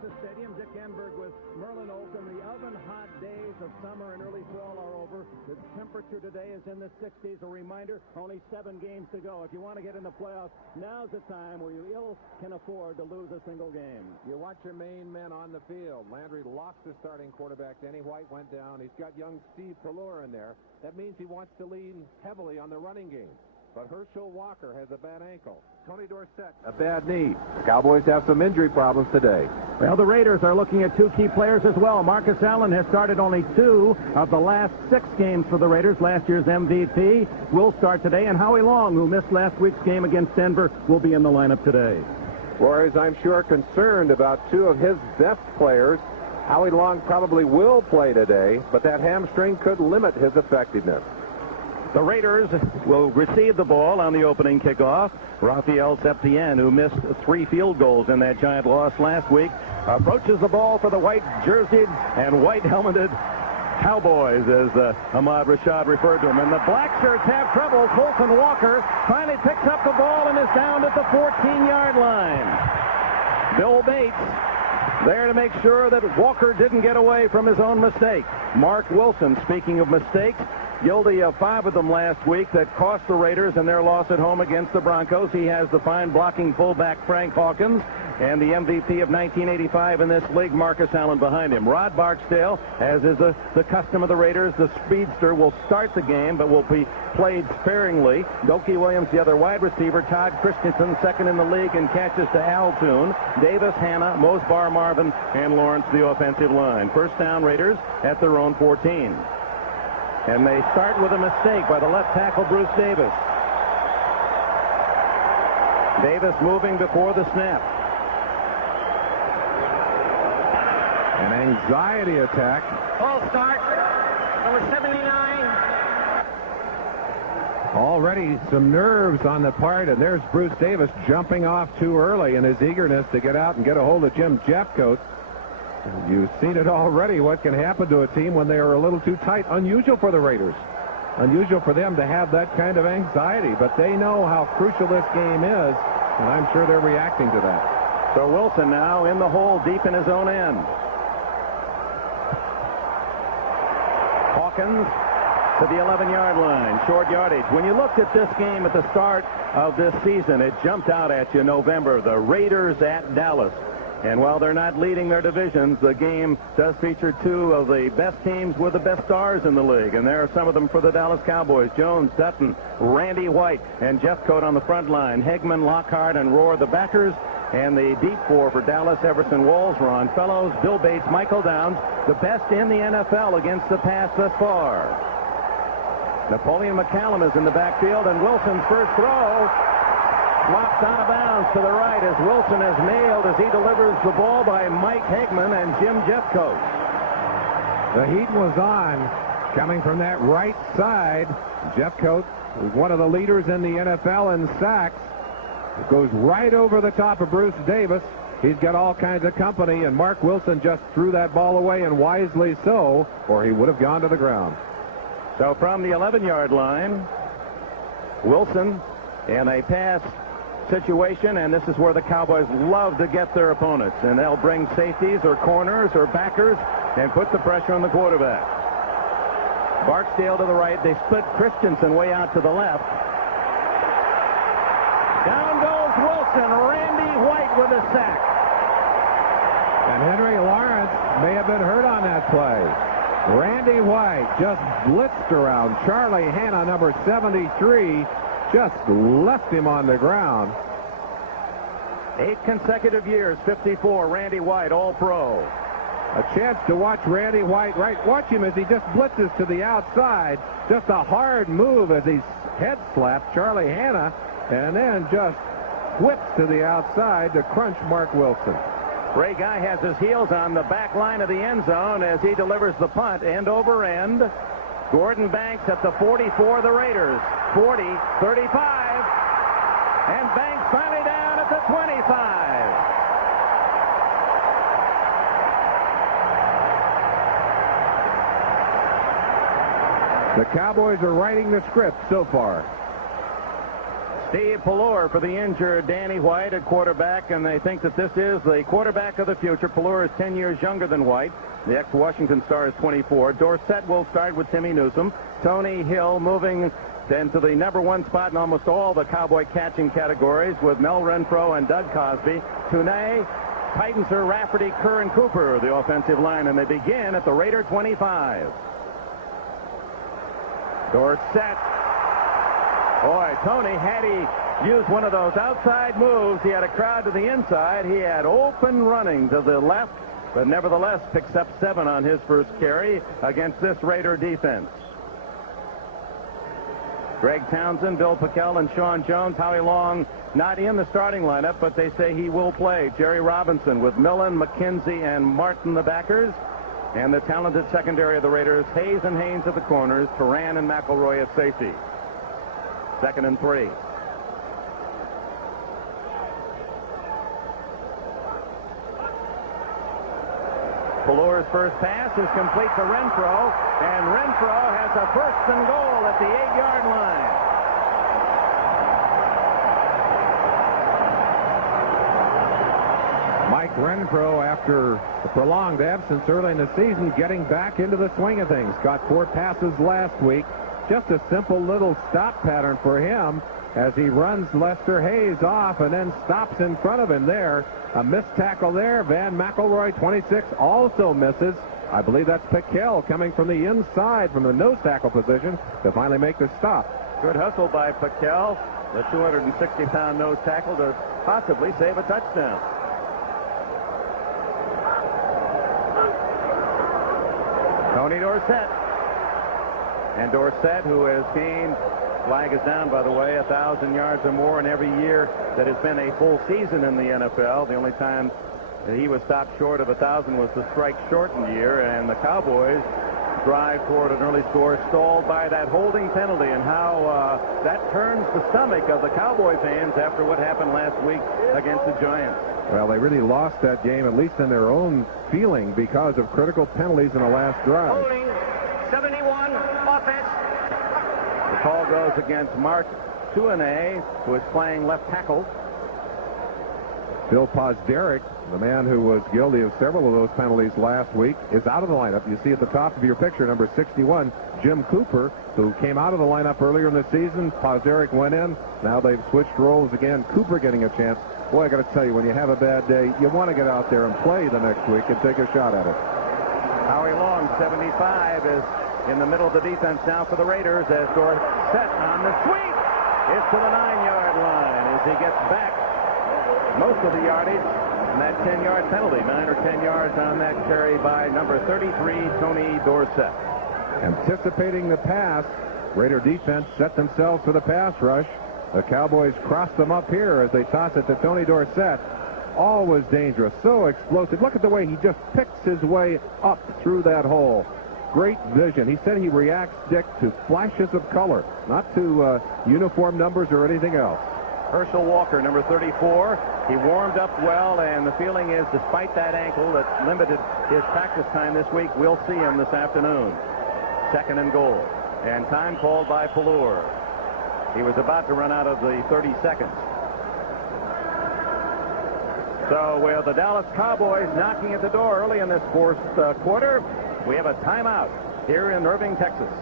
Texas Stadium. Dick Enberg with Merlin Olsen. The oven-hot days of summer and early fall are over. The temperature today is in the 60s. A reminder, only 7 games to go. If you want to get in the playoffs, now's the time where you ill can afford to lose a single game. You watch your main men on the field. Landry lost the starting quarterback. Denny White went down. He's got young Steve Pelluer in there. That means he wants to lean heavily on the running game. But Herschel Walker has a bad ankle. Tony Dorsett, a bad knee. The Cowboys have some injury problems today. Well, the Raiders are looking at 2 key players as well. Marcus Allen has started only 2 of the last 6 games for the Raiders. Last year's MVP will start today. And Howie Long, who missed last week's game against Denver, will be in the lineup today. Warriors, I'm sure, concerned about 2 of his best players. Howie Long probably will play today, but that hamstring could limit his effectiveness. The Raiders will receive the ball on the opening kickoff. Raphael Septien, who missed 3 field goals in that giant loss last week, approaches the ball for the white-jerseyed and white-helmeted Cowboys, as Ahmad Rashad referred to them. And the black shirts have trouble. Colton Walker finally picks up the ball and is down at the 14-yard line. Bill Bates there to make sure that Walker didn't get away from his own mistake. Mark Wilson, speaking of mistakes, guilty of 5 of them last week that cost the Raiders in their loss at home against the Broncos. He has the fine blocking fullback Frank Hawkins and the MVP of 1985 in this league, Marcus Allen, behind him. Rod Barksdale, as is the custom of the Raiders, the speedster, will start the game but will be played sparingly. Dokie Williams, the other wide receiver. Todd Christensen, second in the league in catches to Al Toon. Davis, Hanna, Mosbar Marvin, and Lawrence, the offensive line. First down, Raiders at their own 14. And they start with a mistake by the left tackle, Bruce Davis. Davis moving before the snap. An anxiety attack. Full start, number 79. Already some nerves on the part, and there's Bruce Davis jumping off too early in his eagerness to get out and get a hold of Jim Jeffcoat. You've seen it already, what can happen to a team when they are a little too tight. Unusual for the Raiders. Unusual for them to have that kind of anxiety, but they know how crucial this game is, and I'm sure they're reacting to that. So Wilson now in the hole deep in his own end. Hawkins to the 11-yard line, short yardage. When you looked at this game at the start of this season, it jumped out at you November, the Raiders at Dallas. And while they're not leading their divisions, the game does feature 2 of the best teams with the best stars in the league. And there are some of them for the Dallas Cowboys. Jones, Dutton, Randy White, and Jeffcoat on the front line. Hegman, Lockhart, and Rohr, the backers. And the deep 4 for Dallas, Everson Walls, Ron Fellows, Bill Bates, Michael Downs, the best in the NFL against the pass thus far. Napoleon McCallum is in the backfield, and Wilson's first throw flops out of bounds to the right as Wilson is nailed as he delivers the ball by Mike Hegman and Jim Jeffcoat. The heat was on coming from that right side. Jeffcoat is one of the leaders in the NFL in sacks. It goes right over the top of Bruce Davis. He's got all kinds of company, and Mark Wilson just threw that ball away, and wisely so, or he would have gone to the ground. So from the 11-yard line, Wilson in a pass situation, and this is where the Cowboys love to get their opponents, and they'll bring safeties or corners or backers and put the pressure on the quarterback. Barksdale to the right. They split Christensen way out to the left. Down goes Wilson. Randy White with a sack. And Henry Lawrence may have been hurt on that play. Randy White just blitzed around Charlie Hanna, number 73. Just left him on the ground. 8 consecutive years, 54, Randy White, All-Pro. A chance to watch Randy White, right? Watch him as he just blitzes to the outside. Just a hard move as he head slapped Charlie Hanna and then just whips to the outside to crunch Mark Wilson. Ray Guy has his heels on the back line of the end zone as he delivers the punt end over end. Gordon Banks at the 44 of the Raiders. 40, 35, and Banks finally down at the 25. The Cowboys are writing the script so far. Steve Pelor for the injured Danny White at quarterback, and they think that this is the quarterback of the future. Pelor is 10 years younger than White. The ex-Washington star is 24. Dorsett will start with Timmy Newsom. Tony Hill moving into the number one spot in almost all the Cowboy catching categories with Mel Renfro and Doug Cosby. Tunay, Titans are Rafferty, Kerr, and Cooper, the offensive line, and they begin at the Raider 25. Dorsett. Boy, Tony, had he used one of those outside moves, he had a crowd to the inside. He had open running to the left, but nevertheless picks up 7 on his first carry against this Raider defense. Greg Townsend, Bill Pickel, and Sean Jones. Howie Long not in the starting lineup, but they say he will play. Jerry Robinson with Millen, McKenzie, and Martin the backers. And the talented secondary of the Raiders, Hayes and Haynes at the corners, Turan and McElroy at safety. 2nd and 3. Pelor's first pass is complete to Renfro, and Renfro has a 1st and goal at the 8-yard line. Mike Renfro, after a prolonged absence early in the season, getting back into the swing of things. Got 4 passes last week. Just a simple little stop pattern for him as he runs Lester Hayes off and then stops in front of him there. A missed tackle there. Van McElroy, 26, also misses. I believe that's Pickel coming from the inside from the nose tackle position to finally make the stop. Good hustle by Pickel, the 260-pound nose tackle, to possibly save a touchdown. Tony Dorsett. And Dorsett, who has gained, flag is down, by the way, 1,000 yards or more in every year that has been a full season in the NFL. The only time that he was stopped short of 1,000 was the strike-shortened year, and the Cowboys drive toward an early score stalled by that holding penalty, and how that turns the stomach of the Cowboy fans after what happened last week against the Giants. Well, they really lost that game, at least in their own feeling, because of critical penalties in the last drive. Holding 71, offense. The call goes against Mark Tuanay, who is playing left tackle. Bill Pozderick, the man who was guilty of several of those penalties last week, is out of the lineup. You see at the top of your picture, number 61, Jim Cooper, who came out of the lineup earlier in the season. Pozderick went in. Now they've switched roles again. Cooper getting a chance. Boy, I got to tell you, when you have a bad day, you want to get out there and play the next week and take a shot at it. Howie Long, 75, is in the middle of the defense now for the Raiders as Dorsett on the sweep is to the 9-yard line as he gets back most of the yardage and that 10-yard penalty. 9 or 10 yards on that carry by number 33, Tony Dorsett. Anticipating the pass, Raider defense set themselves for the pass rush. The Cowboys cross them up here as they toss it to Tony Dorsett. Always dangerous, so explosive. Look at the way he just picks his way up through that hole. Great vision. He said he reacts, Dick, to flashes of color, not to uniform numbers or anything else. Herschel Walker, number 34. He warmed up well, and the feeling is, despite that ankle that limited his practice time this week, we'll see him this afternoon. 2nd and goal. And time called by Pelor. He was about to run out of the 30 seconds. So with the Dallas Cowboys knocking at the door early in this fourth quarter, we have a timeout here in Irving, Texas.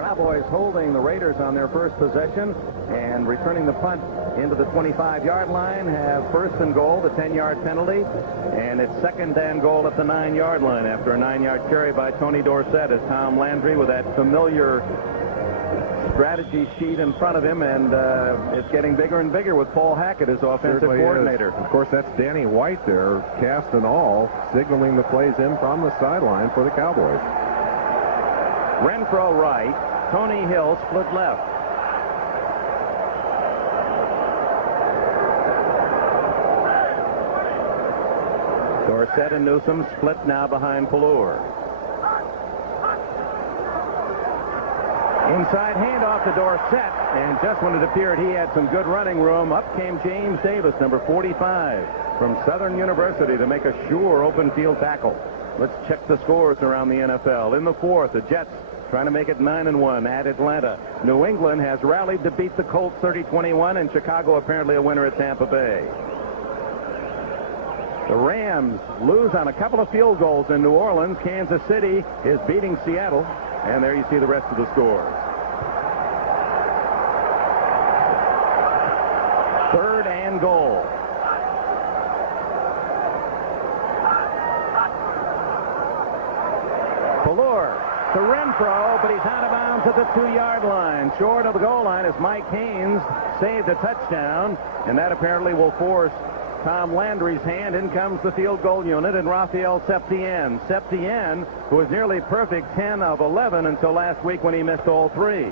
Cowboys holding the Raiders on their first possession and returning the punt into the 25-yard line. Have first and goal, the 10-yard penalty, and it's second and goal at the 9-yard line after a 9-yard carry by Tony Dorsett as Tom Landry with that familiar strategy sheet in front of him, and it's getting bigger and bigger with Paul Hackett as offensive coordinator. Of course, that's Danny White there, cast and all, signaling the plays in from the sideline for the Cowboys. Renfro right, Tony Hill split left. Dorsett and Newsom split now behind Pelluer. Inside handoff to Dorsett, and just when it appeared he had some good running room, up came James Davis, number 45, from Southern University, to make a sure open field tackle. Let's check the scores around the NFL. In the fourth, the Jets trying to make it 9-1 at Atlanta. New England has rallied to beat the Colts 30-21, and Chicago apparently a winner at Tampa Bay. The Rams lose on a couple of field goals in New Orleans. Kansas City is beating Seattle, and there you see the rest of the scores. Third and goal. Pelluer to Renfro, but he's out of bounds at the 2-yard line. Short of the goal line as Mike Haynes saved a touchdown, and that apparently will force Tom Landry's hand. In comes the field goal unit and Raphael Septien. Septien, who was nearly perfect 10 of 11 until last week when he missed all 3.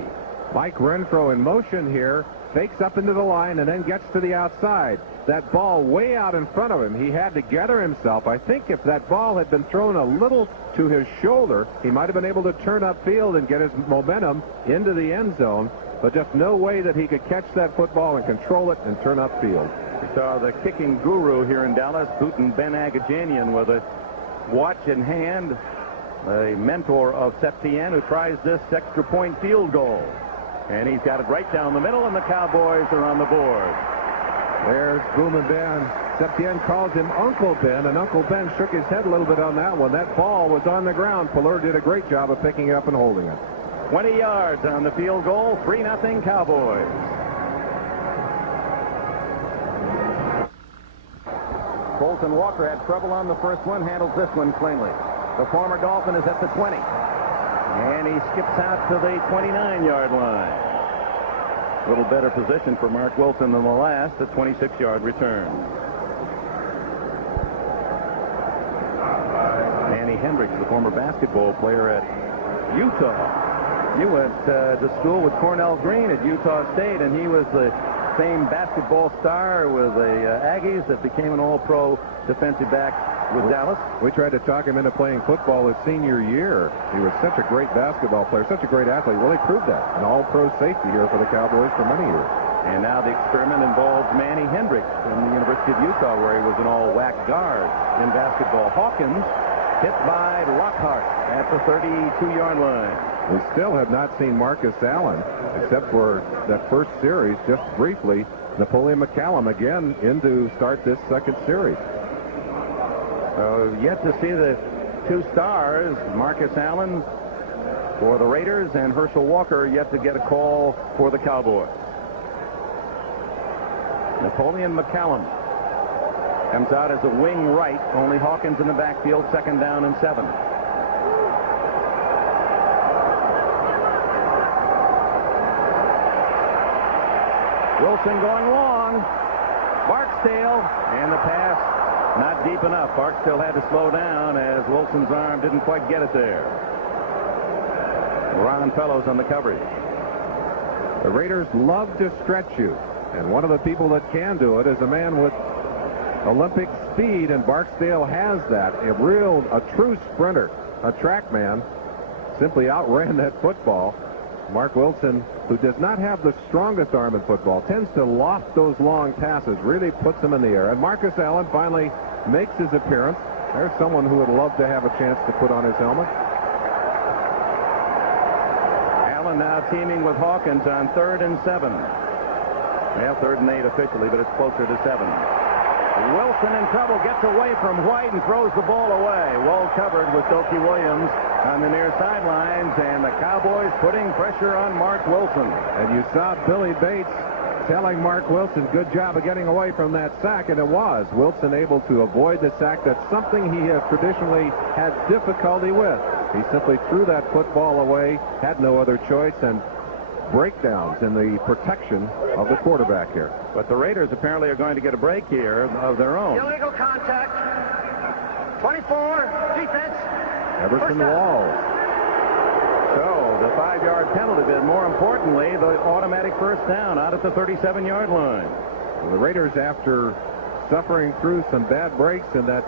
Mike Renfro in motion here, fakes up into the line and then gets to the outside. That ball way out in front of him. He had to gather himself. I think if that ball had been thrown a little to his shoulder, he might have been able to turn upfield and get his momentum into the end zone, but just no way that he could catch that football and control it and turn upfield. We saw the kicking guru here in Dallas, Putin Ben Agajanian, with a watch in hand, a mentor of Septien, who tries this extra point field goal. And he's got it right down the middle, and the Cowboys are on the board. There's Boomin' Ben. Septien calls him Uncle Ben, and Uncle Ben shook his head a little bit on that one. That ball was on the ground. Pelluer did a great job of picking it up and holding it. 20 yards on the field goal, 3-0 Cowboys. Colton Walker had trouble on the first one, handles this one cleanly. The former Dolphin is at the 20. And he skips out to the 29-yard line. A little better position for Mark Wilson than the last, a 26-yard return. Manny Hendricks, the former basketball player at Utah. He went to school with Cornell Green at Utah State, and he was the famed basketball star with the Aggies that became an all-pro defensive back with Dallas. We tried to talk him into playing football his senior year. He was such a great basketball player, such a great athlete. Well, he proved that. An all-pro safety here for the Cowboys for many years. And now the experiment involves Manny Hendricks from the University of Utah, where he was an all-WAC guard in basketball. Hawkins hit by Lockhart at the 32-yard line. We still have not seen Marcus Allen, except for that first series, just briefly. Napoleon McCallum again in to start this second series. So yet to see the two stars, Marcus Allen for the Raiders and Herschel Walker, yet to get a call for the Cowboys. Napoleon McCallum comes out as a wing right, only Hawkins in the backfield, 2nd down and 7. Wilson going long. Barksdale, and the pass not deep enough. Barksdale had to slow down as Wilson's arm didn't quite get it there. Ron Fellows on the coverage. The Raiders love to stretch you, and one of the people that can do it is a man with Olympic speed, and Barksdale has that. A true sprinter, a track man, simply outran that football. Mark Wilson, who does not have the strongest arm in football, tends to loft those long passes, really puts them in the air. And Marcus Allen finally makes his appearance. There's someone who would love to have a chance to put on his helmet. Allen now teaming with Hawkins on 3rd and 7. Well, 3rd and 8 officially, but it's closer to 7. Wilson in trouble, gets away from White and throws the ball away. Well covered with Doki Williams on the near sidelines, and the Cowboys putting pressure on Mark Wilson. And you saw Billy Bates telling Mark Wilson, good job of getting away from that sack, and it was. Wilson able to avoid the sack. That's something he has traditionally had difficulty with. He simply threw that football away, had no other choice, and breakdowns in the protection of the quarterback here. But the Raiders apparently are going to get a break here of their own. Illegal contact. 24, defense. Everson Walls. So the 5-yard penalty, but more importantly, the automatic first down out at the 37-yard line. Well, the Raiders, after suffering through some bad breaks in that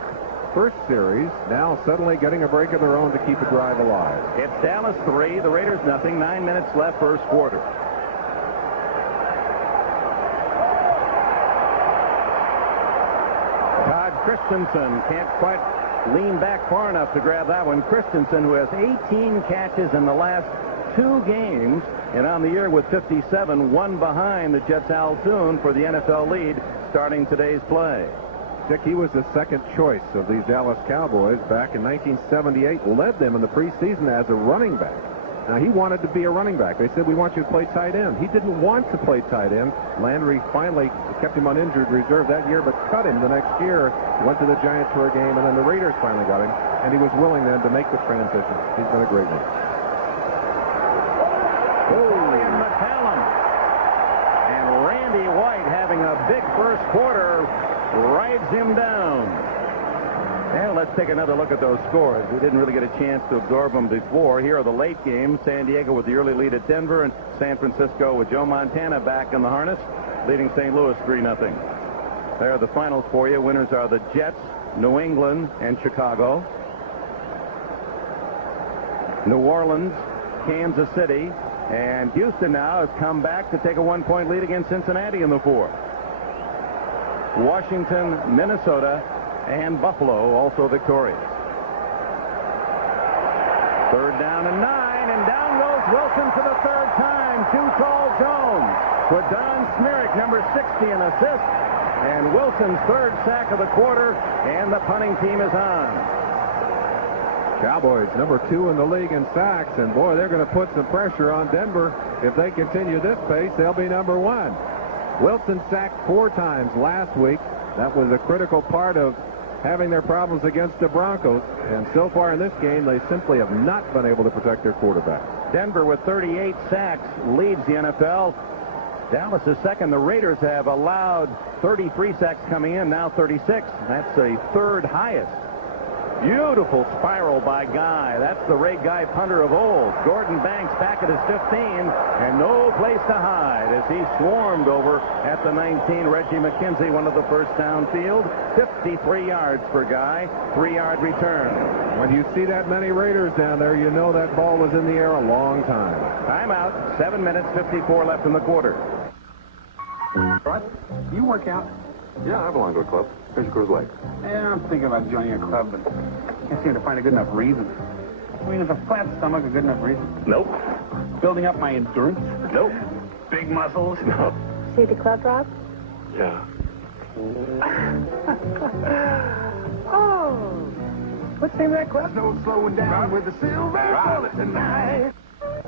first series, now suddenly getting a break of their own to keep a drive alive. It's Dallas 3, the Raiders nothing. 9 minutes left, first quarter. Todd Christensen can't quite lean back far enough to grab that one. Christensen, who has 18 catches in the last 2 games, and on the year with 57, one behind the Jets' Al Toon for the NFL lead starting today's play. Dick, he was the second choice of these Dallas Cowboys back in 1978, led them in the preseason as a running back. Now, he wanted to be a running back. They said, we want you to play tight end. He didn't want to play tight end. Landry finally kept him on injured reserve that year, but cut him the next year, went to the Giants for a game, and then the Raiders finally got him, and he was willing then to make the transition. He's been a great one. William McCallum. And Randy White, having a big first quarter, rides him down. And let's take another look at those scores. We didn't really get a chance to absorb them before. Here are the late games. San Diego with the early lead at Denver, and San Francisco with Joe Montana back in the harness, leading St. Louis 3-0. There are the finals for you. Winners are the Jets, New England, and Chicago. New Orleans, Kansas City, and Houston now has come back to take a 1-point lead against Cincinnati in the fourth. Washington, Minnesota, and Buffalo also victorious. 3rd down and 9, and down goes Wilson for the 3rd time. Too tall Jones with Don Smirek, number 60, an assist, and Wilson's 3rd sack of the quarter, and the punting team is on. Cowboys number 2 in the league in sacks, and boy, they're going to put some pressure on Denver. If they continue this pace, they'll be number 1. Wilson sacked 4 times last week. That was a critical part of having their problems against the Broncos, and so far in this game, they simply have not been able to protect their quarterback. Denver with 38 sacks leads the NFL. Dallas is second. The Raiders have allowed 33 sacks coming in, now 36. That's a 3rd highest. Beautiful spiral by Guy. That's the Ray Guy punter of old. Gordon Banks back at his 15, and no place to hide as he swarmed over at the 19. Reggie McKenzie, one of the first downfield. 53 yards for Guy. 3-yard return. When you see that many Raiders down there, you know that ball was in the air a long time. Timeout. 7 minutes, 54 left in the quarter. What? You work out? Yeah, I belong to a club. Fisher Cruz Lake. Yeah, I'm thinking about joining a club, but can't seem to find a good enough reason. I mean, is a flat stomach a good enough reason? Nope. Building up my endurance? Nope. Big muscles? No. See the club, Rob? Yeah. Oh. What's the name of that club? No slowing down with the silver bullet tonight.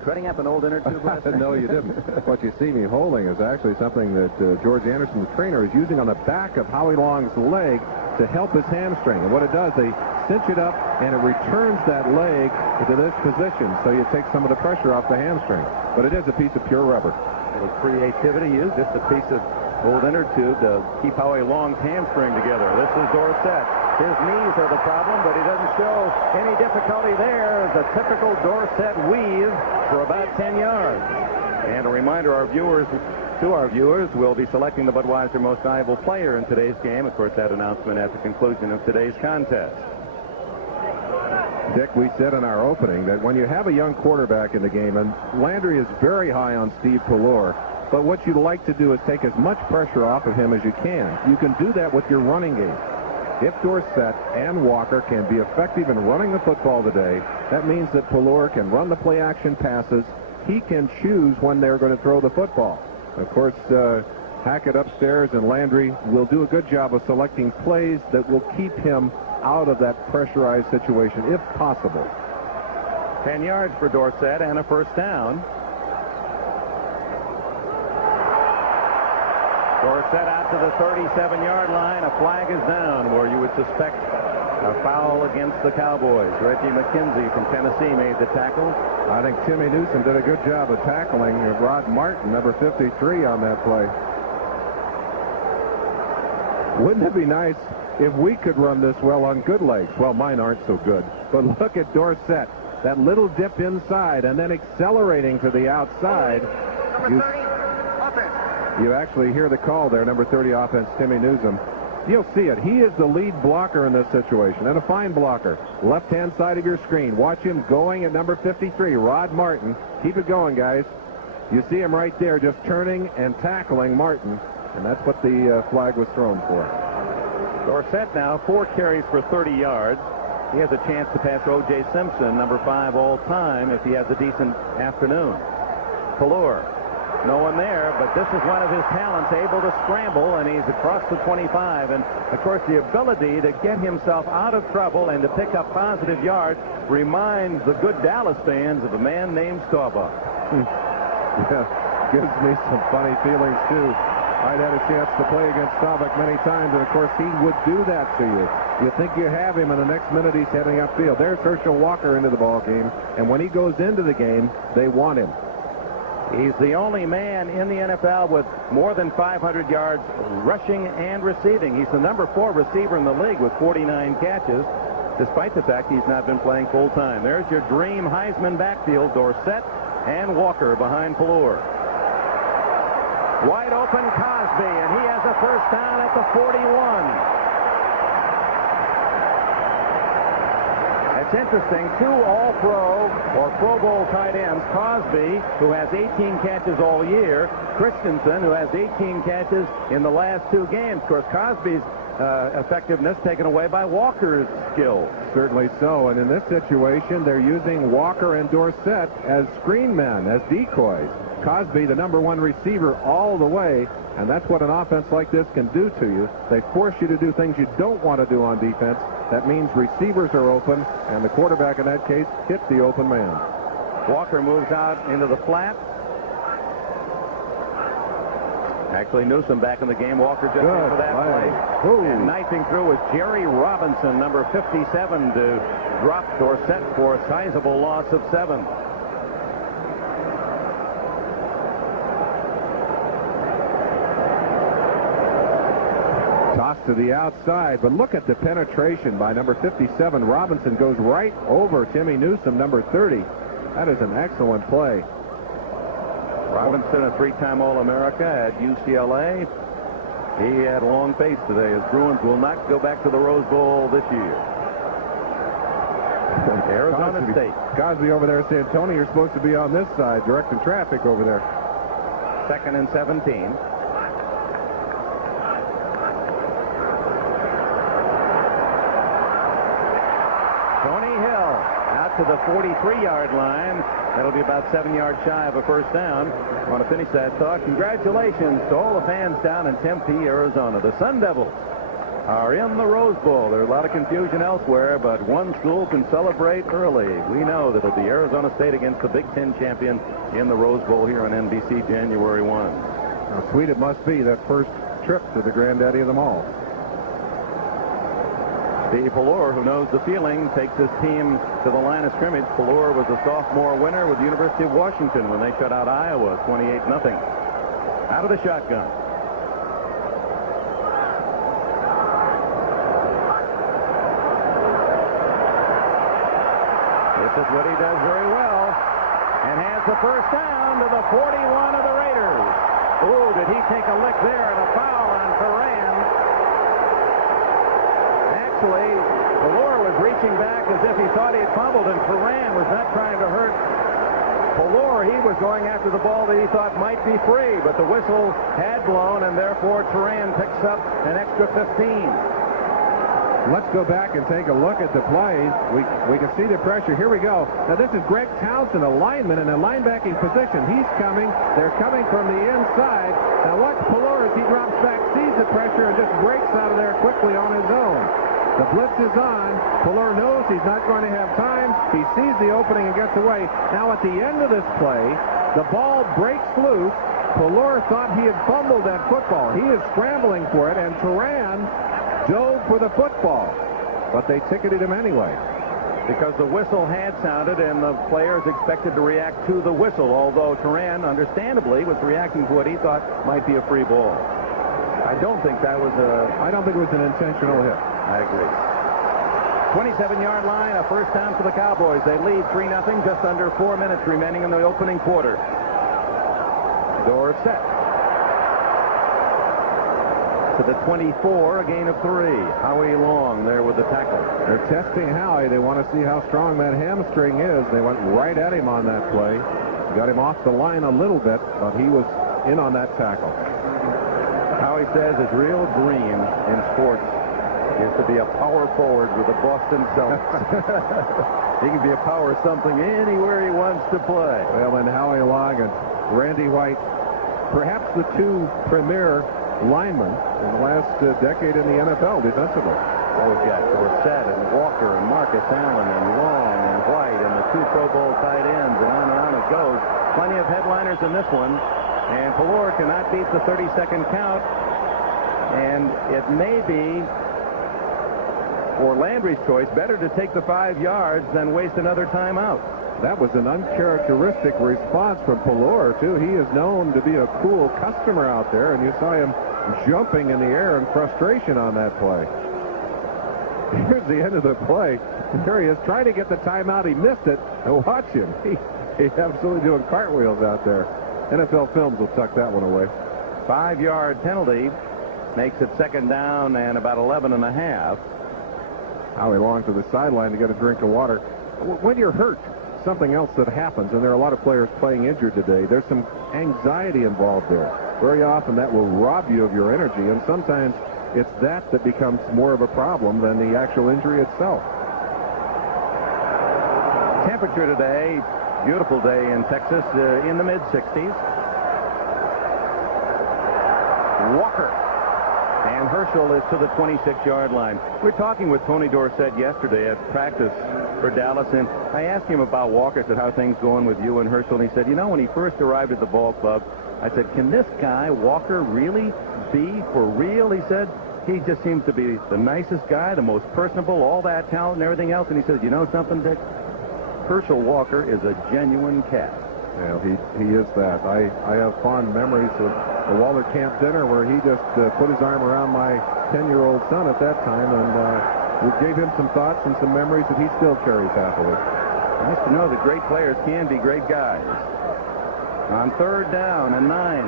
Treading up an old inner tube. No, you didn't. What you see me holding is actually something that George Anderson, the trainer, is using on the back of Howie Long's leg to help his hamstring. And what it does, they cinch it up, and it returns that leg to this position, so you take some of the pressure off the hamstring. But it is a piece of pure rubber. A little creativity used, just a piece of old inner tube to keep Howie Long's hamstring together. This is Dorsett. His knees are the problem, but he doesn't show any difficulty there. It's a typical Dorsett weave for about 10 yards. And a reminder, our viewers will be selecting the Budweiser Most Valuable Player in today's game. Of course, that announcement at the conclusion of today's contest. Dick, we said in our opening that when you have a young quarterback in the game, and Landry is very high on Steve Pallor, but what you'd like to do is take as much pressure off of him as you can. You can do that with your running game. If Dorsett and Walker can be effective in running the football today, that means that Pallor can run the play-action passes. He can choose when they're going to throw the football. Of course, Hackett upstairs, and Landry will do a good job of selecting plays that will keep him out of that pressurized situation, if possible. 10 yards for Dorsett and a first down. Dorsett out to the 37-yard line. A flag is down where you would suspect a foul against the Cowboys. Reggie McKenzie from Tennessee made the tackle. I think Timmy Newsom did a good job of tackling Rod Martin, number 53, on that play. Wouldn't it be nice if we could run this well on good legs? Well, mine aren't so good. But look at Dorsett. That little dip inside and then accelerating to the outside. Number 30, offense. You actually hear the call there, number 30 offense, Timmy Newsom. You'll see it. He is the lead blocker in this situation, and a fine blocker. Left-hand side of your screen. Watch him going at number 53, Rod Martin. Keep it going, guys. You see him right there just turning and tackling Martin, and that's what the flag was thrown for. Dorsett now 4 carries for 30 yards. He has a chance to pass O.J. Simpson, number 5 all-time, if he has a decent afternoon. Pelor. No one there, but this is one of his talents, able to scramble, and he's across the 25. And, of course, the ability to get himself out of trouble and to pick up positive yards reminds the good Dallas fans of a man named Staubach. Yeah, gives me some funny feelings, too. I'd had a chance to play against Staubach many times, and, of course, he would do that to you. You think you have him, and the next minute he's heading upfield. There's Herschel Walker into the ball game, and when he goes into the game, they want him. He's the only man in the NFL with more than 500 yards rushing and receiving. He's the number 4 receiver in the league with 49 catches, despite the fact he's not been playing full time. There's your dream Heisman backfield, Dorsett and Walker behind Pelor. Wide open Cosby, and he has a first down at the 41. It's interesting, 2 All-Pro or Pro Bowl tight ends, Cosby, who has 18 catches all year, Christensen, who has 18 catches in the last 2 games. Of course, Cosby's effectiveness taken away by Walker's skill. Certainly so, and in this situation, they're using Walker and Dorsett as screen men, as decoys. Cosby, the number 1 receiver all the way, and that's what an offense like this can do to you. They force you to do things you don't want to do on defense. That means receivers are open, and the quarterback in that case hit the open man. Walker moves out into the flat. Actually, Newsom back in the game. Walker just in for that play. And knifing through was Jerry Robinson, number 57, to drop Dorsett for a sizable loss of 7. Toss to the outside, but look at the penetration by number 57. Robinson goes right over Timmy Newsom, number 30. That is an excellent play. Robinson, a 3-time All-America at UCLA. He had a long face today, as Bruins will not go back to the Rose Bowl this year. Arizona State. Cosby over there at San Antonio. You're supposed to be on this side, directing traffic over there. 2nd and 17. To the 43-yard line. That'll be about 7 yards shy of a first down. I want to finish that thought. Congratulations to all the fans down in Tempe, Arizona. The Sun Devils are in the Rose Bowl. There's a lot of confusion elsewhere, but one school can celebrate early. We know that it'll be Arizona State against the Big Ten champion in the Rose Bowl here on NBC January 1. How sweet it must be, that first trip to the granddaddy of them all. Steve Pelor, who knows the feeling, takes his team to the line of scrimmage. Pelor was a sophomore winner with the University of Washington when they shut out Iowa 28-0. Out of the shotgun. This is what he does very well. And has the first down to the 41 of the Raiders. Ooh, did he take a lick there, and a foul on Ferran. Actually, Pelor was reaching back as if he thought he had fumbled, and Ferran was not trying to hurt Pelor. He was going after the ball that he thought might be free, but the whistle had blown, and therefore Ferran picks up an extra 15. Let's go back and take a look at the play. We can see the pressure. Here we go. Now, this is Greg Townsend, a lineman in a linebacking position. He's coming. They're coming from the inside. Now, watch Pelor as he drops back, sees the pressure, and just breaks out of there quickly on his own. The blitz is on. Pelor knows he's not going to have time. He sees the opening and gets away. Now, at the end of this play, the ball breaks loose. Pelor thought he had fumbled that football. He is scrambling for it, and Turan dove for the football, but they ticketed him anyway. Because the whistle had sounded and the players expected to react to the whistle, although Turan, understandably, was reacting to what he thought might be a free ball. I don't think that was I don't think it was an intentional hit. I agree. 27-yard line, a first down for the Cowboys. They lead 3-0, just under 4 minutes remaining in the opening quarter. Dorsett to the 24, a gain of 3. Howie Long there with the tackle. They're testing Howie. They want to see how strong that hamstring is. They went right at him on that play. Got him off the line a little bit, but he was in on that tackle. Howie says his real dream in sports is to be a power forward with the Boston Celtics. He can be a power something anywhere he wants to play. Well, and Howie Long and Randy White, perhaps the two premier linemen in the last decade in the NFL defensively. Oh, we've got Dorsett and Walker and Marcus Allen and Long and White and the 2 Pro Bowl tight ends, and on it goes. Plenty of headliners in this one, and Pelor cannot beat the 30-second count, and it may be, for Landry's choice, better to take the 5 yards than waste another timeout. That was an uncharacteristic response from Pelor, too. He is known to be a cool customer out there, and you saw him jumping in the air in frustration on that play. Here's the end of the play. There he is trying to get the timeout. He missed it. And watch him. He's absolutely doing cartwheels out there. NFL Films will tuck that one away. 5-yard penalty makes it second down and about 11.5. Howie Long to the sideline to get a drink of water. When you're hurt, something else that happens, and there are a lot of players playing injured today, there's some anxiety involved there. Very often that will rob you of your energy, and sometimes it's that becomes more of a problem than the actual injury itself. Temperature today, beautiful day in Texas, in the mid-60s. Walker. And Herschel is to the 26-yard line. We were talking with Tony Dorsett yesterday at practice for Dallas, and I asked him about Walker. I said, how are things going with you and Herschel? And he said, you know, when he first arrived at the ball club, I said, can this guy, Walker, really be for real? He said, he just seems to be the nicest guy, the most personable, all that talent and everything else. And he says, you know something, Dick? Herschel Walker is a genuine cat. Well, he is that. I have fond memories of the Waller Camp dinner where he just put his arm around my 10-year-old son at that time, and we gave him some thoughts and some memories that he still carries happily. Nice to know that great players can be great guys. On third down and 9.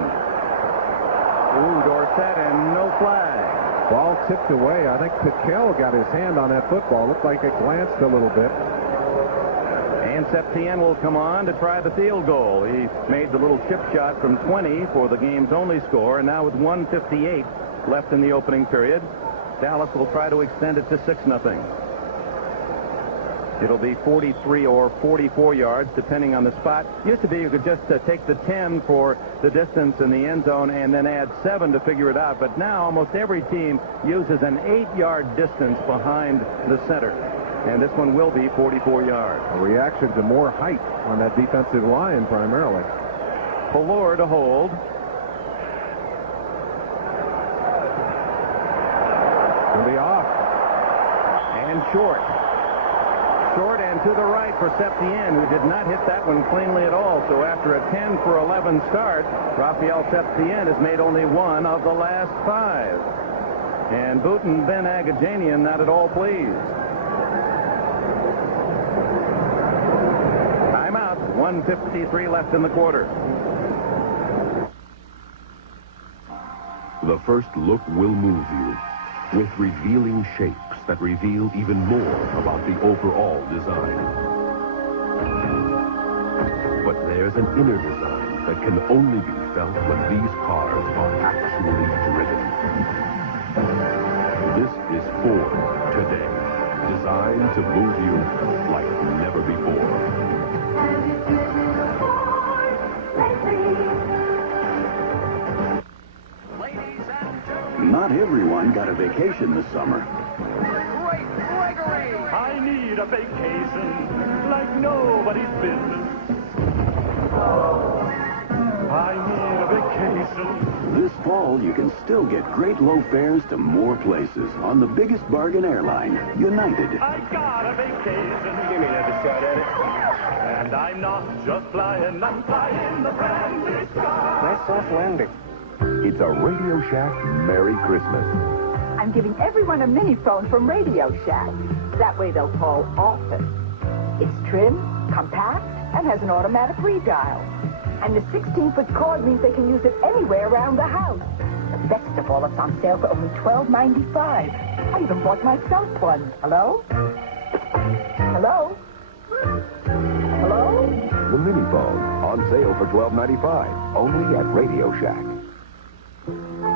Ooh, Dorsett and no flag. Ball tipped away. I think Piquel got his hand on that football. Looked like it glanced a little bit. And Septien will come on to try the field goal. He made the little chip shot from 20 for the game's only score, and now with 1:58 left in the opening period, Dallas will try to extend it to 6-0. It'll be 43 or 44 yards, depending on the spot. Used to be you could just take the 10 for the distance in the end zone and then add 7 to figure it out. But now almost every team uses an 8-yard distance behind the center. And this one will be 44 yards. A reaction to more height on that defensive line primarily. Pelor to hold. Will be off. And short. Short and to the right for Septien, who did not hit that one cleanly at all. So after a 10 for 11 start, Rafael Septien has made only one of the last 5. And Booten Ben Agajanian not at all pleased. 1:53 left in the quarter. The first look will move you with revealing shapes that reveal even more about the overall design. But there's an inner design that can only be felt when these cars are actually driven. This is Ford today. Designed to move you like never before. Not everyone got a vacation this summer. I need a vacation like nobody's business. I need a vacation. This fall, you can still get great low fares to more places on the biggest bargain airline, United. I got a vacation. Give me another shot at it. And I'm not just flying, I'm flying the brand new sky. Nice soft landing. It's a Radio Shack Merry Christmas. I'm giving everyone a mini phone from Radio Shack. That way they'll call often. It's trim, compact, and has an automatic redial. And the 16-foot cord means they can use it anywhere around the house. The best of all, it's on sale for only $12.95. I even bought myself one. Hello? Hello? Hello? The mini phone on sale for $12.95, only at Radio Shack.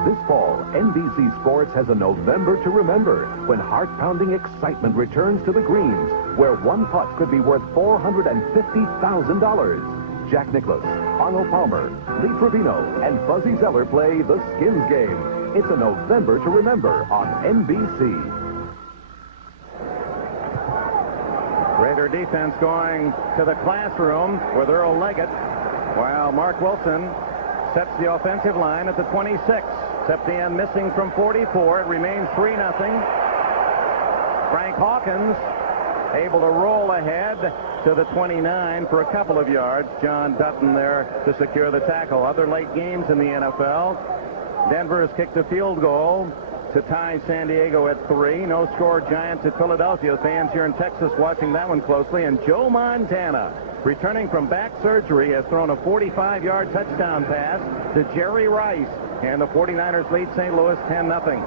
This fall, NBC Sports has a November to remember when heart-pounding excitement returns to the greens, where one putt could be worth $450,000. Jack Nicklaus, Arnold Palmer, Lee Trevino, and Fuzzy Zeller play the Skins Game. It's a November to remember on NBC. Raider defense going to the classroom with Earl Leggett, while Mark Wilson sets the offensive line at the 26. Septien missing from 44. It remains 3-0. Frank Hawkins able to roll ahead to the 29 for a couple of yards. John Dutton there to secure the tackle. Other late games in the NFL. Denver has kicked a field goal to tie San Diego at 3. No score Giants at Philadelphia. Fans here in Texas watching that one closely. And Joe Montana, returning from back surgery, has thrown a 45-yard touchdown pass to Jerry Rice. And the 49ers lead St. Louis 10-0.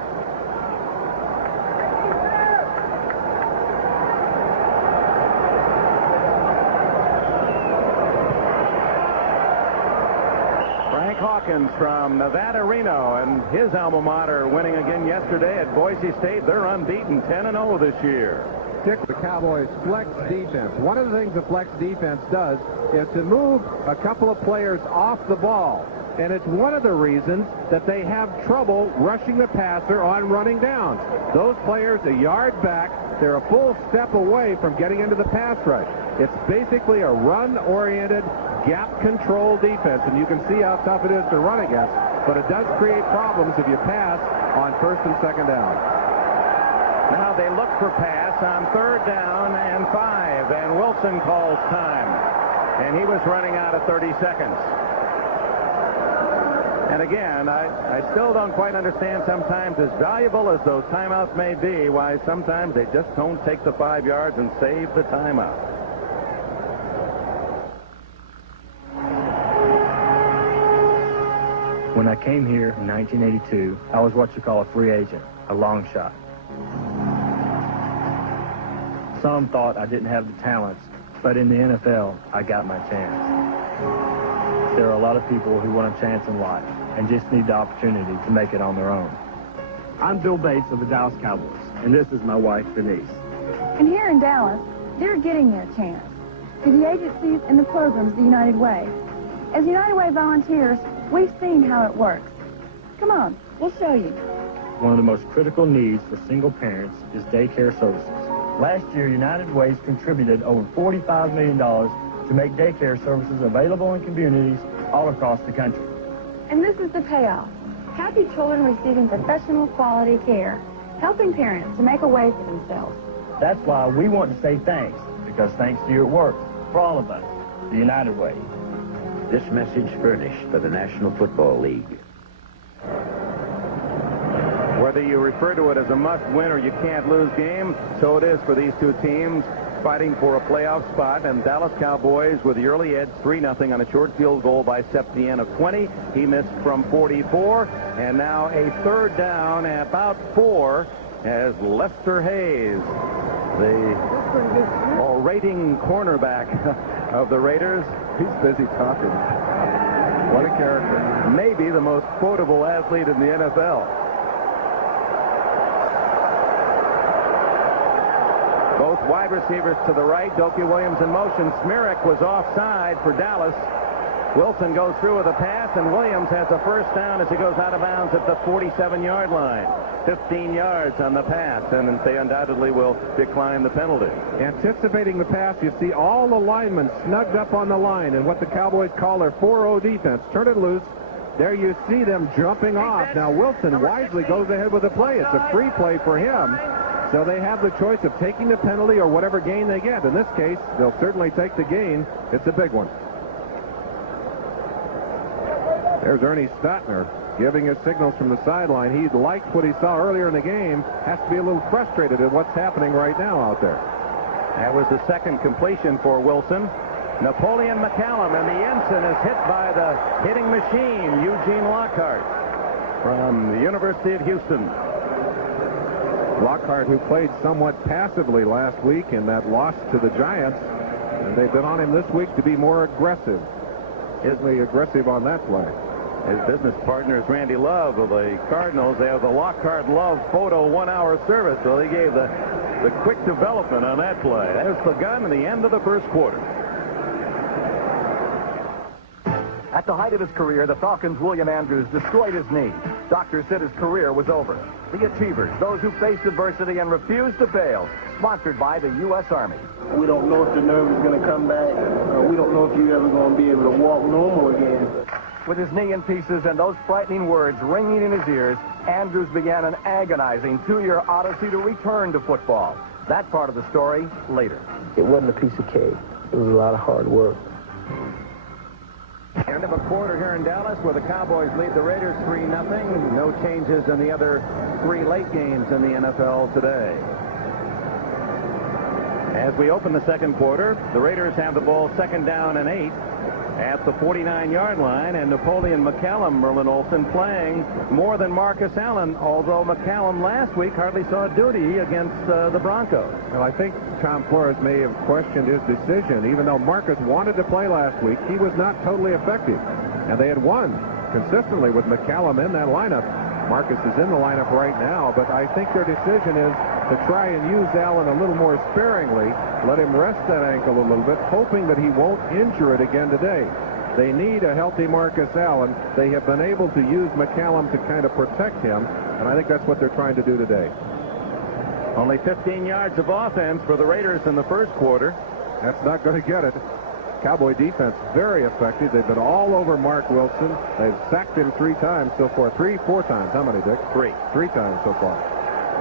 Frank Hawkins from Nevada, Reno, and his alma mater winning again yesterday at Boise State. They're unbeaten, 10-0 this year. The Cowboys flex defense. One of the things the flex defense does is to move a couple of players off the ball. And it's one of the reasons that they have trouble rushing the passer on running downs. Those players a yard back, they're a full step away from getting into the pass rush. It's basically a run-oriented, gap-control defense, and you can see how tough it is to run against. But it does create problems if you pass on first and second down. Now they look for pass on 3rd down and 5, and Wilson calls time. And he was running out of 30 seconds. And again, I still don't quite understand sometimes, as valuable as those timeouts may be, why sometimes they just don't take the 5 yards and save the timeout. When I came here in 1982, I was what you call a free agent, a long shot. Some thought I didn't have the talents, but in the NFL, I got my chance. There are a lot of people who want a chance in life and just need the opportunity to make it on their own. I'm Bill Bates of the Dallas Cowboys, and this is my wife, Denise. And here in Dallas, they're getting their chance through the agencies and the programs the United Way. As United Way volunteers, we've seen how it works. Come on, we'll show you. One of the most critical needs for single parents is daycare services. Last year, United Ways contributed over $45 million to make daycare services available in communities all across the country. And this is the payoff. Happy children receiving professional quality care, helping parents to make a way for themselves. That's why we want to say thanks, because thanks to your work, for all of us, the United Way. This message furnished by the National Football League. Whether you refer to it as a must-win or you can't-lose game, so it is for these two teams fighting for a playoff spot. And Dallas Cowboys with the early edge, 3-0 on a short field goal by Septien of 20. He missed from 44. And now a 3rd down at about 4 as Lester Hayes, the orating cornerback of the Raiders. He's busy talking. What a character. Maybe the most quotable athlete in the NFL. both wide receivers to the right. Dopey Williams in motion. Smirek was offside for Dallas. Wilson goes through with a pass, and Williams has a first down as he goes out of bounds at the 47-yard line. 15 yards on the pass, and they undoubtedly will decline the penalty. Anticipating the pass, you see all the linemen snugged up on the line in what the Cowboys call their 4-0 defense. Turn it loose. There you see them jumping off. Now Wilson wisely goes ahead with the play. It's a free play for him. So they have the choice of taking the penalty or whatever gain they get. In this case, they'll certainly take the gain. It's a big one. There's Ernie Stotner giving his signals from the sideline. He liked what he saw earlier in the game. Has to be a little frustrated at what's happening right now out there. That was the second completion for Wilson. Napoleon McCallum, and the ensign is hit by the hitting machine, Eugene Lockhart from the University of Houston. Lockhart, who played somewhat passively last week in that loss to the Giants, and they've been on him this week to be more aggressive. Certainly aggressive on that play. His business partner is Randy Love of the Cardinals. They have the Lockhart-Love photo 1-hour service, so they gave the quick development on that play. There's the gun in the end of the first quarter. At the height of his career, the Falcons' William Andrews destroyed his knee. Doctors said his career was over. The Achievers, those who faced adversity and refused to fail, sponsored by the U.S. Army. We don't know if the nerve is going to come back. We don't know if you're ever going to be able to walk normal again. With his knee in pieces and those frightening words ringing in his ears, Andrews began an agonizing 2-year odyssey to return to football. That part of the story later. It wasn't a piece of cake. It was a lot of hard work. End of a quarter here in Dallas where the Cowboys lead the Raiders 3-0. No changes in the other 3 late games in the NFL today. As we open the second quarter, the Raiders have the ball second down and 8 at the 49-yard line, and Napoleon McCallum, Merlin Olsen, playing more than Marcus Allen, although McCallum last week hardly saw duty against the Broncos. Well, I think Tom Flores may have questioned his decision. Even though Marcus wanted to play last week, he was not totally effective. And they had won consistently with McCallum in that lineup. Marcus is in the lineup right now, but I think their decision is to try and use Allen a little more sparingly, let him rest that ankle a little bit, hoping that he won't injure it again today. They need a healthy Marcus Allen. They have been able to use McCallum to kind of protect him, and I think that's what they're trying to do today. Only 15 yards of offense for the Raiders in the first quarter. That's not going to get it. Cowboy defense very effective. They've been all over Mark Wilson. They've sacked him 3 times so far. 4 times. How many, Dick? 3. 3 times so far.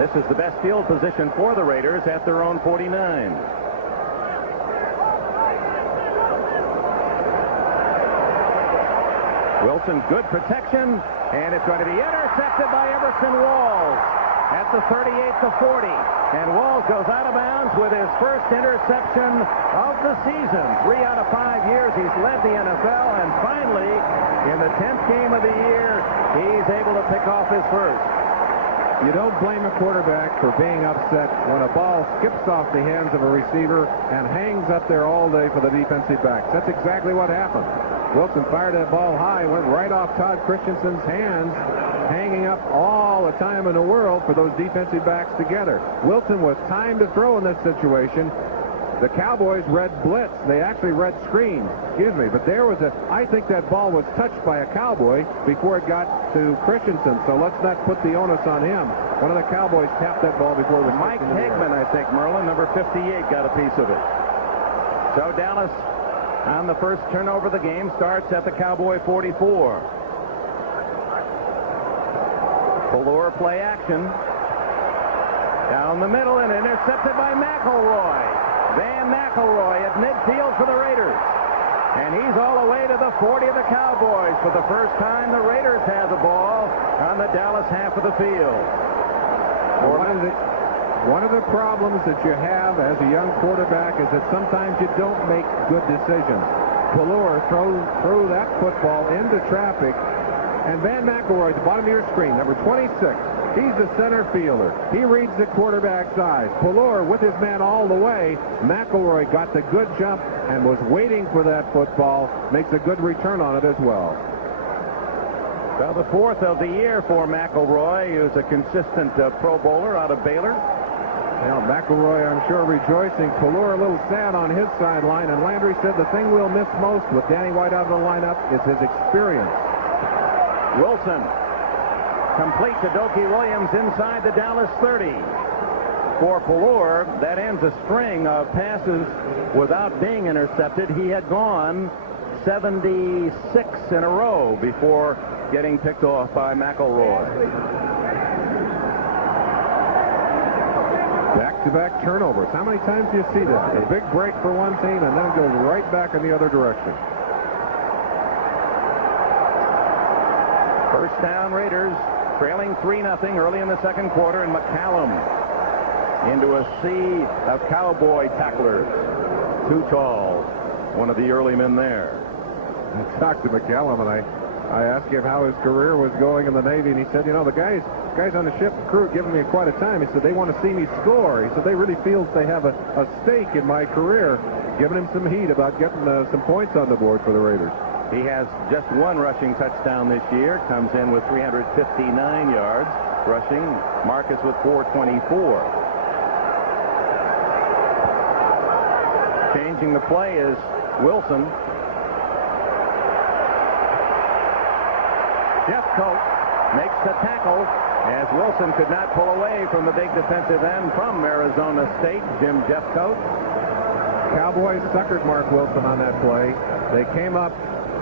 This is the best field position for the Raiders at their own 49. Wilson, good protection, and it's going to be intercepted by Everson Walls at the 38-40. And Walls goes out of bounds with his first interception of the season. 3 out of 5 years he's led the NFL, and finally, in the 10th game of the year, he's able to pick off his first. You don't blame a quarterback for being upset when a ball skips off the hands of a receiver and hangs up there all day for the defensive backs. That's exactly what happened. Wilson fired that ball high, went right off Todd Christensen's hands, hanging up all the time in the world for those defensive backs together. Wilson was timed to throw in this situation. The Cowboys read blitz. They actually read screen. Excuse me. But there was I think that ball was touched by a Cowboy before it got to Christensen. So let's not put the onus on him. One of the Cowboys tapped that ball before it was Mike Hagman, I think, Merlin, number 58, got a piece of it. So Dallas on the first turnover of the game starts at the Cowboy 44. Fuller play action. Down the middle and intercepted by McElroy. Van McElroy at midfield for the Raiders. And he's all the way to the 40 of the Cowboys. For the first time, the Raiders have the ball on the Dallas half of the field. One of the problems that you have as a young quarterback is that sometimes you don't make good decisions. Fuller threw that football into traffic. And Van McElroy at the bottom of your screen, number 26. He's the center fielder. He reads the quarterback's eyes. Fuller with his man all the way. McElroy got the good jump and was waiting for that football. Makes a good return on it as well. Well, the 4th of the year for McElroy, who's a consistent Pro Bowler out of Baylor. Now, McElroy, I'm sure, rejoicing. Pallure a little sad on his sideline, and Landry said the thing we'll miss most with Danny White out of the lineup is his experience. Wilson, complete to Dokie Williams inside the Dallas 30. For Pallure, that ends a string of passes without being intercepted. He had gone 76 in a row before getting picked off by McElroy. Back-to-back turnovers. How many times do you see that? A big break for one team, and then it goes right back in the other direction. First down, Raiders, trailing 3-0 early in the second quarter, and McCallum into a sea of Cowboy tacklers. Too tall, one of the early men there. I talked to McCallum, and I asked him how his career was going in the Navy, and he said, you know, the guys on the ship crew giving me quite a time. He said they want to see me score. He said they really feel they have a stake in my career, giving him some heat about getting some points on the board for the Raiders. He has just one rushing touchdown this year, comes in with 359 yards rushing. Marcus with 424. Changing the play is Wilson. Jeffcoat makes the tackle as Wilson could not pull away from the big defensive end from Arizona State, Jim Jeffcoat. Cowboys suckered Mark Wilson on that play. They came up.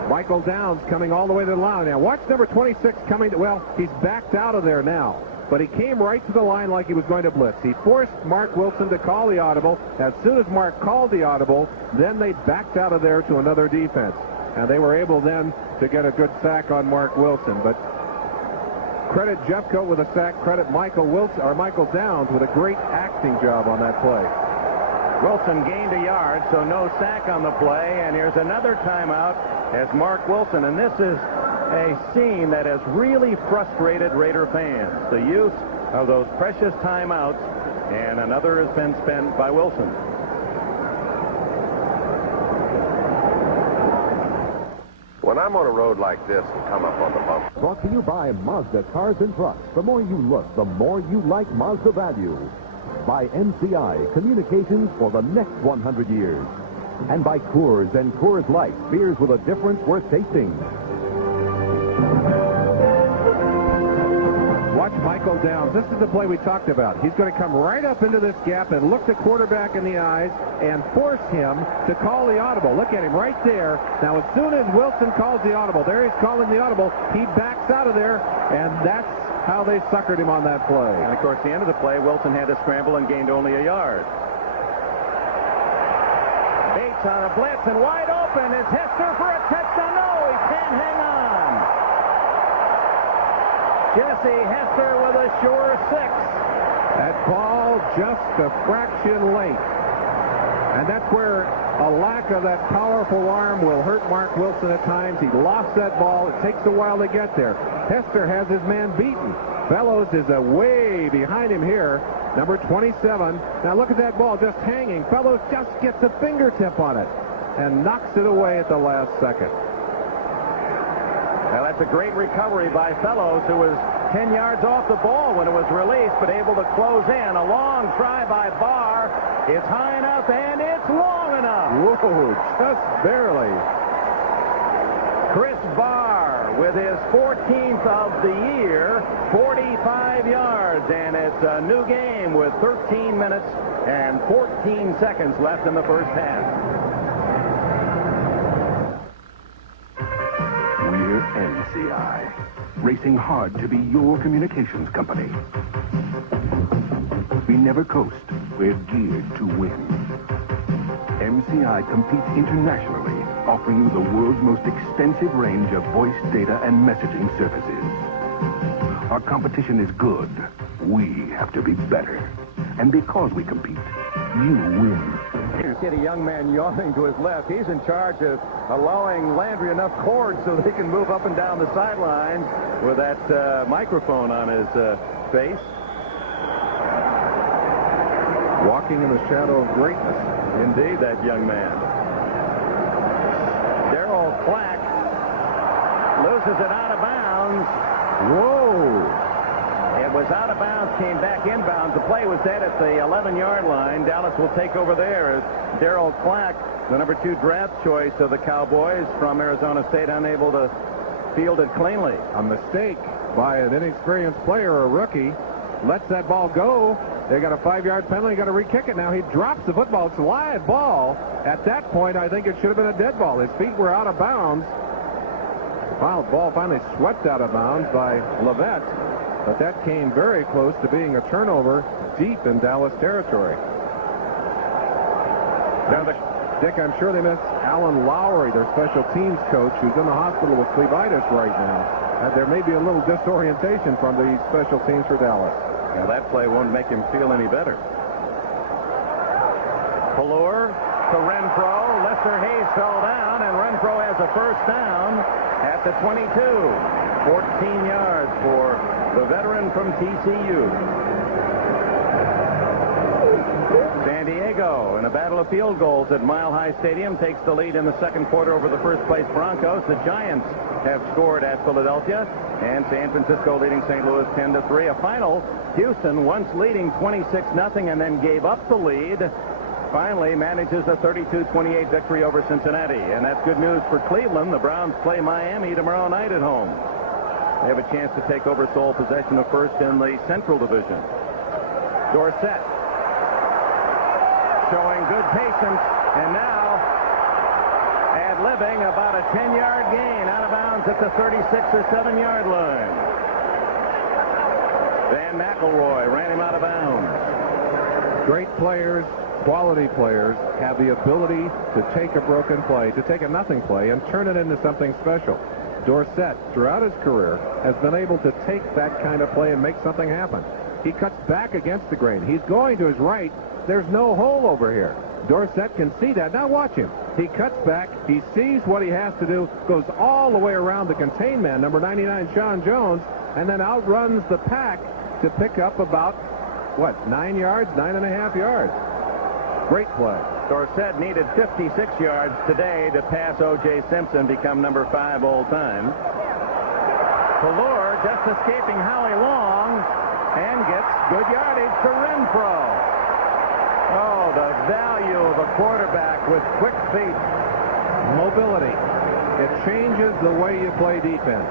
Michael Downs coming all the way to the line. Now watch number 26 coming. Well, he's backed out of there now. But he came right to the line like he was going to blitz. He forced Mark Wilson to call the audible. As soon as Mark called the audible, then they backed out of there to another defense. And they were able then to get a good sack on Mark Wilson. But credit Jeffcoat with a sack. Credit Michael Downs with a great acting job on that play. Wilson gained a yard, so no sack on the play. And here's another timeout as Mark Wilson. And this is a scene that has really frustrated Raider fans. The use of those precious timeouts, and another has been spent by Wilson. When I'm on a road like this and come up on the bump. Brought to you by Mazda Cars and Trucks. The more you look, the more you like Mazda value. By MCI, communications for the next 100 years. And by Coors and Coors Light, beers with a difference worth tasting. Watch Michael Downs. This is the play we talked about. He's going to come right up into this gap and look the quarterback in the eyes and force him to call the audible. Look at him right there. Now, as soon as Wilson calls the audible, there he's calling the audible, he backs out of there, and that's how they suckered him on that play. And, of course, the end of the play, Wilson had to scramble and gained only a yard. Bates on a blitz and wide open. Is Hester for a touchdown? No, he can't hang on. Jesse Hester with a sure 6. That ball just a fraction late. And that's where a lack of that powerful arm will hurt Mark Wilson at times. He lost that ball. It takes a while to get there. Hester has his man beaten. Fellows is way behind him here. Number 27. Now look at that ball just hanging. Fellows just gets a fingertip on it and knocks it away at the last second. Well, that's a great recovery by Fellows, who was 10 yards off the ball when it was released, but able to close in. A long try by Barr. It's high enough, and it's long enough. Whoa, just barely. Chris Barr with his 14th of the year, 45 yards, and it's a new game with 13 minutes and 14 seconds left in the first half. We're MCI, racing hard to be your communications company. We never coast. We're geared to win. MCI competes internationally, offering you the world's most extensive range of voice, data, and messaging services. Our competition is good. We have to be better. And because we compete, you win. You see a young man yawning to his left. He's in charge of allowing Landry enough cords so they can move up and down the sidelines with that microphone on his face. Walking in the shadow of greatness. Indeed, that young man. Darryl Flack loses it out of bounds. Whoa! It was out of bounds, came back inbounds. The play was dead at the 11-yard line. Dallas will take over there as Darryl Clack, the number 2 draft choice of the Cowboys from Arizona State, unable to field it cleanly. A mistake by an inexperienced player, a rookie, lets that ball go. They got a 5-yard penalty. Got to re-kick it now. He drops the football. It's a live ball. At that point, I think it should have been a dead ball. His feet were out of bounds. The ball finally swept out of bounds by Levette, but that came very close to being a turnover deep in Dallas territory. Now, Dick, I'm sure they miss Alan Lowry, their special teams coach, who's in the hospital with phlebitis right now. There may be a little disorientation from the special teams for Dallas. Now, that play won't make him feel any better. Pallure to Renfro. Lester Hayes fell down, and Renfro has a first down at the 22. 14 yards for the veteran from TCU. San Diego, in a battle of field goals at Mile High Stadium, takes the lead in the second quarter over the first-place Broncos. The Giants have scored at Philadelphia, and San Francisco leading St. Louis 10-3. A final, Houston, once leading 26-0 and then gave up the lead, finally manages a 32-28 victory over Cincinnati. And that's good news for Cleveland. The Browns play Miami tomorrow night at home. They have a chance to take over sole possession of first in the Central Division. Dorsett showing good patience, and now ad-libbing about a 10-yard gain out of bounds at the 36 or 7-yard line. Van McElroy ran him out of bounds. Great players, quality players, have the ability to take a broken play, to take a nothing play, and turn it into something special. Dorsett, throughout his career, has been able to take that kind of play and make something happen. He cuts back against the grain. He's going to his right. There's no hole over here. Dorsett can see that. Now watch him. He cuts back. He sees what he has to do, goes all the way around the contain man, number 99, Sean Jones, and then outruns the pack to pick up about, 9 yards, 9.5 yards. Great play. Dorsett needed 56 yards today to pass O.J. Simpson, become number 5 all time. Pallure just escaping Howie Long and gets good yardage to Renfro. Oh, the value of a quarterback with quick feet. Mobility. It changes the way you play defense.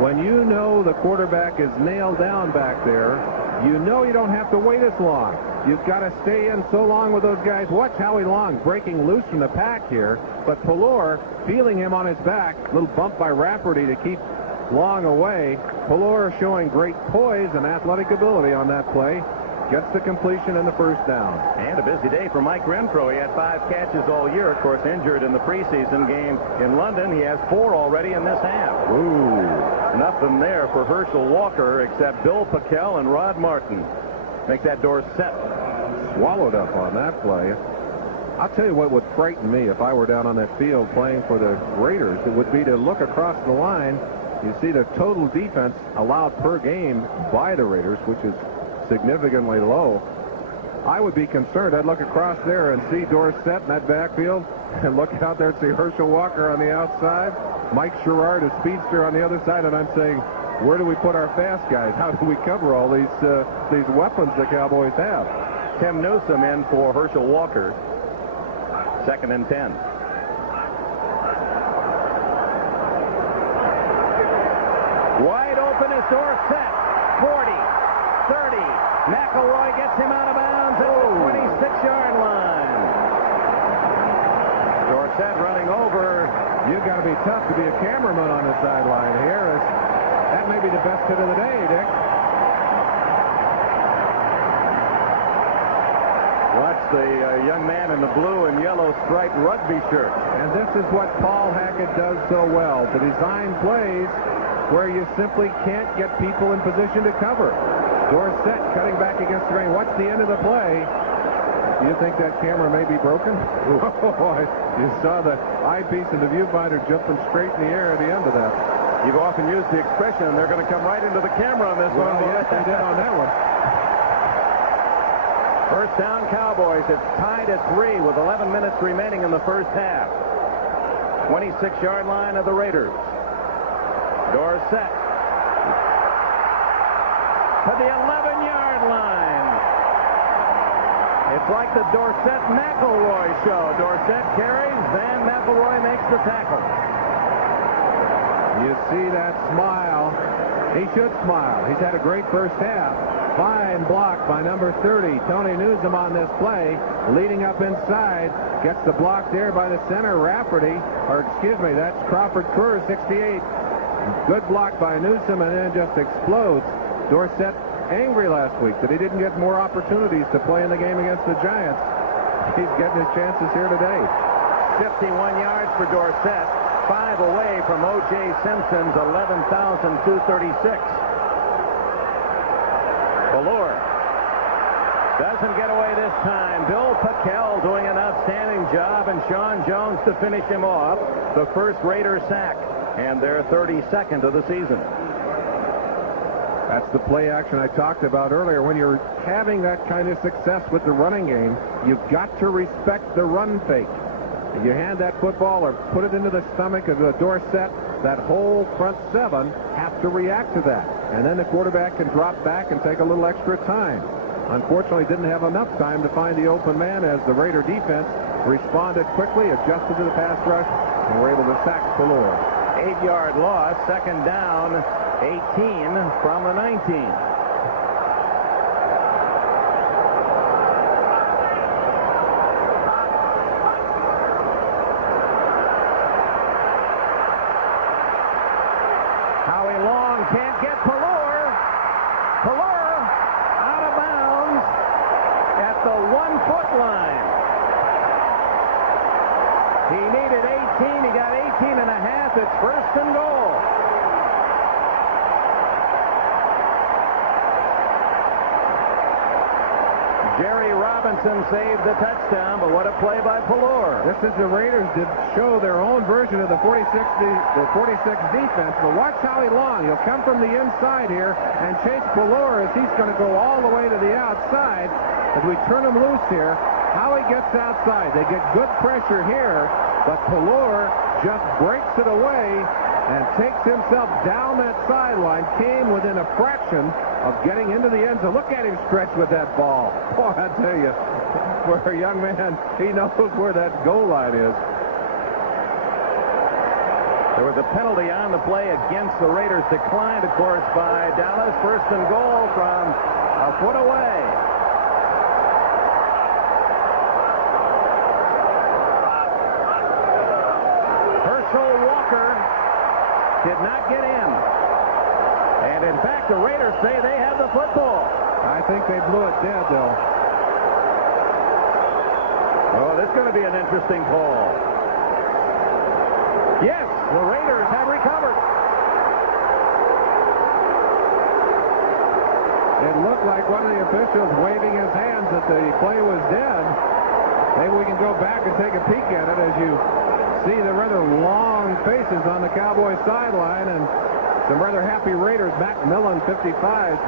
When you know the quarterback is nailed down back there, you know you don't have to wait as long. You've got to stay in so long with those guys. Watch Howie Long breaking loose from the pack here, but Pallure feeling him on his back. Little bump by Rafferty to keep Long away. Pallure showing great poise and athletic ability on that play. Gets the completion and the first down. And a busy day for Mike Renfro. He had 5 catches all year, of course, injured in the preseason game in London. He has 4 already in this half. Ooh. Nothing there for Herschel Walker except Bill Packel and Rod Martin. Make that Dorsett. Swallowed up on that play. I'll tell you what would frighten me if I were down on that field playing for the Raiders. It would be to look across the line. You see the total defense allowed per game by the Raiders, which is significantly low. I would be concerned. I'd look across there and see Dorsett in that backfield, and look out there and see Herschel Walker on the outside, Mike Sherrard, a speedster, on the other side, and I'm saying, where do we put our fast guys? How do we cover all these weapons the Cowboys have? Tim Newsom in for Herschel Walker. 2nd and 10. Wide open is Dorsett. 40, 30. McElroy gets him out of bounds at the 26-yard line. Dorsett running over. You've got to be tough to be a cameraman on the sideline here. That may be the best hit of the day, Dick. Watch the young man in the blue and yellow striped rugby shirt. And this is what Paul Hackett does so well, to design plays where you simply can't get people in position to cover. Dorsett cutting back against the grain. Watch the end of the play. You think that camera may be broken? You saw the eyepiece and the viewfinder jumping straight in the air at the end of that. You've often used the expression, they're going to come right into the camera on this one. Yes, they did on that one. First down, Cowboys. It's tied at 3 with 11 minutes remaining in the first half. 26-yard line of the Raiders. Dorsett. to the 11-yard line. It's like the Dorsett-McElroy show. Dorsett carries, Van McElroy makes the tackle. You see that smile. He should smile. He's had a great first half. Fine block by number 30, Tony Newsom on this play. Leading up inside. Gets the block there by the center, Rafferty. Or excuse me, that's Crawford Kerr, 68. Good block by Newsom, and then just explodes. Dorsett angry last week that he didn't get more opportunities to play in the game against the Giants. He's getting his chances here today. 51 yards for Dorsett. 5 away from O.J. Simpson's 11,236. Ballure doesn't get away this time. Bill Packel doing an outstanding job, and Sean Jones to finish him off. The first Raider sack, and their 32nd of the season. That's the play action I talked about earlier. When you're having that kind of success with the running game, you've got to respect the run fake. If you hand that football or put it into the stomach of the Dorsett, that whole front seven have to react to that. And then the quarterback can drop back and take a little extra time. Unfortunately, didn't have enough time to find the open man as the Raider defense responded quickly, adjusted to the pass rush, and were able to sack Ballure. 8-yard loss, second down, 18 from the 19. Howie Long can't get Ballure. Ballure out of bounds at the 1-foot line. He needed 18. He got 18 and a half. It's first and goal. Jerry Robinson saved the touchdown, but what a play by Ballure. This is the Raiders did show their own version of the 46 defense, but watch Howie Long. He'll come from the inside here and chase Ballure as he's going to go all the way to the outside. As we turn him loose here, Howie gets outside. They get good pressure here, but Ballure just breaks it away and takes himself down that sideline. Came within a fraction of getting into the end zone. Look at him stretch with that ball. Boy, I tell you, for a young man, he knows where that goal line is. There was a penalty on the play against the Raiders, declined, of course, by Dallas. First and goal from a foot away. Herschel Walker did not get in. And in fact, the Raiders say they have the football. I think they blew it dead, though. Oh, this is going to be an interesting call. Yes, the Raiders have recovered. It looked like one of the officials waving his hands that the play was dead. Maybe we can go back and take a peek at it as you see the rather long faces on the Cowboys sideline and some rather happy Raiders. Macmillan, 55,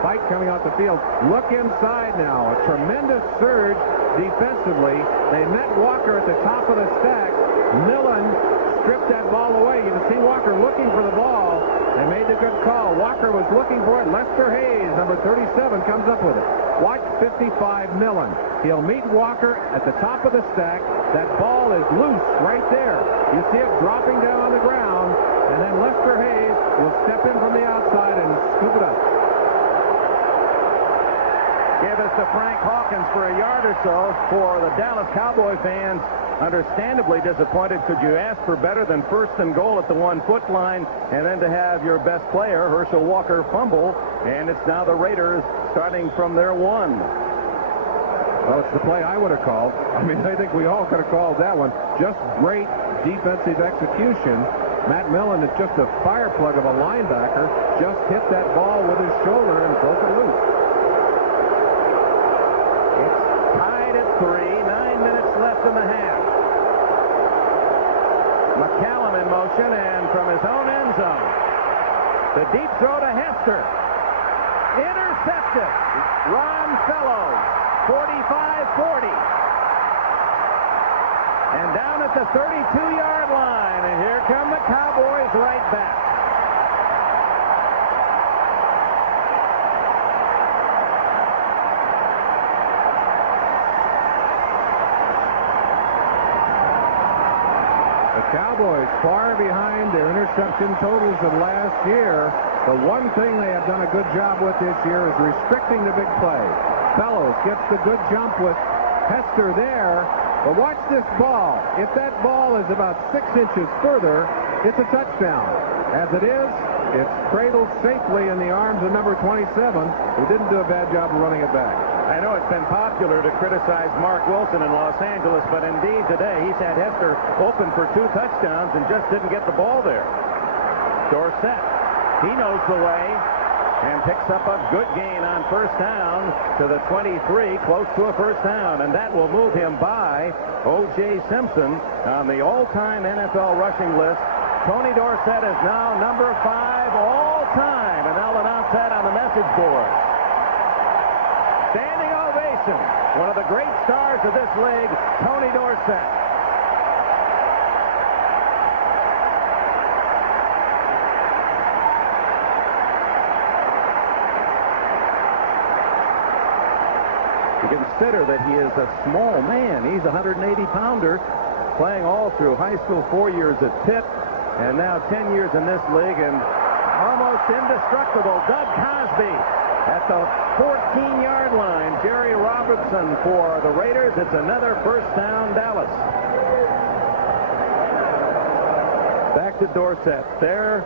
Spike coming out the field. Look inside now. A tremendous surge defensively. They met Walker at the top of the stack. Millen stripped that ball away. You can see Walker looking for the ball. They made the good call. Walker was looking for it. Lester Hayes, number 37, comes up with it. Watch 55 Millen. He'll meet Walker at the top of the stack. That ball is loose right there. You see it dropping down on the ground. And then Lester Hayes will step in from the outside and scoop it up. Give us to Frank Hawkins for a yard or so. For the Dallas Cowboy fans, understandably disappointed. Could you ask for better than first and goal at the 1-foot line, and then to have your best player, Herschel Walker, fumble, and it's now the Raiders starting from their 1. Well, it's the play I would have called. I mean, I think we all could have called that one. Just great defensive execution. Matt Millen is just a fire plug of a linebacker. Just hit that ball with his shoulder and broke it loose. It's tied at 3. 9 minutes left in the half. McCallum in motion, and from his own end zone. The deep throw to Hester. Intercepted. Ron Fellows. 45-40. And down at the 32-yard line. And here come the Cowboys right back. Cowboys far behind their interception totals of last year. The one thing they have done a good job with this year is restricting the big play. Fellows gets the good jump with Hester there. But watch this ball. If that ball is about 6 inches further, it's a touchdown. As it is, it's cradled safely in the arms of number 27, who didn't do a bad job of running it back. I know it's been popular to criticize Mark Wilson in Los Angeles, but indeed today he's had Hester open for 2 touchdowns and just didn't get the ball there. Dorsett, he knows the way and picks up a good gain on first down to the 23, close to a first down, and that will move him by O.J. Simpson on the all-time NFL rushing list. Tony Dorsett is now number 5 all-time, and they'll announce that on the message board. Standing ovation, one of the great stars of this league, Tony Dorsett. Consider that he is a small man. He's a 180-pounder, playing all through high school, 4 years at Pitt, and now 10 years in this league, and almost indestructible. Doug Cosby at the 14-yard line. Jerry Robertson for the Raiders. It's another first down, Dallas. Back to Dorsett. There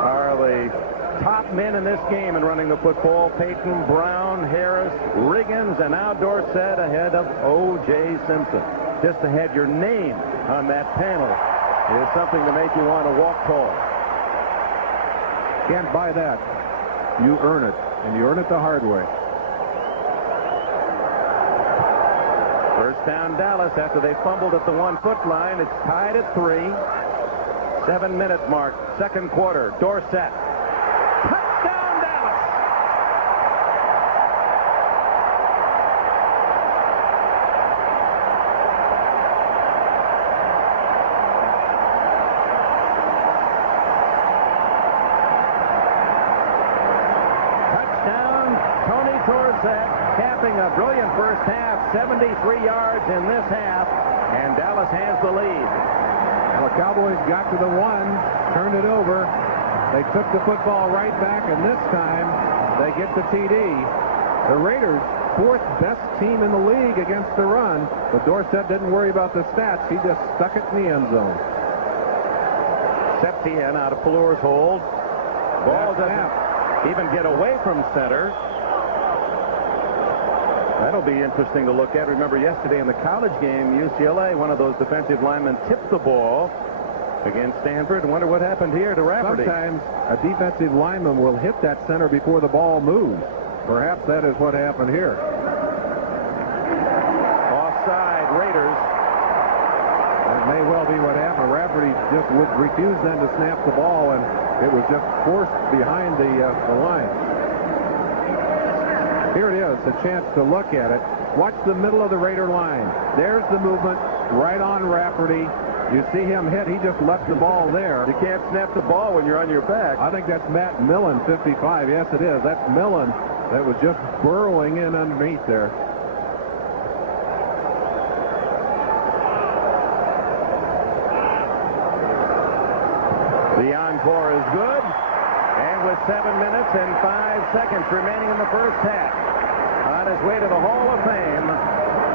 are the top men in this game in running the football. Peyton, Brown, Harris, Riggins, and now Dorsett ahead of O.J. Simpson. Just to have your name on that panel is something to make you want to walk tall. Can't buy that. You earn it, and you earn it the hard way. First down, Dallas, after they fumbled at the 1-foot line. It's tied at 3. 7-minute mark, second quarter. Dorsett. Capping a brilliant first half, 73 yards in this half, and Dallas has the lead. Well, the Cowboys got to the 1, turned it over. They took the football right back, and this time they get the TD. The Raiders, 4th best team in the league against the run, but Dorsett didn't worry about the stats. He just stuck it in the end zone. Septien out of Fuller's hold. Ball doesn't even get away from center. That'll be interesting to look at. Remember yesterday in the college game, UCLA, one of those defensive linemen tipped the ball against Stanford. Wonder what happened here to Rafferty. Sometimes a defensive lineman will hit that center before the ball moves. Perhaps that is what happened here. Offside, Raiders. That may well be what happened. Rafferty just would refuse then to snap the ball, and it was just forced behind the line. Here it is, a chance to look at it. Watch the middle of the Raider line. There's the movement right on Rafferty. You see him hit. He just left the ball there. You can't snap the ball when you're on your back. I think that's Matt Millen, 55. Yes, it is. That's Millen that was just burrowing in underneath there. The encore is good. And with 7 minutes and 5 seconds remaining in the first half, on his way to the Hall of Fame,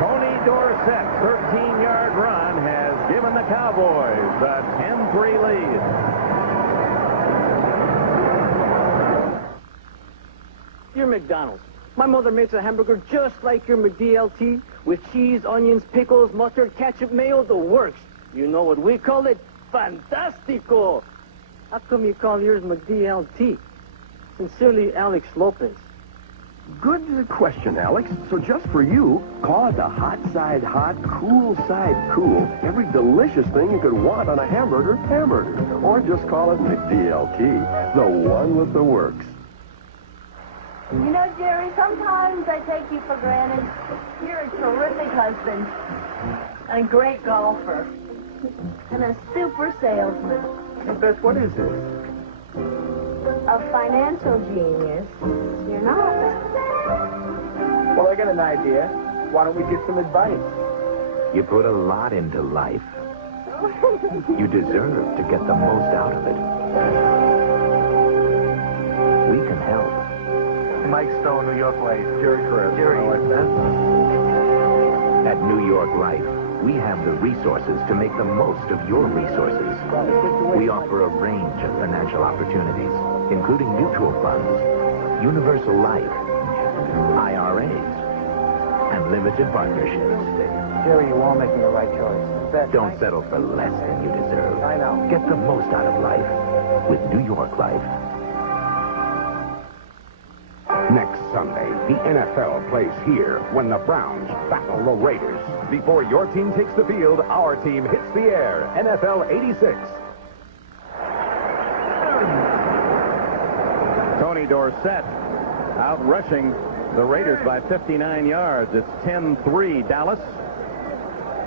Tony Dorsett's 13-yard run has given the Cowboys a 10-3 lead. Dear McDonald's, my mother makes a hamburger just like your McDLT with cheese, onions, pickles, mustard, ketchup, mayo, the works. You know what we call it? Fantastico. How come you call yours McDLT? Sincerely, Alex Lopez. Good question, Alex. So just for you, call it the hot side hot, cool side cool. Every delicious thing you could want on a hamburger. Or just call it McDLT, the one with the works. You know, Jerry, sometimes I take you for granted. You're a terrific husband, a great golfer, and a super salesman. Hey, Beth, what is this? A financial genius. You're not. Well, I got an idea. Why don't we get some advice? You put a lot into life. Oh. You deserve to get the most out of it. We can help. Mike Stone, New York Life. Jerry Chris. Jerry. Like that. At New York Life, we have the resources to make the most of your resources. We offer a range of financial opportunities, including mutual funds, universal life, IRAs, and limited partnerships. Jerry, you are making the right choice. Don't settle for less than you deserve. I know. Get the most out of life with New York Life. Next Sunday, the NFL plays here when the Browns battle the Raiders. Before your team takes the field, our team hits the air. NFL 86. Tony Dorsett out rushing the Raiders by 59 yards. It's 10-3 Dallas.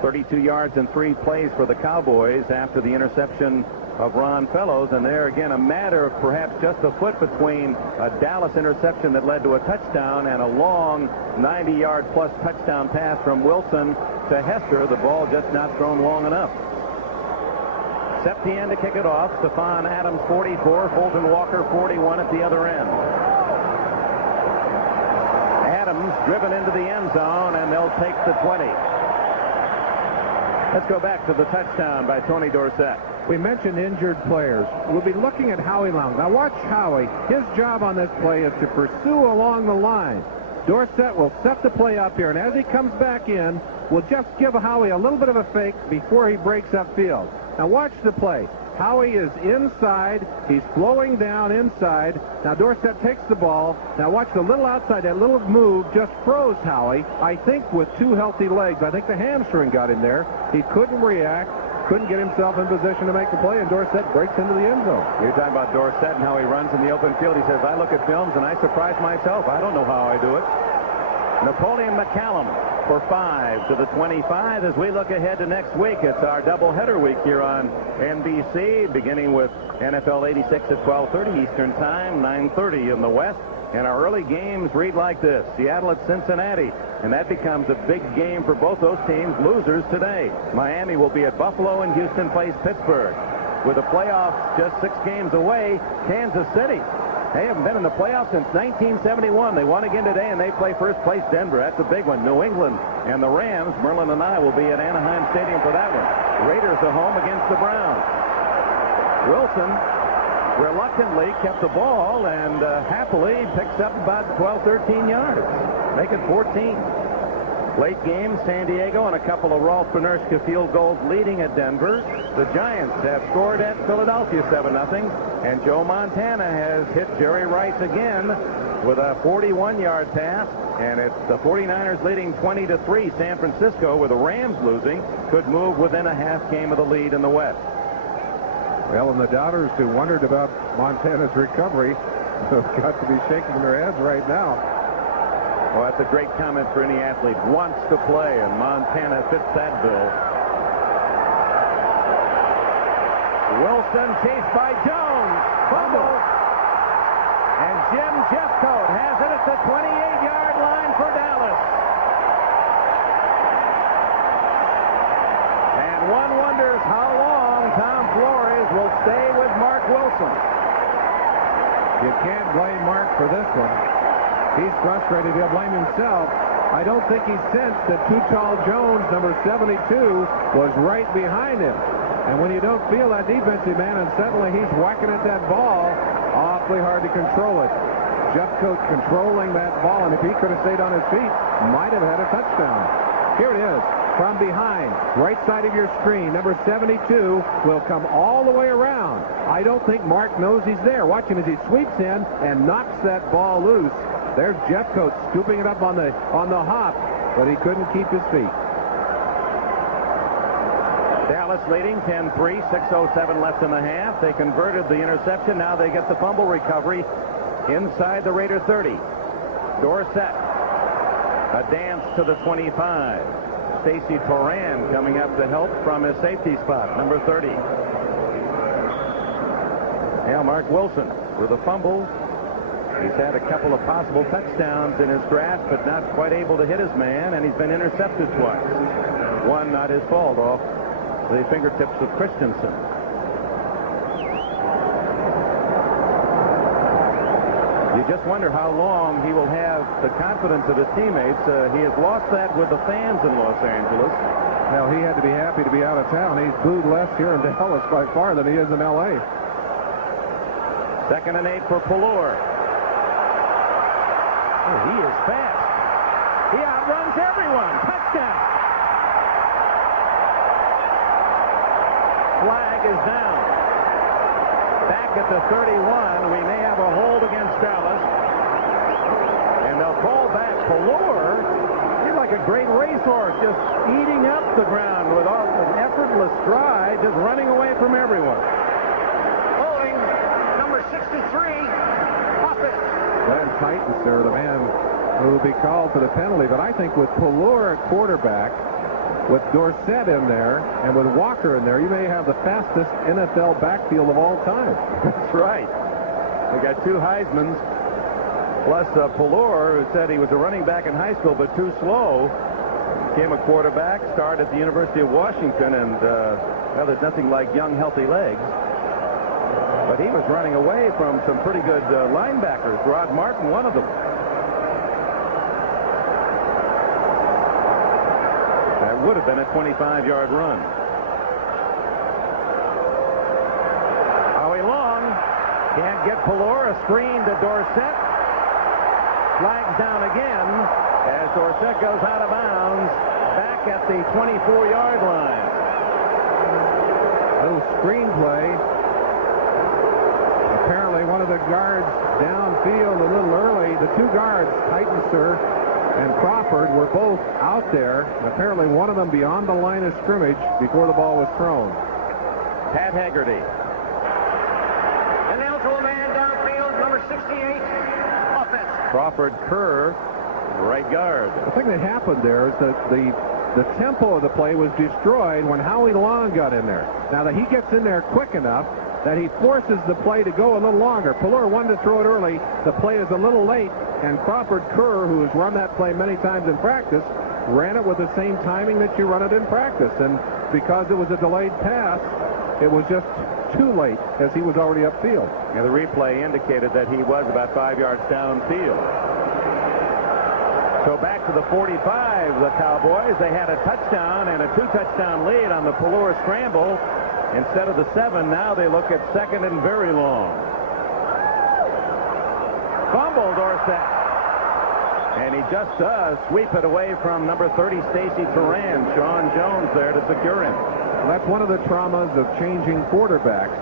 32 yards and 3 plays for the Cowboys after the interception of Ron Fellows. And there again, a matter of perhaps just a foot between a Dallas interception that led to a touchdown and a long 90-yard plus touchdown pass from Wilson to Hester. The ball just not thrown long enough. Septien to kick it off. Stephon Adams 44, Fulton Walker 41 at the other end. Adams driven into the end zone, and they'll take the 20. Let's go back to the touchdown by Tony Dorsett. We mentioned injured players. We'll be looking at Howie Long. Now watch Howie. His job on this play is to pursue along the line. Dorsett will set the play up here, and as he comes back in, we'll just give Howie a little bit of a fake before he breaks upfield. Now watch the play. Howie is inside. He's flowing down inside. Now Dorsett takes the ball. Now watch the little outside. That little move just froze Howie. I think with 2 healthy legs. I think the hamstring got him there. He couldn't react. Couldn't get himself in position to make the play, and Dorsett breaks into the end zone. You're talking about Dorsett and how he runs in the open field. He says, I look at films and I surprise myself. I don't know how I do it. Napoleon McCallum for 5 to the 25 as we look ahead to next week. It's our doubleheader week here on NBC, beginning with NFL 86 at 12:30 Eastern Time, 9:30 in the West. And our early games read like this: Seattle at Cincinnati. And that becomes a big game for both those teams. Losers today. Miami will be at Buffalo, and Houston plays Pittsburgh. With the playoffs just 6 games away, Kansas City. They haven't been in the playoffs since 1971. They won again today, and they play first place Denver. That's a big one. New England and the Rams. Merlin and I will be at Anaheim Stadium for that one. Raiders are home against the Browns. Wilson reluctantly kept the ball and happily picks up about 12-13 yards. Make it 14. Late game, San Diego and a couple of Rolf Benerschke field goals leading at Denver. The Giants have scored at Philadelphia 7-0. And Joe Montana has hit Jerry Rice again with a 41-yard pass. And it's the 49ers leading 20-3. San Francisco, with the Rams losing, could move within a half game of the lead in the West. Well, and the doubters who wondered about Montana's recovery have got to be shaking their heads right now. Well, that's a great comment for any athlete. Wants to play, and Montana fits that bill. Wilson chased by Jones. Fumble. And Jim Jeffcoat has it at the 28-yard line for Dallas. And one wonders how long Tom Flores will stay with Mark Wilson. You can't blame Mark for this one. He's frustrated. He'll blame himself. I don't think he sensed that Too Tall Jones, number 72, was right behind him. And when you don't feel that defensive man, and suddenly he's whacking at that ball, awfully hard to control it. Jeffcoat controlling that ball, and if he could have stayed on his feet, might have had a touchdown. Here it is. From behind, right side of your screen, number 72 will come all the way around. I don't think Mark knows he's there. Watch him as he sweeps in and knocks that ball loose. There's Jeffcoat scooping it up on the hop, but he couldn't keep his feet. Dallas leading 10-3, 6:07 left in the half. They converted the interception. Now they get the fumble recovery inside the Raider 30. Dorsett, a dance to the 25. Stacy Toran coming up to help from his safety spot, number 30. Now Mark Wilson with a fumble. He's had a couple of possible touchdowns in his grasp, but not quite able to hit his man, and he's been intercepted twice. One not his fault, off the fingertips of Christensen. You just wonder how long he will have the confidence of his teammates. He has lost that with the fans in Los Angeles. Well, he had to be happy to be out of town. He's booed less here in Dallas by far than he is in L.A. 2nd and 8 for Pallure. Oh, he is fast. He outruns everyone. Touchdown. Flag is down. Back at the 31, we may have a hold against Dallas. And they'll call back Pallure. He's like a great racehorse, just eating up the ground with all an effortless stride, just running away from everyone. Holding number 63, Plunkett. Glenn Titans, sir, the man who will be called for the penalty. But I think with Pallure at quarterback, with Dorsett in there, and with Walker in there, you may have the fastest NFL backfield of all time. That's right. We got 2 Heismans, plus Pallure, who said he was a running back in high school, but too slow. Became a quarterback, started at the University of Washington, and, well, there's nothing like young, healthy legs. But he was running away from some pretty good linebackers. Rod Martin, one of them. That would have been a 25-yard run. Howie Long can't get Pallure. A screen to Dorsett. Flags down again as Dorsett goes out of bounds back at the 24-yard line. Little screenplay. Apparently one of the guards downfield a little early. The 2 guards, Titans and Crawford, were both out there. And apparently one of them beyond the line of scrimmage before the ball was thrown. Pat Haggerty. And now to a man downfield, number 68, offense. Crawford Kerr, right guard. The thing that happened there is that the tempo of the play was destroyed when Howie Long got in there. Now that he gets in there quick enough that he forces the play to go a little longer. Pallure wanted to throw it early. The play is a little late, and Crawford Kerr, who has run that play many times in practice, ran it with the same timing that you run it in practice. And because it was a delayed pass, it was just too late as he was already upfield. And the replay indicated that he was about 5 yards downfield. So back to the 45, the Cowboys. They had a touchdown and a 2-touchdown lead on the Pallure scramble. Instead of the 7, now they look at 2nd and very long. Fumble, Dorsett. And he just does sweep it away from number 30, Stacy Turan. Sean Jones there to secure him. Well, that's one of the traumas of changing quarterbacks.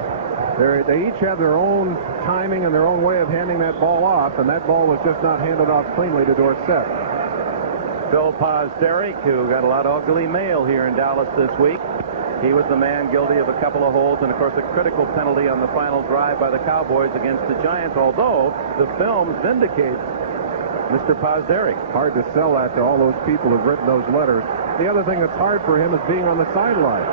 They each have their own timing and their own way of handing that ball off, and that ball was just not handed off cleanly to Dorsett. Phil Pozderac, who got a lot of ugly mail here in Dallas this week. He was the man guilty of a couple of holds and, of course, a critical penalty on the final drive by the Cowboys against the Giants, although the films vindicate Mr. Pozderac. Hard to sell that to all those people who've written those letters. The other thing that's hard for him is being on the sideline.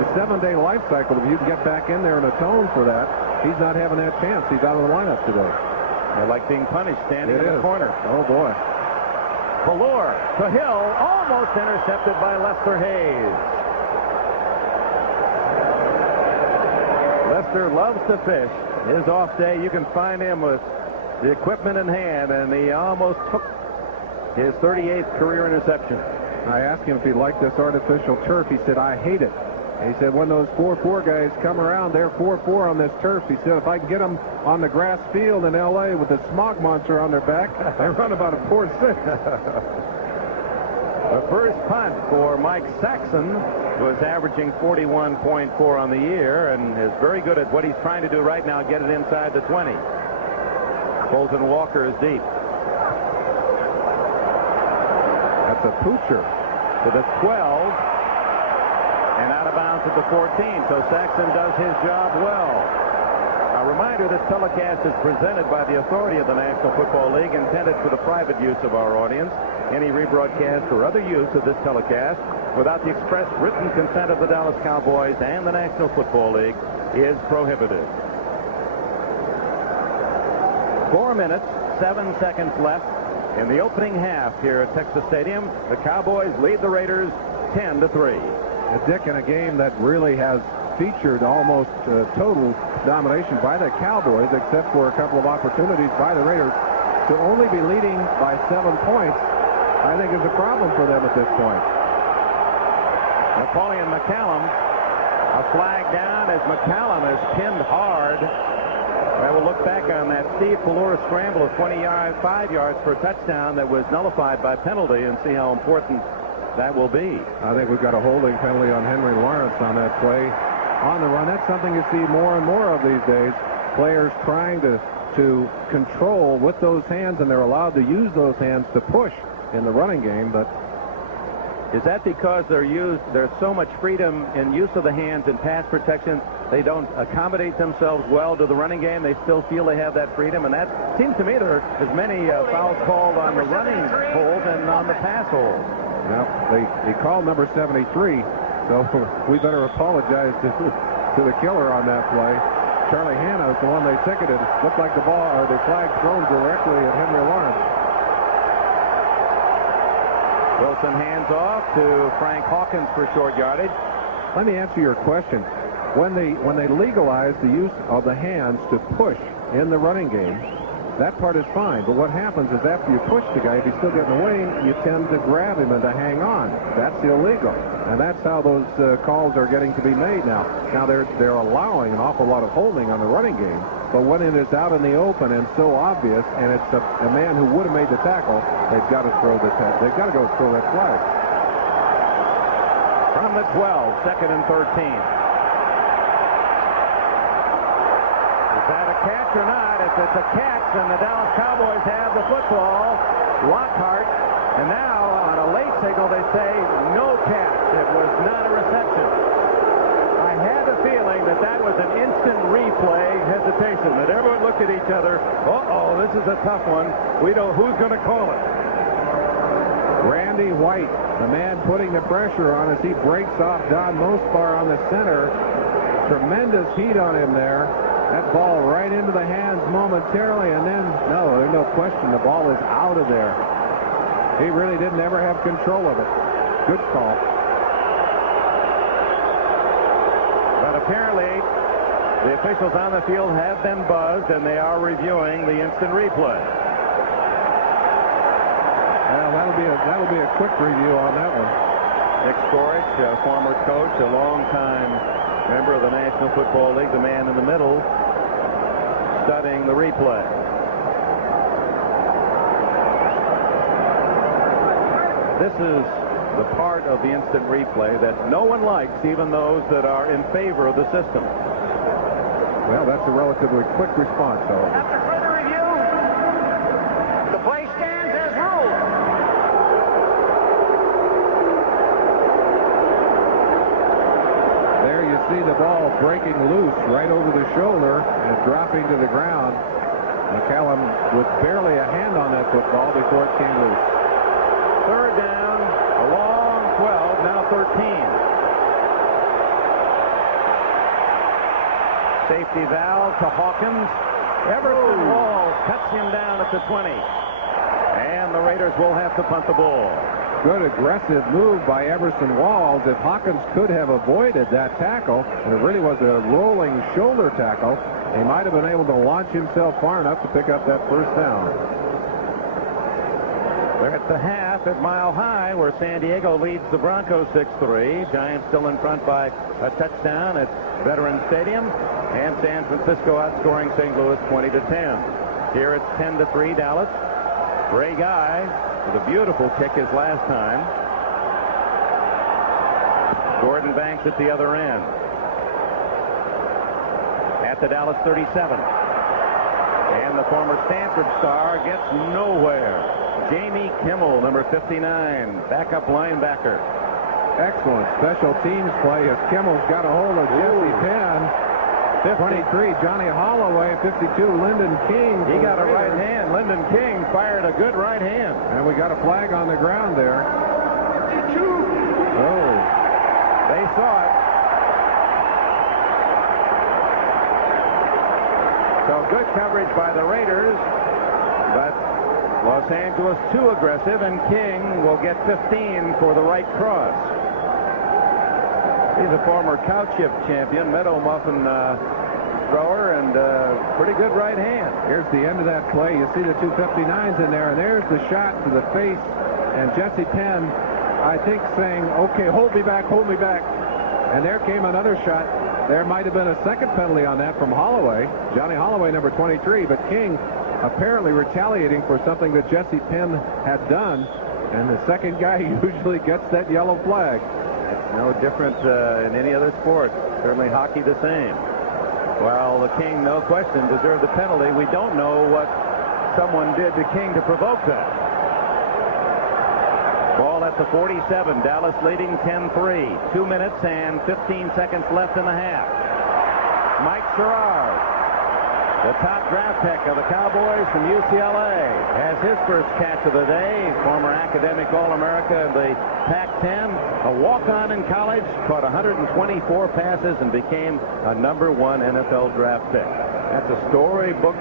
It's a 7-day life cycle. If you can get back in there and atone for that, he's not having that chance. He's out of the lineup today. I like being punished standing in the corner. Oh, boy. Pallure to Hill, almost intercepted by Lester Hayes. Lester loves to fish. His off day, you can find him with the equipment in hand, and he almost took his 38th career interception. I asked him if he liked this artificial turf. He said, I hate it. And he said, when those 4-4 guys come around, they're 4-4 on this turf. He said, if I can get them on the grass field in L.A. with the smog monster on their back, they run about a 4.6. The first punt for Mike Saxon was averaging 41.4 on the year and is very good at what he's trying to do right now, get it inside the 20. Colton Walker is deep. That's a poocher. To the 12 and out of bounds at the 14. So Saxon does his job well. A reminder, this telecast is presented by the authority of the National Football League, intended for the private use of our audience. Any rebroadcast or other use of this telecast without the express written consent of the Dallas Cowboys and the National Football League is prohibited. 4 minutes, 7 seconds left in the opening half here at Texas Stadium. The Cowboys lead the Raiders 10-3. Dick, in a game that really has featured almost total domination by the Cowboys, except for a couple of opportunities by the Raiders, to only be leading by 7 points, I think is a problem for them at this point. Napoleon McCallum, a flag down as McCallum is pinned hard. I will look back on that Steve Pelora scramble of 5 yards for a touchdown that was nullified by penalty and see how important that will be. I think we've got a holding penalty on Henry Lawrence on that play. On the run, that's something you see more and more of these days. Players trying to control with those hands, and they're allowed to use those hands to push in the running game, but is that because there's so much freedom in use of the hands in pass protection, they don't accommodate themselves well to the running game? They still feel they have that freedom, and that seems to me there are as many fouls called on the running hold than on the pass hold. Yeah, they called number 73, so we better apologize to the killer on that play. Charlie Hanna is the one they ticketed. Looked like the ball or the flag thrown directly at Henry Lawrence. Wilson hands off to Frank Hawkins for short yardage. Let me answer your question. When they legalize the use of the hands to push in the running game, that part is fine. But what happens is after you push the guy, if he's still getting away, you tend to grab him and to hang on. That's illegal. And that's how those calls are getting to be made now. Now they're allowing an awful lot of holding on the running game. But when it is out in the open and so obvious, and it's a man who would have made the tackle, they've got to throw they've got to go throw that flag. From the 12, 2nd and 13. Is that a catch or not? If it's a catch, then the Dallas Cowboys have the football. Lockhart, and now on a late signal they say no catch. It was not a reception. I had a feeling that was an instant replay hesitation, that everyone looked at each other. Uh-oh, this is a tough one. We know who's going to call it. Randy White, the man putting the pressure on as he breaks off Don Mospar on the center. Tremendous heat on him there. That ball right into the hands momentarily, and then, no, there's no question, the ball is out of there. He really didn't ever have control of it. Good call. But apparently, the officials on the field have been buzzed, and they are reviewing the instant replay. Well, that'll be a quick review on that one. Nick Skorich, a former coach, a longtime member of the National Football League, the man in the middle, studying the replay. This is the part of the instant replay that no one likes, even those that are in favor of the system. Well, that's a relatively quick response, however. After further review, the play stands as ruled. There you see the ball breaking loose right over the shoulder and dropping to the ground. McCallum with barely a hand on that football before it came loose. Third down, a long 12, now 13. Safety valve to Hawkins. Everson Walls cuts him down at the 20. And the Raiders will have to punt the ball. Good aggressive move by Everson Walls. If Hawkins could have avoided that tackle, and it really was a rolling shoulder tackle, he might have been able to launch himself far enough to pick up that first down. They're at the half at Mile High, where San Diego leads the Broncos 6-3. Giants still in front by a touchdown at Veterans Stadium, and San Francisco outscoring St. Louis 20-10. Here it's 10-3 Dallas. Ray Guy with a beautiful kick his last time. Gordon Banks at the other end. At the Dallas 37. And the former Stanford star gets nowhere. Jamie Kimmel, number 59, backup linebacker. Excellent special teams play as Kimmel's got a hold of Jesse Penn. 23, Johnny Holloway. 52, Lyndon King. He got a right hand. Lyndon King fired a good right hand. And we got a flag on the ground there. 52. Oh, they saw it. So good coverage by the Raiders, but Los Angeles too aggressive, and King will get 15 for the right cross. He's a former cow chip champion, meadow muffin thrower, and pretty good right hand. Here's the end of that play. You see the 259s in there, and there's the shot to the face. And Jesse Penn, I think, saying, okay, hold me back, hold me back. And there came another shot. There might have been a second penalty on that from Holloway. Johnny Holloway, number 23, but King apparently retaliating for something that Jesse Penn had done. And the second guy usually gets that yellow flag. It's no different in any other sport. Certainly hockey the same. Well, the King, no question, deserved the penalty. We don't know what someone did to King to provoke that. Ball at the 47. Dallas leading 10-3. 2 minutes and 15 seconds left in the half. Mike Sherrard, the top draft pick of the Cowboys from UCLA, has his first catch of the day. Former academic All-America in the Pac-10. A walk-on in college, caught 124 passes and became a #1 NFL draft pick. That's a storybook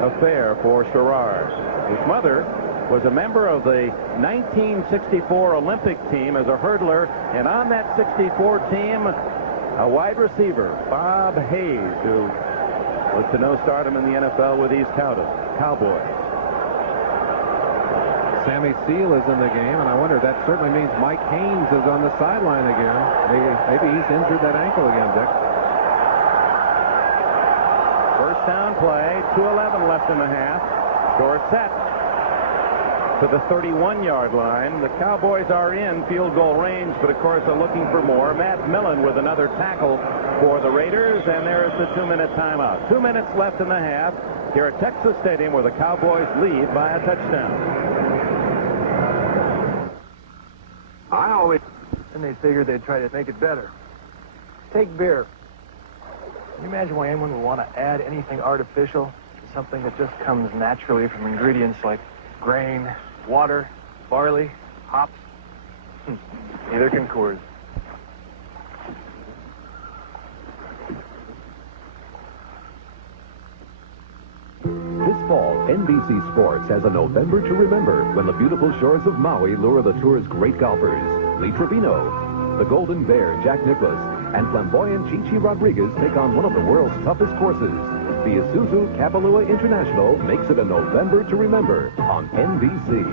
affair for Sherrard. His mother was a member of the 1964 Olympic team as a hurdler, and on that 64 team, a wide receiver, Bob Hayes, who was to no stardom in the NFL with these Cowboys. Sammy Seal is in the game, and I wonder, that certainly means Mike Haynes is on the sideline again. Maybe he's injured that ankle again, Dick. First down play, 2:11 left in the half. Dorsett to the 31-yard line. The Cowboys are in field goal range, but of course are looking for more. Matt Millen with another tackle for the Raiders, and there's the 2-minute timeout. 2 minutes left in the half here at Texas Stadium, where the Cowboys lead by a touchdown. And they figured they'd try to make it better. Take beer. Can you imagine why anyone would want to add anything artificial to something that just comes naturally from ingredients like grain, water, barley, hops? Neither can Coors. This fall, NBC Sports has a November to remember when the beautiful shores of Maui lure the tour's great golfers. Lee Trevino, the Golden Bear, Jack Nicklaus, and flamboyant Chi-Chi Rodriguez take on one of the world's toughest courses. The Isuzu Kapalua International makes it a November to remember on NBC.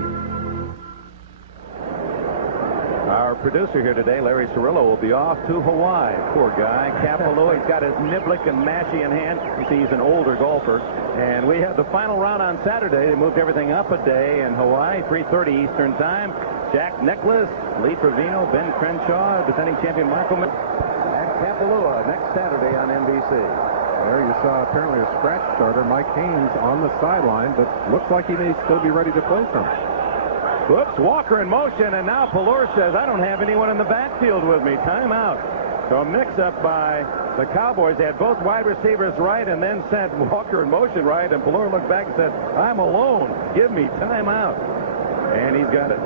Our producer here today, Larry Cirillo, will be off to Hawaii. Poor guy. Kapalua, he's got his niblick and mashie in hand. You see, he's an older golfer. And we have the final round on Saturday. They moved everything up a day in Hawaii, 3:30 Eastern Time. Jack Nicklaus, Lee Trevino, Ben Crenshaw, defending champion Michael at Kapalua next Saturday on NBC. There you saw apparently a scratch starter, Mike Haynes, on the sideline, but looks like he may still be ready to play some. Whoops, Walker in motion, and now Pallure says, I don't have anyone in the backfield with me. Timeout. So a mix-up by the Cowboys. They had both wide receivers right and then sent Walker in motion right, and Pallure looked back and said, I'm alone. Give me timeout. And he's got it.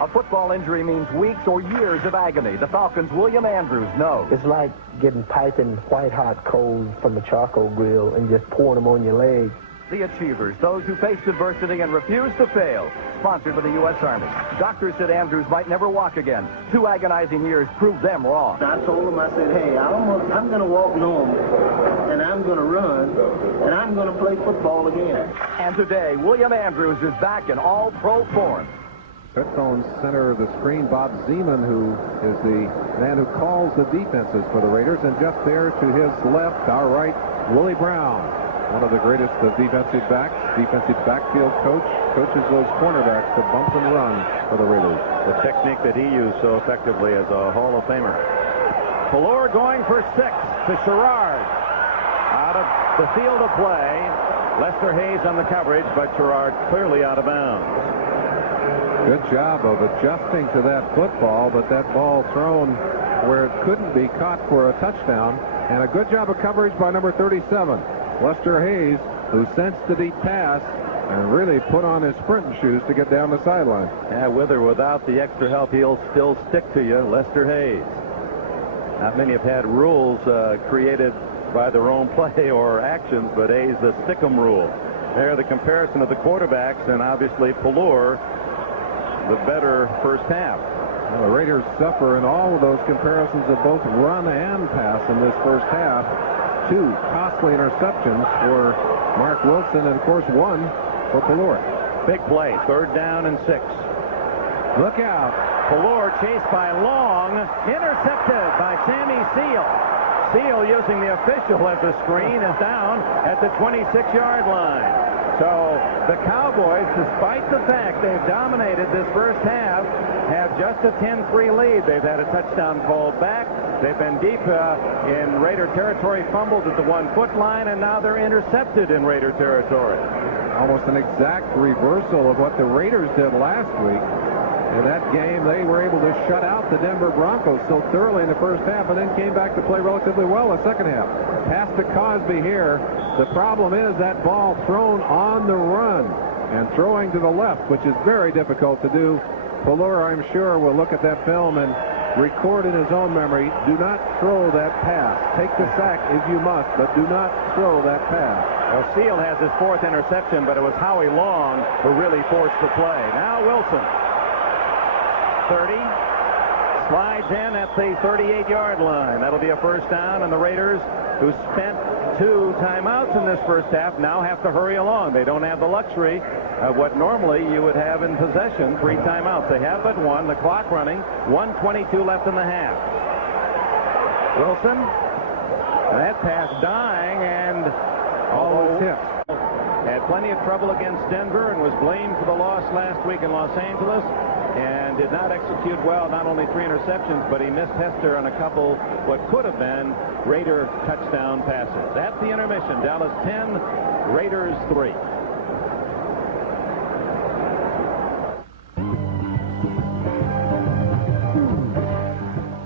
A football injury means weeks or years of agony. The Falcons' William Andrews knows. It's like getting piping white-hot coals from a charcoal grill and just pouring them on your leg. The Achievers, those who faced adversity and refused to fail. Sponsored by the U.S. Army. Doctors said Andrews might never walk again. 2 agonizing years proved them wrong. I told him, I said, hey, I'm going to walk normal, and I'm going to run, and I'm going to play football again. And today, William Andrews is back in all-pro form. Headphones center of the screen, Bob Zeman, who is the man who calls the defenses for the Raiders. And just there to his left, our right, Willie Brown, one of the greatest of defensive backs, defensive backfield coach, coaches those cornerbacks to bump and run for the Raiders. The technique that he used so effectively as a Hall of Famer. Pallure going for 6 to Sherrard. Out of the field of play. Lester Hayes on the coverage, but Sherrard clearly out of bounds. Good job of adjusting to that football, but that ball thrown where it couldn't be caught for a touchdown. And a good job of coverage by number 37, Lester Hayes, who sensed the deep pass and really put on his sprinting shoes to get down the sideline. Yeah, with or without the extra help, he'll still stick to you, Lester Hayes. Not many have had rules created by their own play or actions, but Hayes, the stick-em rule. There, the comparison of the quarterbacks, and obviously Pallure, the better first half. Well, the Raiders suffer in all of those comparisons of both run and pass in this first half. 2 costly interceptions for Mark Wilson, and of course 1 for Pelor. Big play, 3rd down and 6. Look out. Pelor chased by Long, intercepted by Sammy Seal. Seal, using the official as a screen, is down at the 26-yard line. So the Cowboys, despite the fact they've dominated this first half, have just a 10-3 lead. They've had a touchdown called back. They've been deep in Raider territory, fumbled at the 1-foot line, and now they're intercepted in Raider territory. Almost an exact reversal of what the Raiders did last week. In that game, they were able to shut out the Denver Broncos so thoroughly in the first half and then came back to play relatively well the second half. Pass to Cosby here. The problem is that ball thrown on the run and throwing to the left, which is very difficult to do. Pelor, I'm sure, will look at that film and record in his own memory, do not throw that pass. Take the sack if you must, but do not throw that pass. Well, Seal has his 4th interception, but it was Howie Long who really forced the play. Now Wilson. 30, slides in at the 38-yard line. That'll be a first down, and the Raiders, who spent 2 timeouts in this first half, now have to hurry along. They don't have the luxury of what normally you would have in possession, 3 timeouts. They have but 1, the clock running, 1:22 left in the half. Wilson, that pass dying, and almost hit. Had plenty of trouble against Denver and was blamed for the loss last week in Los Angeles, and did not execute well. Not only 3 interceptions, but he missed Hester on a couple what could have been Raider touchdown passes. At the intermission, Dallas 10, Raiders 3.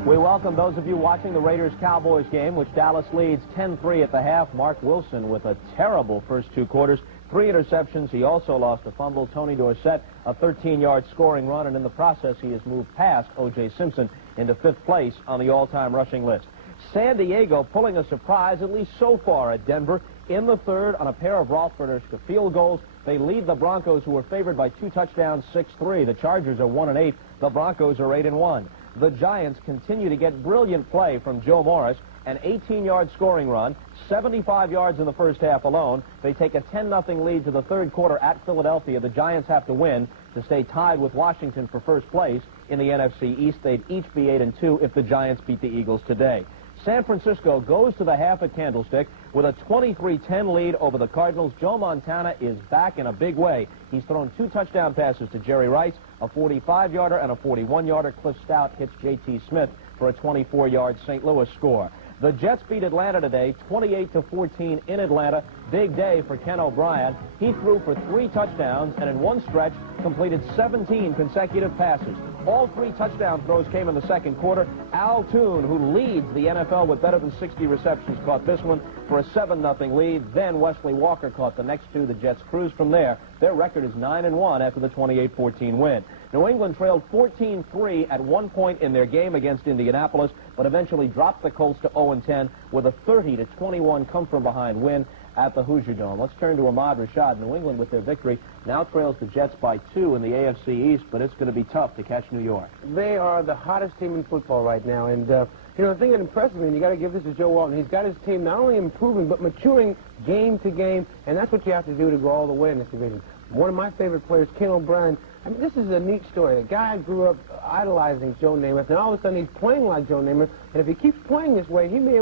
We welcome those of you watching the Raiders-Cowboys game, which Dallas leads 10-3 at the half. Mark Wilson with a terrible first 2 quarters. 3 interceptions. He also lost a fumble. Tony Dorsett, a 13-yard scoring run, and in the process, he has moved past O.J. Simpson into 5th place on the all-time rushing list. San Diego pulling a surprise, at least so far, at Denver. In the 3rd, on a pair of Roethlisberger field goals, they lead the Broncos, who were favored by 2 touchdowns, 6-3. The Chargers are 1-8. The Broncos are 8-1. The Giants continue to get brilliant play from Joe Morris. An 18-yard scoring run, 75 yards in the first half alone. They take a 10-0 lead to the 3rd quarter at Philadelphia. The Giants have to win to stay tied with Washington for first place in the NFC East. They'd each be 8-2 if the Giants beat the Eagles today. San Francisco goes to the half at Candlestick with a 23-10 lead over the Cardinals. Joe Montana is back in a big way. He's thrown 2 touchdown passes to Jerry Rice, a 45-yarder and a 41-yarder. Cliff Stout hits J.T. Smith for a 24-yard St. Louis score. The Jets beat Atlanta today, 28-14 in Atlanta. Big day for Ken O'Brien. He threw for 3 touchdowns and in one stretch completed 17 consecutive passes. All 3 touchdown throws came in the second quarter. Al Toon, who leads the NFL with better than 60 receptions, caught this one for a 7-0 lead. Then Wesley Walker caught the next 2. The Jets cruised from there. Their record is 9-1 after the 28-14 win. New England trailed 14-3 at one point in their game against Indianapolis, but eventually dropped the Colts to 0-10 with a 30-21 come-from-behind win at the Hoosier Dome. Let's turn to Ahmad Rashad. New England, with their victory, now trails the Jets by 2 in the AFC East, but it's going to be tough to catch New York. They are the hottest team in football right now, and you know, the thing that impresses me, and you got to give this to Joe Walton, he's got his team not only improving, but maturing game to game, and that's what you have to do to go all the way in this division. One of my favorite players, Ken O'Brien, I mean, this is a neat story. The guy grew up idolizing Joe Namath, and all of a sudden he's playing like Joe Namath, and if he keeps playing this way, he may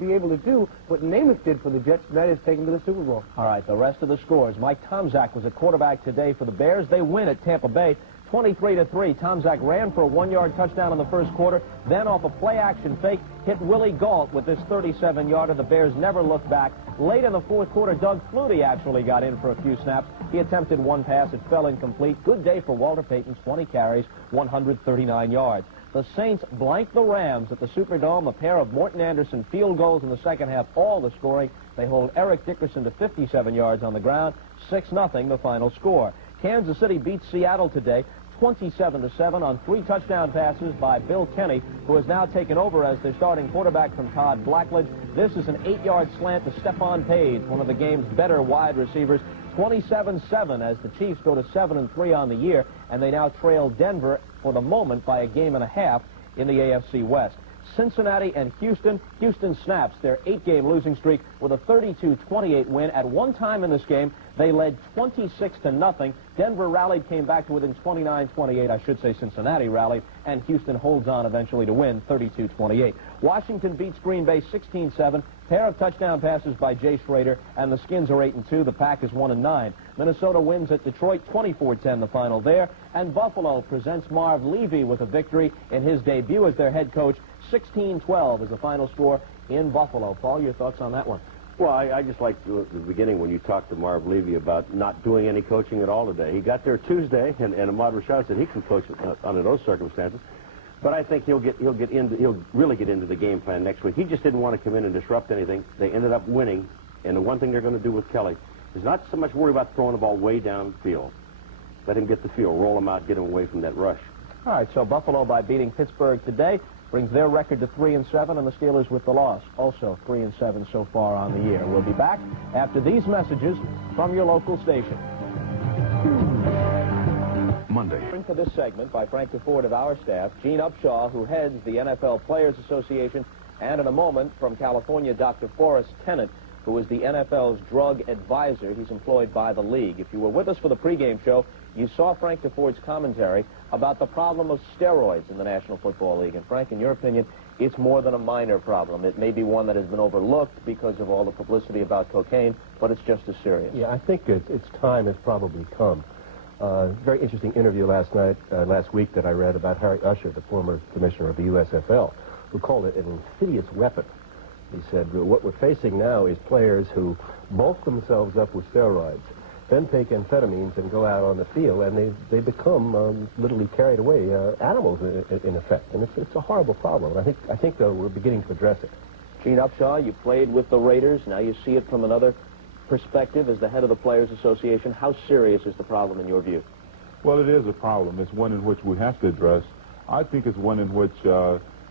be able to do what Namath did for the Jets, and that is take him to the Super Bowl. All right, the rest of the scores. Mike Tomczak was a quarterback today for the Bears. They win at Tampa Bay, 23-3. Tomczak ran for a 1-yard touchdown in the first quarter, then off a play-action fake, hit Willie Gault with this 37-yarder. The Bears never looked back. Late in the fourth quarter, Doug Flutie actually got in for a few snaps. He attempted one pass. It fell incomplete. Good day for Walter Payton, 20 carries, 139 yards. The Saints blanked the Rams at the Superdome. A pair of Morton Anderson field goals in the second half, all the scoring. They hold Eric Dickerson to 57 yards on the ground. 6-0 the final score. Kansas City beats Seattle today, 27-7 on 3 touchdown passes by Bill Kenny, who has now taken over as their starting quarterback from Todd Blackledge. This is an 8-yard slant to Stephon Page, one of the game's better wide receivers. 27-7 as the Chiefs go to 7-3 on the year, and they now trail Denver for the moment by a game and a half in the AFC West. Cincinnati and Houston. Houston snaps their 8-game losing streak with a 32-28 win. At one time in this game, they led 26-0. Denver rallied, came back to within 29-28. I should say Cincinnati rallied, and Houston holds on eventually to win 32-28. Washington beats Green Bay 16-7. Pair of touchdown passes by Jay Schrader, and the Skins are 8-2. The Pack is 1-9. Minnesota wins at Detroit 24-10, the final there. And Buffalo presents Marv Levy with a victory in his debut as their head coach. 16-12 is the final score in Buffalo. Paul, your thoughts on that one? Well, I just like the beginning when you talked to Marv Levy about not doing any coaching at all today. He got there Tuesday, and Ahmad Rashad said he can coach under those circumstances. But I think he'll really get into the game plan next week. He just didn't want to come in and disrupt anything. They ended up winning, and the one thing they're going to do with Kelly is not so much worry about throwing the ball way down the field. Let him get the field, roll him out, get him away from that rush. All right, so Buffalo, by beating Pittsburgh today, brings their record to 3-7, and the Steelers with the loss, also 3-7 so far on the year. We'll be back after these messages from your local station. Monday. For this segment by Frank DeFord of our staff, Gene Upshaw, who heads the NFL Players Association, and in a moment from California, Dr. Forrest Tennant, who is the NFL's drug advisor. He's employed by the league. If you were with us for the pregame show, you saw Frank DeFord's commentary about the problem of steroids in the National Football League. And Frank, in your opinion, it's more than a minor problem. It may be one that has been overlooked because of all the publicity about cocaine, but it's just as serious. Yeah, I think its time has probably come. Very interesting interview last week that I read about Harry Usher, the former commissioner of the USFL, who called it an insidious weapon. He said, what we're facing now is players who bulk themselves up with steroids, then take amphetamines and go out on the field, and they become literally carried away, animals in effect. And it's a horrible problem. And I think though, we're beginning to address it. Gene Upshaw, you played with the Raiders. Now you see it from another perspective as the head of the Players Association. How serious is the problem in your view? Well, it is a problem. It's one in which we have to address. I think it's one in which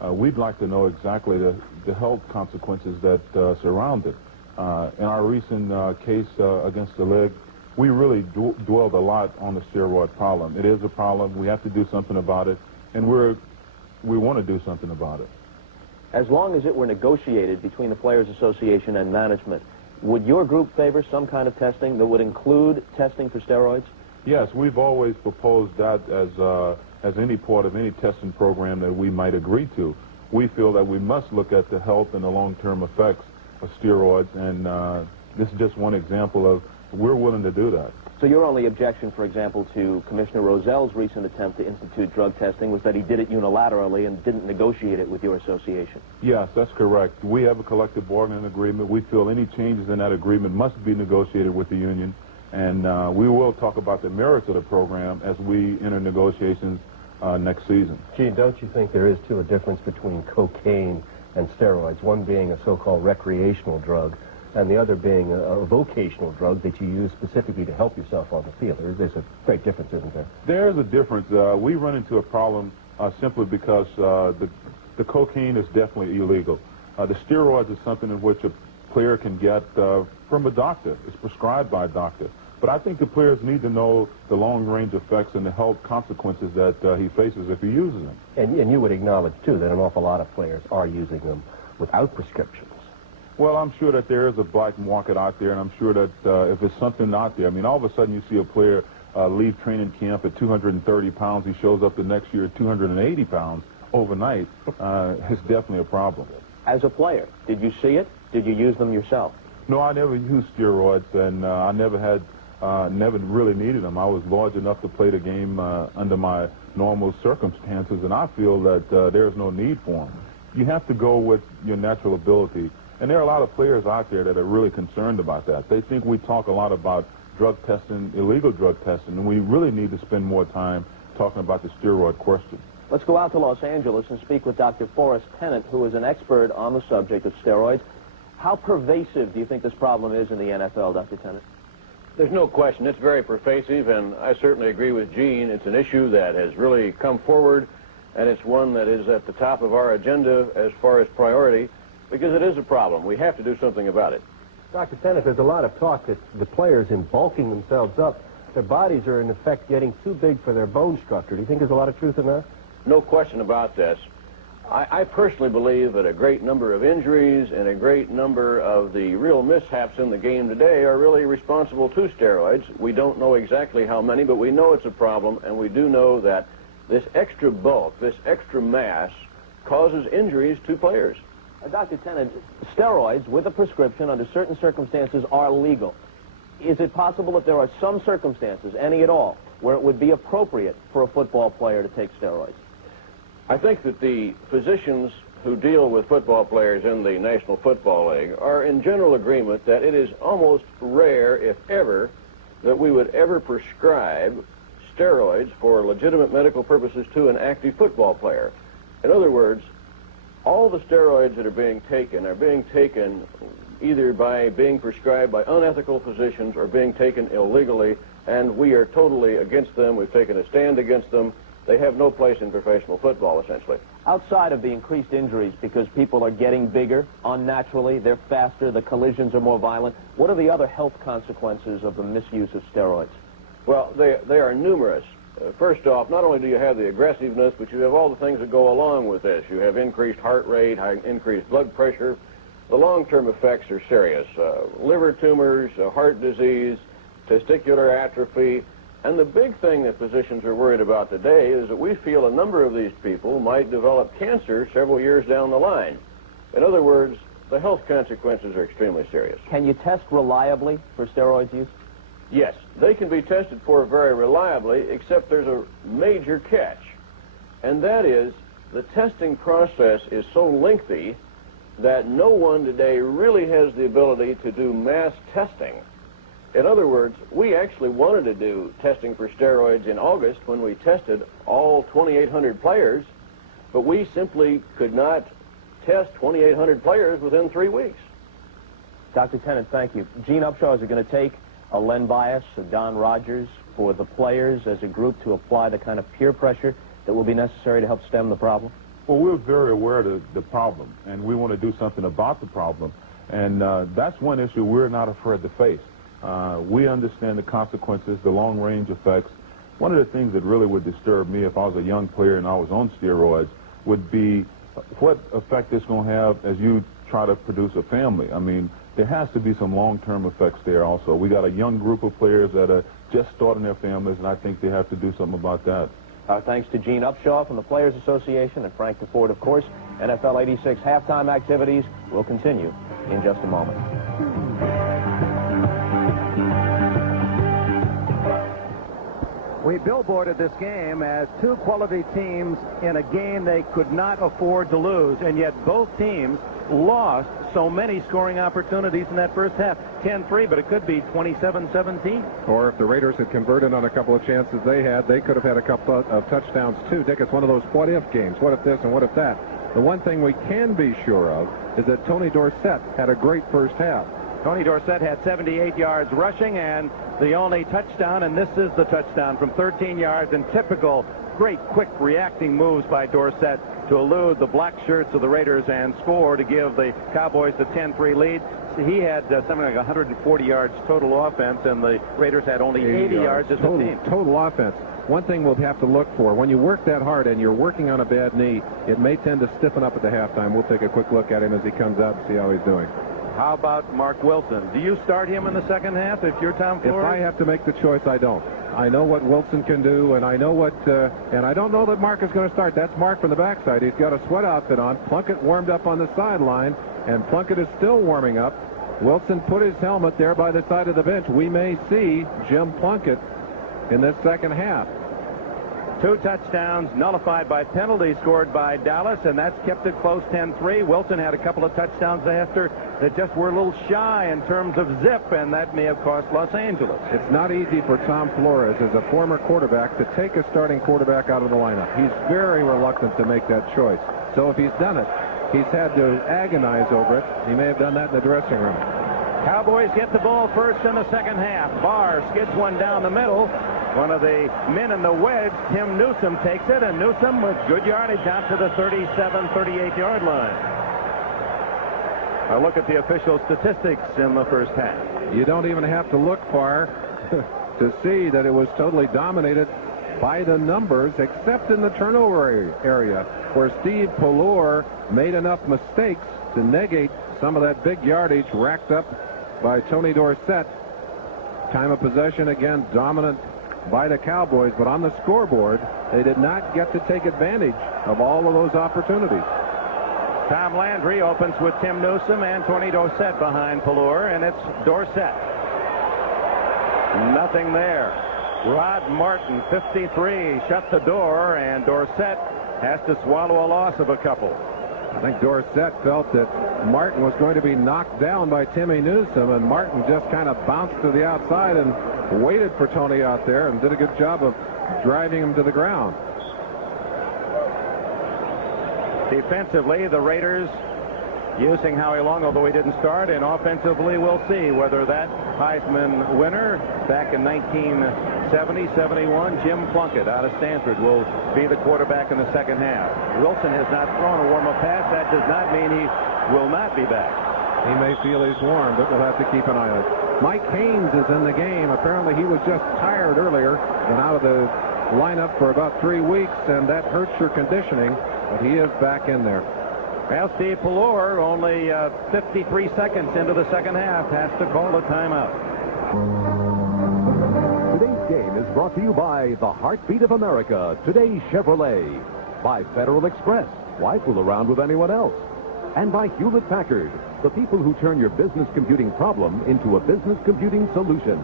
we'd like to know exactly the health consequences that surround it. In our recent case against the league, we really dwelled a lot on the steroid problem. It is a problem. We have to do something about it, and we want to do something about it. As long as it were negotiated between the Players Association and management, would your group favor some kind of testing that would include testing for steroids? Yes, we've always proposed that as any part of any testing program that we might agree to. We feel that we must look at the health and the long-term effects of steroids, and this is just one example of we're willing to do that. So your only objection, for example, to Commissioner Rozell's recent attempt to institute drug testing was that he did it unilaterally and didn't negotiate it with your association? Yes, that's correct. We have a collective bargaining agreement. We feel any changes in that agreement must be negotiated with the union, and we will talk about the merits of the program as we enter negotiations next season. Gene, don't you think there is, too, a difference between cocaine and steroids, one being a so-called recreational drug, and the other being a vocational drug that you use specifically to help yourself on the field? There's a great difference, isn't there? There's a difference. We run into a problem simply because the cocaine is definitely illegal. The steroids is something in which a player can get from a doctor. It's prescribed by a doctor. But I think the players need to know the long-range effects and the health consequences that he faces if he uses them. And you would acknowledge, too, that an awful lot of players are using them without prescriptions. Well, I'm sure that there is a black market out there, and I'm sure that if it's something out there, I mean, all of a sudden you see a player leave training camp at 230 pounds. He shows up the next year at 280 pounds overnight. It's definitely a problem. As a player, did you see it? Did you use them yourself? No, I never used steroids, and I never really needed them. I was large enough to play the game under my normal circumstances, and I feel that there's no need for them. You have to go with your natural ability. And there are a lot of players out there that are really concerned about that. They think we talk a lot about drug testing, illegal drug testing, and we really need to spend more time talking about the steroid question. Let's go out to Los Angeles and speak with Dr. Forrest Tennant, who is an expert on the subject of steroids. How pervasive do you think this problem is in the NFL, Dr. Tennant? There's no question. It's very pervasive, and I certainly agree with Gene. It's an issue that has really come forward, and it's one that is at the top of our agenda as far as priority, because it is a problem. We have to do something about it. Dr. Tennant, there's a lot of talk that the players, in bulking themselves up, their bodies are in effect getting too big for their bone structure. Do you think there's a lot of truth in that? No question about this. I personally believe that a great number of injuries and a great number of the real mishaps in the game today are really responsible to steroids. We don't know exactly how many, but we know it's a problem, and we do know that this extra bulk, this extra mass, causes injuries to players. Dr. Tennant, steroids with a prescription under certain circumstances are legal. Is it possible that there are some circumstances, any at all, where it would be appropriate for a football player to take steroids? I think that the physicians who deal with football players in the National Football League are in general agreement that it is almost rare, if ever, that we would ever prescribe steroids for legitimate medical purposes to an active football player. In other words, all the steroids that are being taken either by being prescribed by unethical physicians or being taken illegally, and we are totally against them. We've taken a stand against them. They have no place in professional football, essentially. Outside of the increased injuries because people are getting bigger unnaturally, they're faster, the collisions are more violent, what are the other health consequences of the misuse of steroids? Well, they are numerous. First off, not only do you have the aggressiveness, but you have all the things that go along with this. You have increased heart rate, increased blood pressure. The long-term effects are serious. Liver tumors, heart disease, testicular atrophy. And the big thing that physicians are worried about today is that we feel a number of these people might develop cancer several years down the line. In other words, the health consequences are extremely serious. Can you test reliably for steroids use? Yes, they can be tested for very reliably, except there's a major catch. And that is, the testing process is so lengthy that no one today really has the ability to do mass testing. In other words, we actually wanted to do testing for steroids in August when we tested all 2,800 players, but we simply could not test 2,800 players within 3 weeks. Dr. Tennant, thank you. Gene Upshaw, is it going to take a Len Bias, a Don Rogers, for the players as a group to apply the kind of peer pressure that will be necessary to help stem the problem? Well, we're very aware of the problem, and we want to do something about the problem. And that's one issue we're not afraid to face. We understand the consequences, the long-range effects. One of the things that really would disturb me if I was a young player and I was on steroids would be what effect it's going to have as you try to produce a family. I mean, there has to be some long-term effects there also. We got a young group of players that are just starting their families, and I think they have to do something about that. Our thanks to Gene Upshaw from the Players Association and Frank DeFord, of course. NFL 86 halftime activities will continue in just a moment. We billboarded this game as two quality teams in a game they could not afford to lose, and yet both teams lost so many scoring opportunities in that first half. 10-3, but it could be 27-17. Or if the Raiders had converted on a couple of chances they had, they could have had a couple of touchdowns too. Dick, it's one of those what-if games. What if this and what if that? The one thing we can be sure of is that Tony Dorsett had a great first half. Tony Dorsett had 78 yards rushing and the only touchdown, and this is the touchdown from 13 yards, and typical great quick reacting moves by Dorsett to elude the black shirts of the Raiders and score to give the Cowboys the 10-3 lead. He had something like 140 yards total offense, and the Raiders had only 80 yards as a team. Total offense. One thing we'll have to look for, when you work that hard and you're working on a bad knee, it may tend to stiffen up at the halftime. We'll take a quick look at him as he comes out and see how he's doing. How about Mark Wilson? Do you start him in the second half if you're Tom Flores? If I have to make the choice, I don't. I know what Wilson can do, and I know what, and I don't know that Mark is going to start. That's Mark from the backside. He's got a sweat outfit on. Plunkett warmed up on the sideline, and Plunkett is still warming up. Wilson put his helmet there by the side of the bench. We may see Jim Plunkett in this second half. 2 touchdowns nullified by penalty scored by Dallas, and that's kept it close, 10-3. Wilson had a couple of touchdowns after that just were a little shy in terms of zip, and that may have cost Los Angeles. It's not easy for Tom Flores, as a former quarterback, to take a starting quarterback out of the lineup. He's very reluctant to make that choice. So if he's done it, he's had to agonize over it. He may have done that in the dressing room. Cowboys get the ball first in the second half. Barr skids one down the middle. One of the men in the wedge, Tim Newsom, takes it, and Newsom with good yardage out to the 37, 38-yard line. A look at the official statistics in the first half. You don't even have to look far to see that it was totally dominated by the numbers, except in the turnover area, where Steve Pallure made enough mistakes to negate some of that big yardage racked up by Tony Dorsett. Time of possession, again, dominant by the Cowboys, but on the scoreboard, they did not get to take advantage of all of those opportunities. Tom Landry opens with Tim Newsom and Tony Dorsett behind Pallure, and it's Dorsett. Nothing there. Rod Martin, 53, shut the door, and Dorsett has to swallow a loss of a couple. I think Dorsett felt that Martin was going to be knocked down by Timmy Newsom, and Martin just kind of bounced to the outside and waited for Tony out there and did a good job of driving him to the ground. Defensively, the Raiders using Howie Long, although he didn't start, and offensively, we'll see whether that Heisman winner back in 1970-71, Jim Plunkett out of Stanford, will be the quarterback in the second half. Wilson has not thrown a warm-up pass. That does not mean he will not be back. He may feel he's warm, but we'll have to keep an eye on it. Mike Haynes is in the game. Apparently he was just tired earlier and out of the lineup for about 3 weeks, and that hurts your conditioning, but he is back in there. Well, Steve Pallure, only 53 seconds into the second half, has to call a timeout. Today's game is brought to you by the Heartbeat of America, Today Chevrolet, by Federal Express. Why fool around with anyone else? And by Hewlett-Packard, the people who turn your business computing problem into a business computing solution.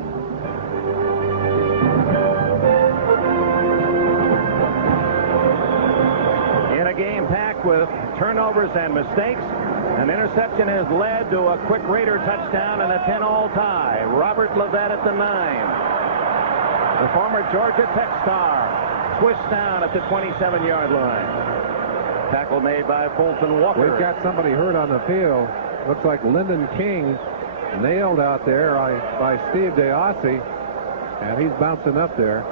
In a game packed with turnovers and mistakes, an interception has led to a quick Raider touchdown and a 10-all tie. Robert Levette at the 9. The former Georgia Tech star twists down at the 27-yard line. Tackle made by Fulton Walker. We've got somebody hurt on the field. Looks like Lyndon King nailed out there by Steve DeOssie, and he's bouncing up there.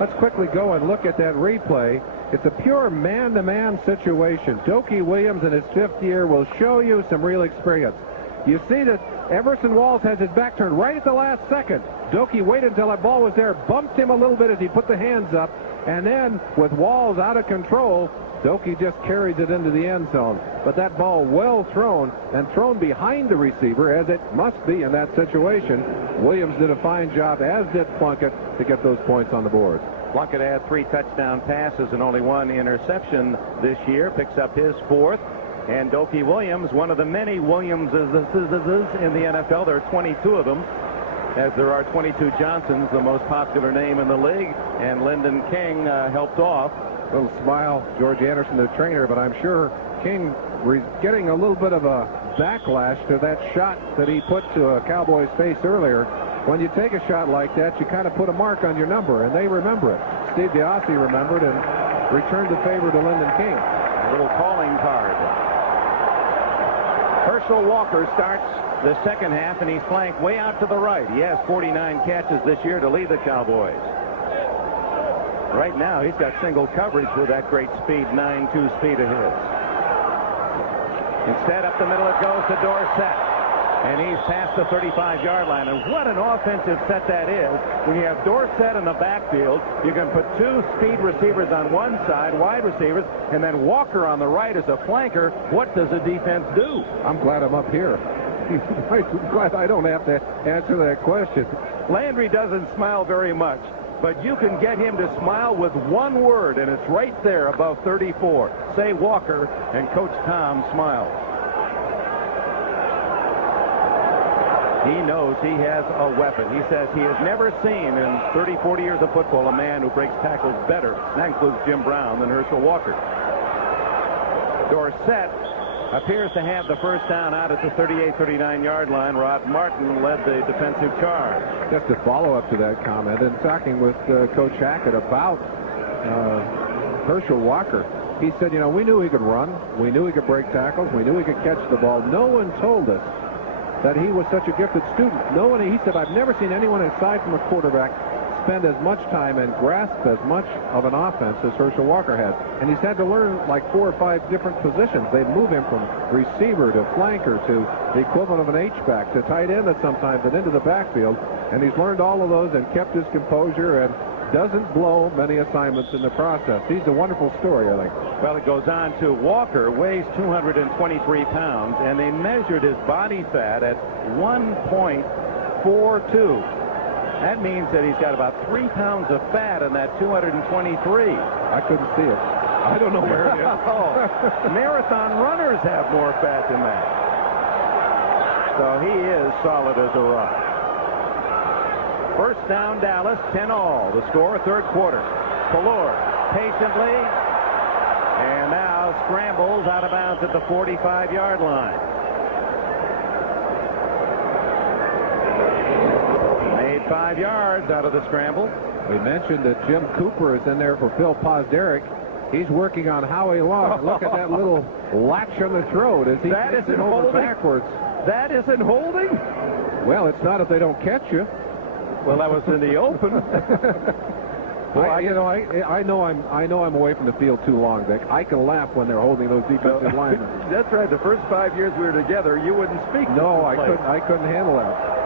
Let's quickly go and look at that replay. It's a pure man-to-man situation. Dokie Williams in his 5th year will show you some real experience. You see that Everson Walls has his back turned right at the last second. Dokie waited until that ball was there, bumped him a little bit as he put the hands up, and then with Walls out of control, Dokie just carries it into the end zone. But that ball well thrown and thrown behind the receiver, as it must be in that situation. Williams did a fine job, as did Plunkett, to get those points on the board. Plunkett had 3 touchdown passes and only 1 interception this year, picks up his 4th. And Dokie Williams, one of the many Williamses in the NFL. There are 22 of them, as there are 22 Johnsons, the most popular name in the league. And Lyndon King helped off. A little smile, George Anderson, the trainer, but I'm sure King was getting a little bit of a backlash to that shot that he put to a Cowboys face earlier. When you take a shot like that, you kind of put a mark on your number, and they remember it. Steve DeOssie remembered and returned the favor to Lyndon King. A little calling card. Herschel Walker starts the second half, and he's flanked way out to the right. He has 49 catches this year to lead the Cowboys. Right now, he's got single coverage with that great speed, 9.2 speed of his. Instead, up the middle it goes to Dorsett. And he's past the 35-yard line. And what an offensive set that is. When you have Dorsett in the backfield, you can put 2 speed receivers on one side, wide receivers, and then Walker on the right as a flanker. What does the defense do? I'm glad I'm up here. I'm glad I don't have to answer that question. Landry doesn't smile very much, but you can get him to smile with one word, and it's right there above 34. Say Walker, and Coach Tom smiles. He knows he has a weapon. He says he has never seen in 30, 40 years of football a man who breaks tackles better, and that includes Jim Brown, than Herschel Walker. Dorsett appears to have the first down out at the 38, 39-yard line. Rod Martin led the defensive charge. Just a follow-up to that comment, and talking with Coach Hackett about Herschel Walker, he said, you know, we knew he could run. We knew he could break tackles. We knew he could catch the ball. No one told us that he was such a gifted student. No one, he said, I've never seen anyone aside from a quarterback spend as much time and grasp as much of an offense as Herschel Walker has. And he's had to learn like 4 or 5 different positions. They move him from receiver to flanker to the equivalent of an H-back to tight end at sometimes and into the backfield. And he's learned all of those and kept his composure and doesn't blow many assignments in the process. He's a wonderful story, I think. Well, it goes on to Walker weighs 223 pounds, and they measured his body fat at 1.42. That means that he's got about 3 pounds of fat in that 223. I couldn't see it. I don't know where it is. Marathon runners have more fat than that. So he is solid as a rock. First down, Dallas, 10-all. The score, third quarter. Pallure patiently, and now scrambles out of bounds at the 45-yard line. Made 5 yards out of the scramble. We mentioned that Jim Cooper is in there for Phil Posderick. He's working on Howie Long. Look at that little latch on the throat as he takes it over backwards. That isn't holding? Well, it's not if they don't catch you. Well, that was in the open. Well, I know I'm away from the field too long, Dick. I can laugh when they're holding those defensive linemen. That's right. The first 5 years we were together, you wouldn't speak. No, I couldn't handle that.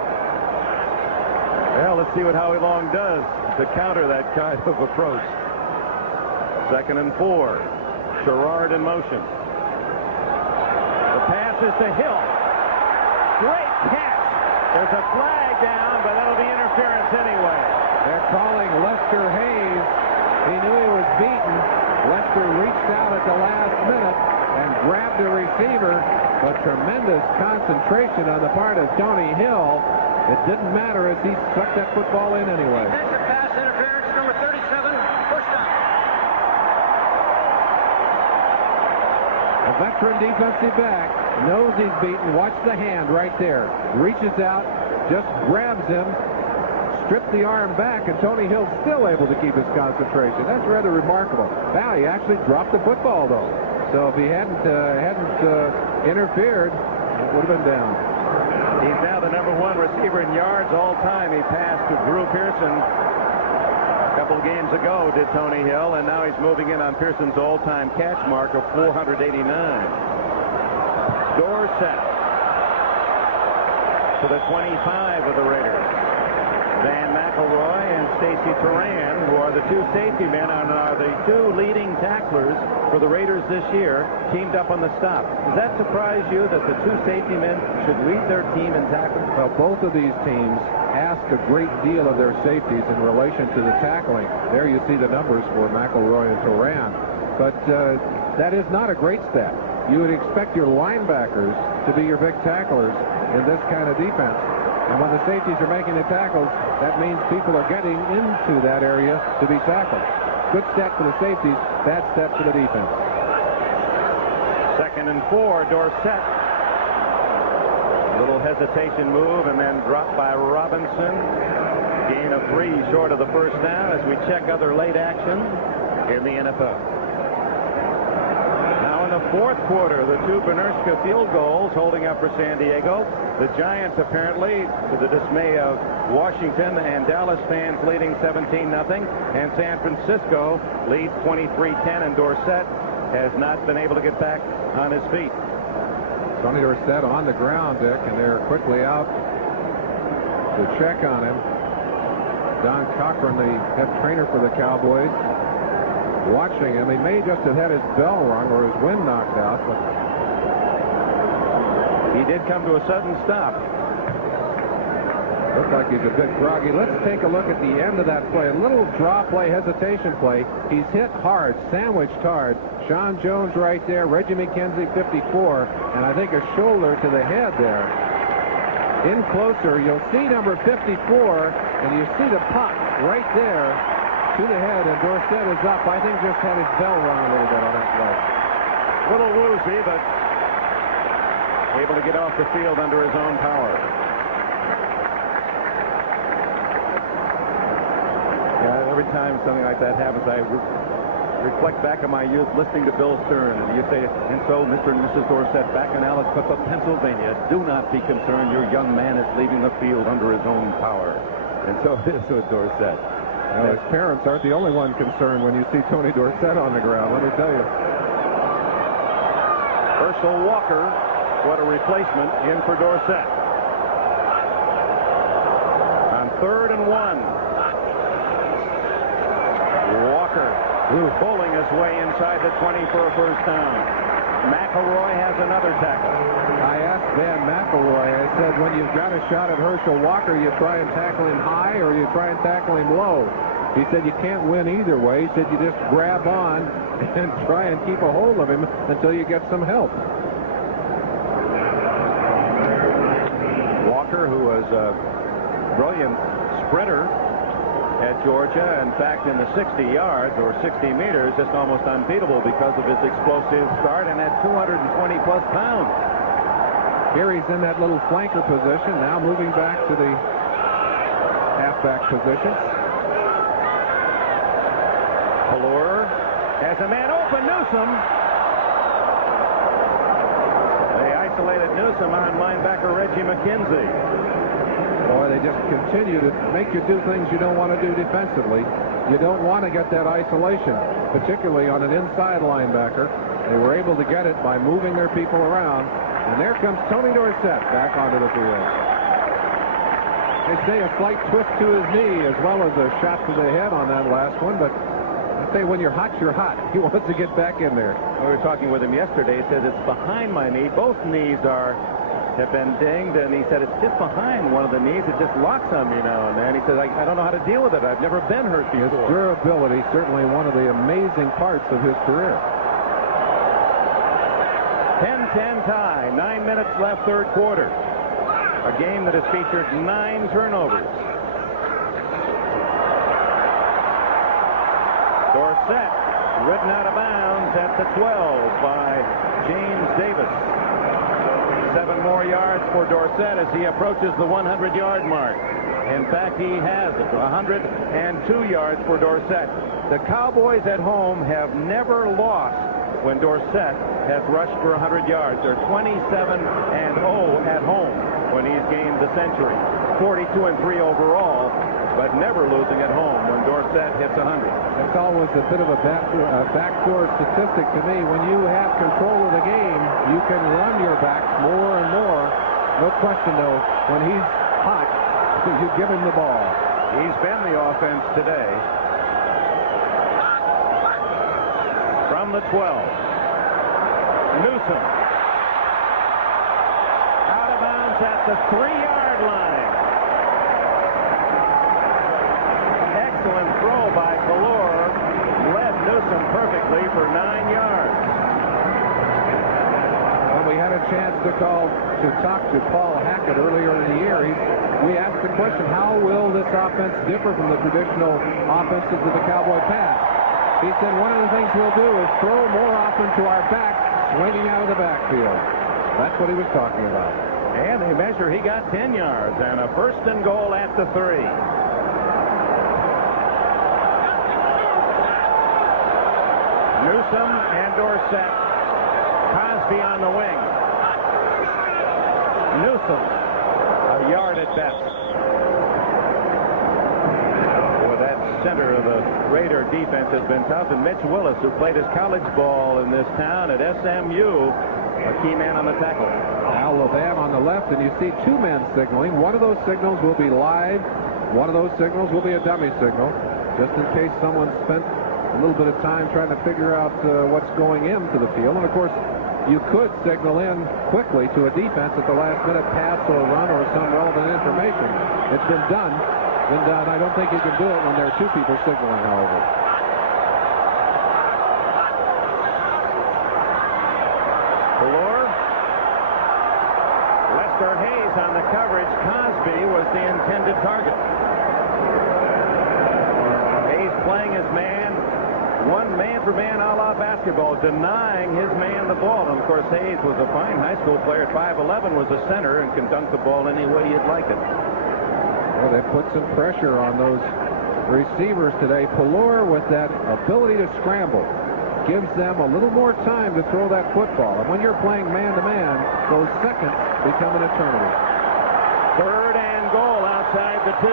Well, let's see what Howie Long does to counter that kind of approach. 2nd and 4. Sherrard in motion. The pass is to Hill. Great catch. There's a flag down, but that'll be interference anyway. They're calling Lester Hayes. He knew he was beaten. Lester reached out at the last minute and grabbed the receiver, but tremendous concentration on the part of Tony Hill. It didn't matter as he stuck that football in anyway. Defensive pass interference, number 37, first down. A veteran defensive back knows he's beaten. Watch the hand right there. Reaches out, just grabs him, stripped the arm back, and Tony Hill's still able to keep his concentration. That's rather remarkable. Now, he actually dropped the football, though. So if he hadn't interfered, it would have been down. He's now the number 1 receiver in yards all time. He passed to Drew Pearson a couple of games ago, did Tony Hill, and now he's moving in on Pearson's all-time catch mark of 489. Dorsett to the 25 of the Raiders. Van McElroy and Stacy Turan, who are the 2 safety men and are the 2 leading tacklers for the Raiders this year, teamed up on the stop. Does that surprise you that the 2 safety men should lead their team in tackling? Well, both of these teams ask a great deal of their safeties in relation to the tackling. There you see the numbers for McElroy and Turan. But that is not a great stat. You would expect your linebackers to be your big tacklers in this kind of defense. And when the safeties are making the tackles, that means people are getting into that area to be tackled. Good stat for the safeties, bad stat for the defense. 2nd and 4, Dorsett. A little hesitation move and then dropped by Robinson. Gain of 3 short of the first down as we check other late action in the NFL. Now in the 4th quarter, the 2 Benershka field goals holding up for San Diego. The Giants apparently, to the dismay of Washington and Dallas fans, leading 17-0, and San Francisco leads 23-10, and Dorsett has not been able to get back on his feet. Tony Dorsett on the ground, Dick, and they're quickly out to check on him. Don Cochran, the head trainer for the Cowboys, watching him. He may just have had his bell rung or his wind knocked out, but he did come to a sudden stop. Looks like he's a bit groggy. Let's take a look at the end of that play. A little draw play, hesitation play. He's hit hard, sandwiched hard. Sean Jones right there, Reggie McKenzie 54, and I think a shoulder to the head there. In closer, you'll see number 54, and you see the pop right there to the head, and Dorsett is up. I think just had his bell rung a little bit on that play. A little woozy, but able to get off the field under his own power. Yeah, every time something like that happens, I reflect back on my youth listening to Bill Stern, and you say, and so Mr. and Mrs. Dorsett back in Alice, Pennsylvania, do not be concerned. Your young man is leaving the field under his own power. And so it is with Dorsett. Well, his parents aren't the only one concerned when you see Tony Dorsett on the ground, let me tell you. Herschel Walker, what a replacement, in for Dorsett. On 3rd and 1. Walker bowling his way inside the 20 for a first down. McElroy has another tackle. I asked Van McElroy, I said, when you've got a shot at Herschel Walker, you try and tackle him high or you try and tackle him low. He said you can't win either way. He said you just grab on and try and keep a hold of him until you get some help. Walker, who was a brilliant sprinter at Georgia, in fact, in the 60 yards or 60 meters, just almost unbeatable because of his explosive start, and at 220-plus pounds. Here he's in that little flanker position, now moving back to the halfback position. Pelor has a man open, Newsom. They isolated Newsom on linebacker Reggie McKenzie. Boy, they just continue to make you do things you don't want to do defensively. You don't want to get that isolation, particularly on an inside linebacker. They were able to get it by moving their people around. And there comes Tony Dorsett back onto the field. They say a slight twist to his knee as well as a shot to the head on that last one, but I say when you're hot, you're hot. He wants to get back in there. We were talking with him yesterday. He says it's behind my knee. Both knees have been dinged, and he said it's just behind one of the knees. It just locks on me now and then. He says, I don't know how to deal with it. I've never been hurt before. His durability, certainly one of the amazing parts of his career. 10-10 tie. 9 minutes left, third quarter. A game that has featured 9 turnovers. Dorsett ridden out of bounds at the 12 by James Davis. 7 more yards for Dorsett as he approaches the 100-yard mark. In fact, he has it. 102 yards for Dorsett. The Cowboys at home have never lost when Dorsett has rushed for 100 yards. They're 27-0 at home when he's gained the century. 42-3 overall, but never losing at home when Dorsett hits 100. It's always a bit of a backdoor statistic to me. When you have control of the game, you can run your backs more and more. No question, though, when he's hot, you give him the ball. He's been the offense today. From the 12. Newsom. Out of bounds at the 3-yard line. Excellent throw by Pelor. Led Newsom perfectly for 9 yards. When we had a chance to talk to Paul Hackett earlier in the year, we asked the question, how will this offense differ from the traditional offenses of the Cowboy pass? He said one of the things we'll do is throw more often to our back, swinging out of the backfield. That's what he was talking about. And they measure he got 10 yards and a first and goal at the 3. Newsom and Dorsett. Cosby on the wing. Newsom, a yard at best. That center of the Raider defense has been tough, and Mitch Willis, who played his college ball in this town at SMU, a key man on the tackle. Al Levan on the left, and you see 2 men signaling. One of those signals will be live. One of those signals will be a dummy signal, just in case someone spent a little bit of time trying to figure out what's going into the field. And, of course, you could signal in quickly to a defense at the last minute, pass or run or some relevant information. It's been done. I don't think you can do it when there are 2 people signaling, however. Pelor. Lester Hayes on the coverage. Cosby was the intended target. Hayes playing his man. One man-for-man a la basketball, denying his man the ball. And, of course, Hayes was a fine high school player at 5'11", was a center, and can dunk the ball any way you'd like it. Well, they put some pressure on those receivers today. Pelor, with that ability to scramble, gives them a little more time to throw that football. And when you're playing man-to-man, those seconds become an eternity. 3rd and goal outside the 2.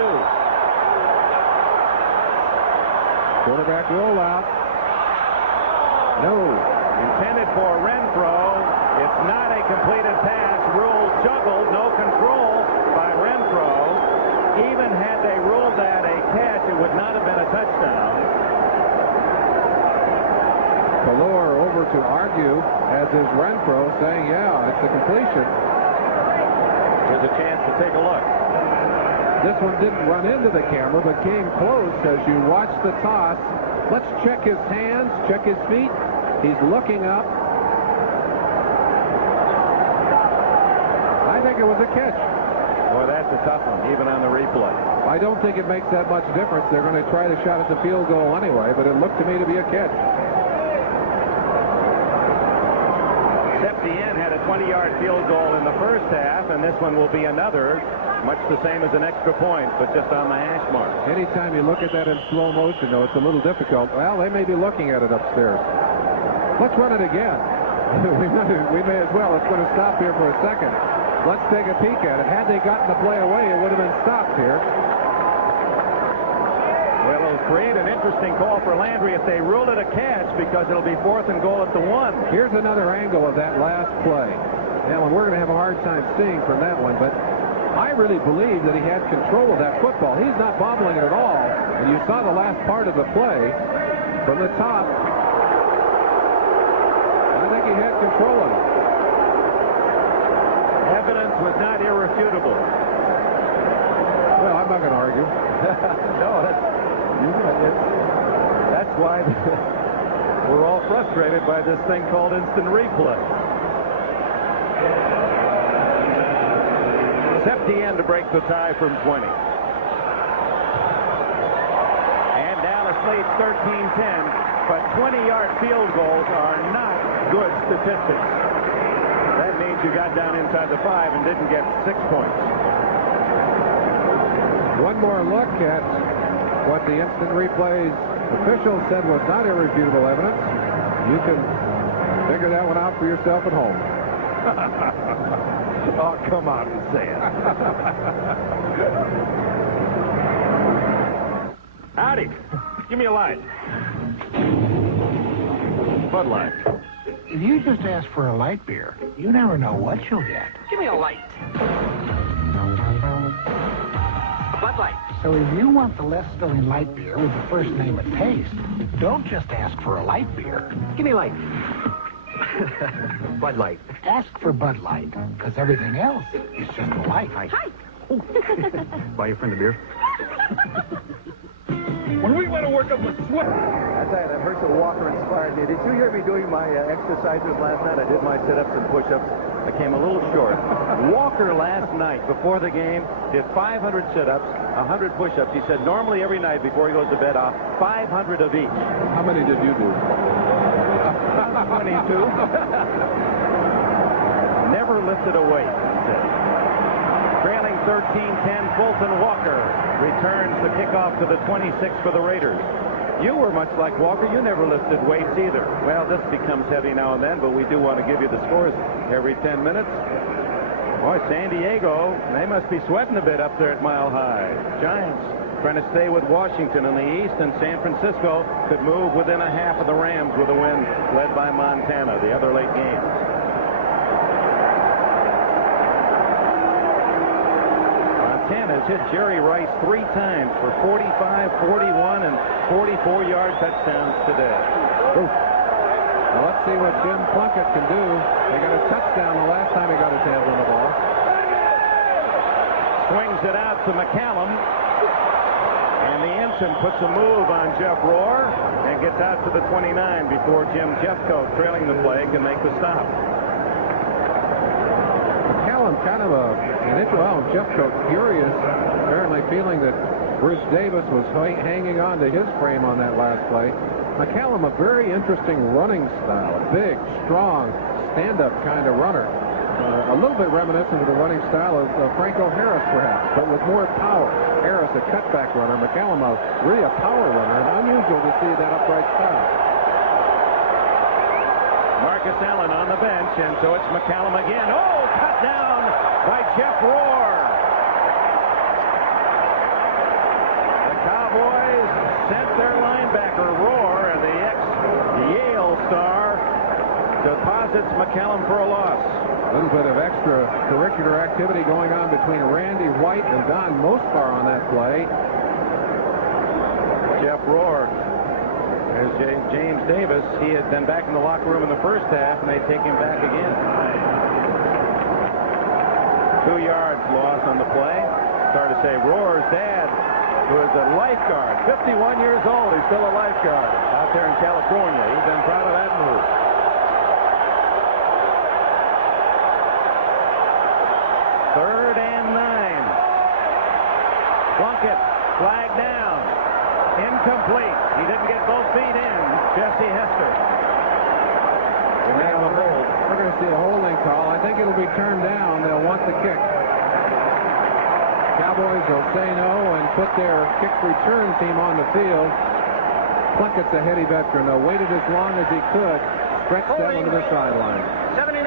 Quarterback rollout. No. Intended for Renfro. It's not a completed pass. Rule juggled. No control by Renfro. Even had they ruled that a catch, it would not have been a touchdown. Valor over to argue, as is Renfro, saying, yeah, it's a completion. There's a chance to take a look. This one didn't run into the camera, but came close as you watch the toss. Let's check his hands, check his feet. He's looking up. I think it was a catch. Boy, that's a tough one, even on the replay. I don't think it makes that much difference. They're going to try the shot at the field goal anyway, but it looked to me to be a catch. Septien had a 20-yard field goal in the first half, and this one will be another, much the same as an extra point, but just on the hash mark. Anytime you look at that in slow motion, though, it's a little difficult. Well, they may be looking at it upstairs. Let's run it again. we may as well. It's going to stop here for a second. Let's take a peek at it. Had they gotten the play away, it would have been stopped here. Well, it'll create an interesting call for Landry if they rule it a catch, because it'll be 4th and goal at the 1. Here's another angle of that last play. Alan, we're going to have a hard time seeing from that one, but I really believe that he had control of that football. He's not bobbling it at all. And you saw the last part of the play from the top. I think he had control of it. Evidence was not irrefutable. Well, I'm not going to argue. No, that's why we're all frustrated by this thing called instant replay. Septien to break the tie from 20. And Dallas leads 13-10, but 20-yard field goals are not good statistics. That means you got down inside the 5 and didn't get 6 points. One more look at what the instant replays official said was not irrefutable evidence. You can figure that one out for yourself at home. Oh, come on and say it. Howdy. Give me a light. Bud Light. If you just ask for a light beer, you never know what you'll get. Give me a light. Bud Light. So if you want the less filling light beer with the first name and taste, don't just ask for a light beer. Give me a light. Bud Light. Ask for Bud Light, because everything else is just a light. Hi. Buy your friend a beer. When we went to work up a sweat. I tell you, that Herschel Walker inspired me. Did you hear me doing my exercises last night? I did my sit-ups and push-ups. I came a little short. Walker last night, before the game, did 500 sit-ups, 100 push-ups. He said normally every night before he goes to bed, 500 of each. How many did you do? 22. Never lifted a weight, he said. Trailing 13-10, Fulton Walker returns the kickoff to the 26 for the Raiders. You were much like Walker. You never lifted weights either. Well, this becomes heavy now and then, but we do want to give you the scores every 10 minutes. Boy, San Diego, they must be sweating a bit up there at Mile High. Giants trying to stay with Washington in the East, and San Francisco could move within a half of the Rams with a win led by Montana, the other late games. Montana has hit Jerry Rice 3 times for 45, 41, and 44-yard touchdowns today. Well, let's see what Jim Plunkett can do. They got a touchdown the last time he got his hands on the ball. Swings it out to McCallum. And the ensign puts a move on Jeff Rohr and gets out to the 29 before Jim Jeffcoat, trailing the play, can make the stop. McCallum kind of Jeffcoat furious, apparently feeling that Bruce Davis was hanging on to his frame on that last play. McCallum, a very interesting running style, a big, strong, stand-up kind of runner. A little bit reminiscent of the running style of Franco Harris, perhaps, but with more power. Harris, a cutback runner. McCallum, really a power runner, and unusual to see that upright style. Marcus Allen on the bench, and so it's McCallum again. Oh, cut down by Jeff Rohr. The Cowboys sent their linebacker, Rohr, and the ex-Yale star deposits McCallum for a loss. A little bit of extracurricular activity going on between Randy White and Don Mospar on that play. Jeff Rohr. There's James Davis. He had been back in the locker room in the first half, and they take him back again. 2 yards loss on the play. Sorry to say, Rohr's dad, who is a lifeguard, 51 years old, he's still a lifeguard out there in California. He's been proud of that move. Third and 9. Plunkett, flag down. Incomplete. He didn't get both feet in. Jesse Hester. We're going to see a holding call. I think it'll be turned down. They'll want the kick. Cowboys will say no and put their kick return team on the field. Plunkett's a heady veteran, though. Waited as long as he could. Stretched that one to the sideline. 79,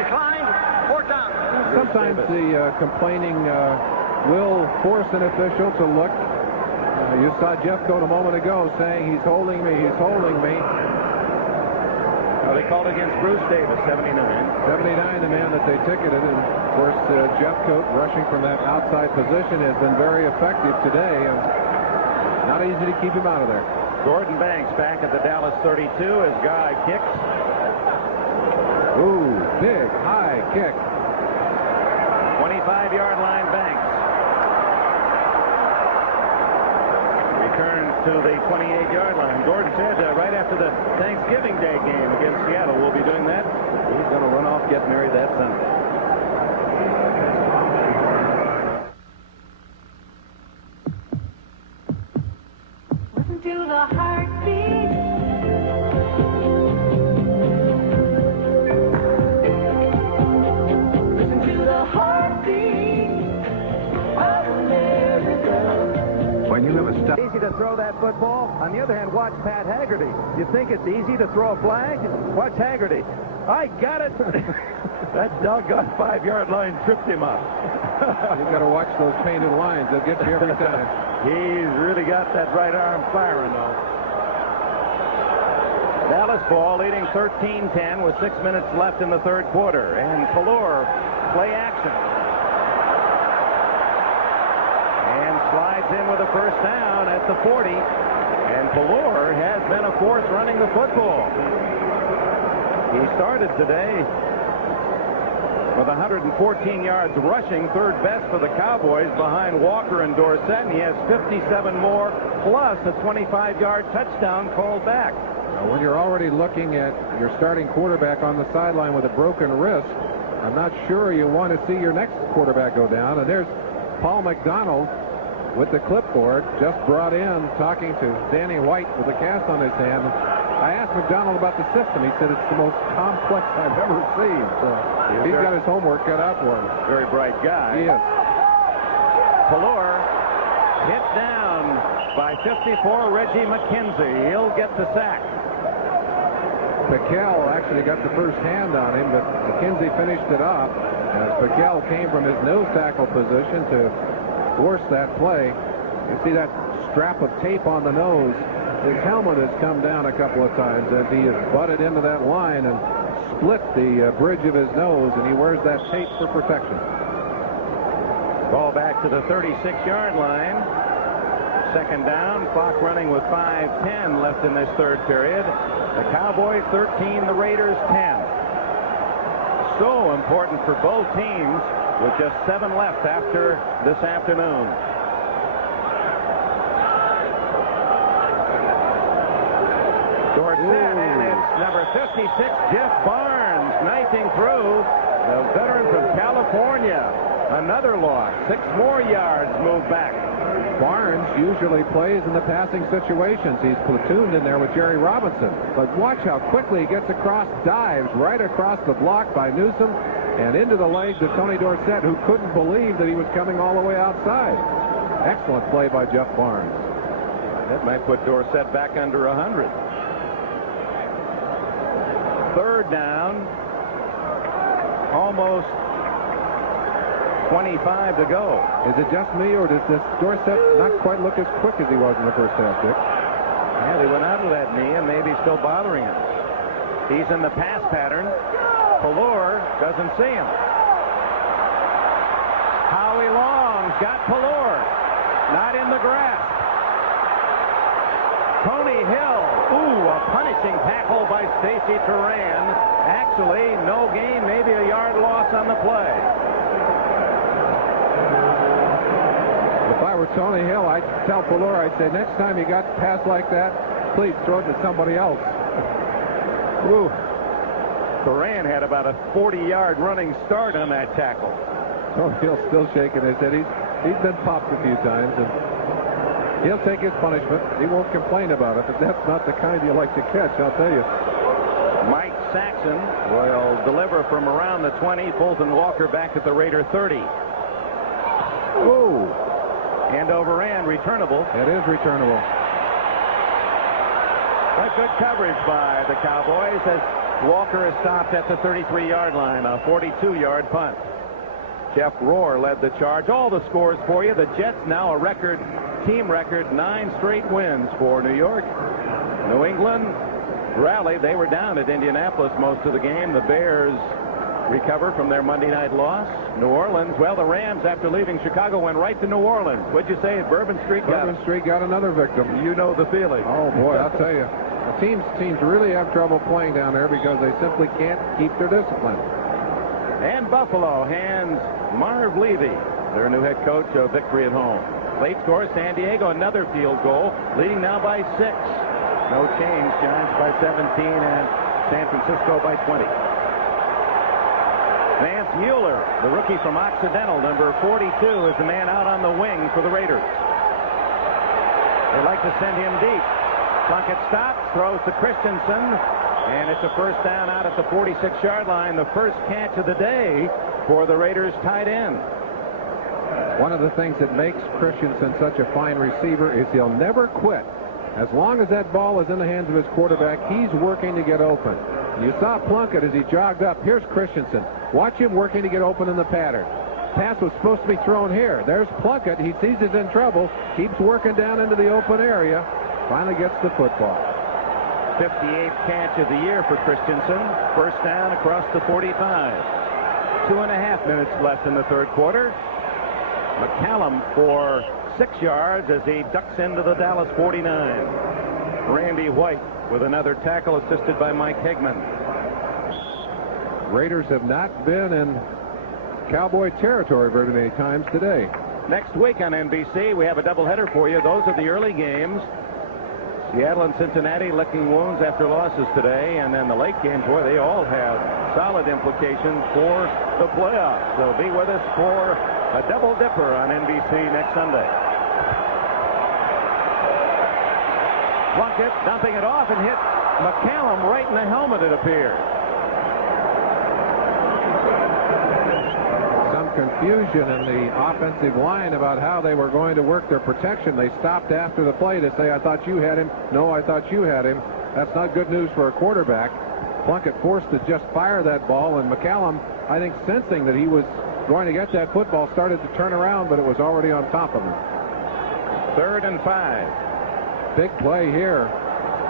declined, 4th down. Sometimes the complaining will force an official to look. You saw Jeff Coat a moment ago saying, he's holding me, he's holding me. They called against Bruce Davis, 79. 79, the man that they ticketed. And, of course, Jeff Coat rushing from that outside position has been very effective today. And not easy to keep him out of there. Gordon Banks back at the Dallas 32 as Guy kicks. Ooh, big, high kick. 25-yard line, Banks. Returns to the 28-yard line. Gordon said right after the Thanksgiving Day game against Seattle, we'll be doing that. He's going to run off, get married that Sunday. Listen to the heartbeat. Listen to the heartbeat of America. When you have a stop. Easy to throw that football. On the other hand, watch Pat Haggerty. You think it's easy to throw a flag? Watch Haggerty. I got it. That doggone 5-yard line tripped him up. You've got to watch those painted lines. They'll get you every time. He's really got that right arm firing, though. Dallas ball leading 13-10 with 6 minutes left in the third quarter. And Pelor play action. And slides in with a first down at the 40. And Pelor has been a force running the football. He started today with 114 yards rushing, third best for the Cowboys behind Walker and Dorsett, and he has 57 more plus a 25-yard touchdown called back. Now, when you're already looking at your starting quarterback on the sideline with a broken wrist, I'm not sure you want to see your next quarterback go down. And there's Paul McDonald with the clipboard, just brought in, talking to Danny White with a cast on his hand. I asked McDonald about the system. He said it's the most complex I've ever seen. So he's got his homework cut out for him. Very bright guy. He is. Pelor hit down by 54, Reggie McKenzie. He'll get the sack. Piquel actually got the first hand on him, but McKenzie finished it off as Piquel came from his nose tackle position to force that play. You see that strap of tape on the nose. His helmet has come down a couple of times as he has butted into that line and split the bridge of his nose, and he wears that tape for protection. Ball back to the 36-yard line. Second down, clock running with 5:10 left in this third period. The Cowboys 13, the Raiders 10. So important for both teams with just 7 left after this afternoon. Dorsett, and it's number 56, Jeff Barnes, knifing through. The veteran from California. Another loss. 6 more yards moved back. Barnes usually plays in the passing situations. He's platooned in there with Jerry Robinson. But watch how quickly he gets across, dives right across the block by Newsom and into the legs of Tony Dorsett, who couldn't believe that he was coming all the way outside. Excellent play by Jeff Barnes. That might put Dorsett back under 100. Third down. Almost 25 to go. Is it just me, or does this Dorsett not quite look as quick as he was in the first half, Dick? Yeah, they went out of that knee and maybe still bothering him. He's in the pass pattern. Pallor doesn't see him. Howie Long's got Pallor. Not in the grasp. Tony Hill. Ooh, a punishing tackle by Stacy Turan. Actually, no gain, maybe a yard loss on the play. If I were Tony Hill, I'd tell Pallor, I'd say, next time you got a pass like that, please throw it to somebody else. Ooh. Turan had about a 40-yard running start on that tackle. Tony Hill's still shaking his head. He's been popped a few times, and he'll take his punishment. He won't complain about it, but that's not the kind you like to catch, I'll tell you. Mike Saxon will deliver from around the 20. Fulton Walker back at the Raider 30. Ooh. And overran, returnable. It is returnable. But good coverage by the Cowboys as Walker is stopped at the 33-yard line, a 42-yard punt. Jeff Rohr led the charge. All the scores for you. The Jets now a team record, 9 straight wins for New York. New England rallied. They were down at Indianapolis most of the game. The Bears recover from their Monday night loss. New Orleans, well, the Rams, after leaving Chicago, went right to New Orleans. What'd you say? Bourbon Street got another victim. You know the feeling. Oh, boy, I'll tell you. The teams really have trouble playing down there because they simply can't keep their discipline. And Buffalo hands Marv Levy, their new head coach, a victory at home. Late score, San Diego, another field goal, leading now by 6. No change, Giants by 17 and San Francisco by 20. Vance Mueller, the rookie from Occidental, number 42, is the man out on the wing for the Raiders. They like to send him deep. Plunkett stops, throws to Christensen, and it's a first down out at the 46-yard line. The first catch of the day for the Raiders tight end. One of the things that makes Christensen such a fine receiver is he'll never quit. As long as that ball is in the hands of his quarterback, he's working to get open. You saw Plunkett as he jogged up. Here's Christensen. Watch him working to get open in the pattern. Pass was supposed to be thrown here. There's Plunkett. He sees he's in trouble. Keeps working down into the open area. Finally gets the football. 58th catch of the year for Christensen. First down across the 45. 2.5 minutes left in the third quarter. McCallum for 6 yards as he ducks into the Dallas 49. Randy White with another tackle assisted by Mike Hegman. Raiders have not been in Cowboy territory very many times today. Next week on NBC, we have a doubleheader for you. Those are the early games. Seattle and Cincinnati licking wounds after losses today, and then the late games, boy, they all have solid implications for the playoffs. So be with us for a double dipper on NBC next Sunday. Plunkett dumping it off and hit McCallum right in the helmet, it appears. Some confusion in the offensive line about how they were going to work their protection. They stopped after the play to say, I thought you had him. No, I thought you had him. That's not good news for a quarterback. Plunkett forced to just fire that ball, and McCallum, I think, sensing that he was going to get that football, started to turn around, but it was already on top of him. 3rd and 5. Big play here.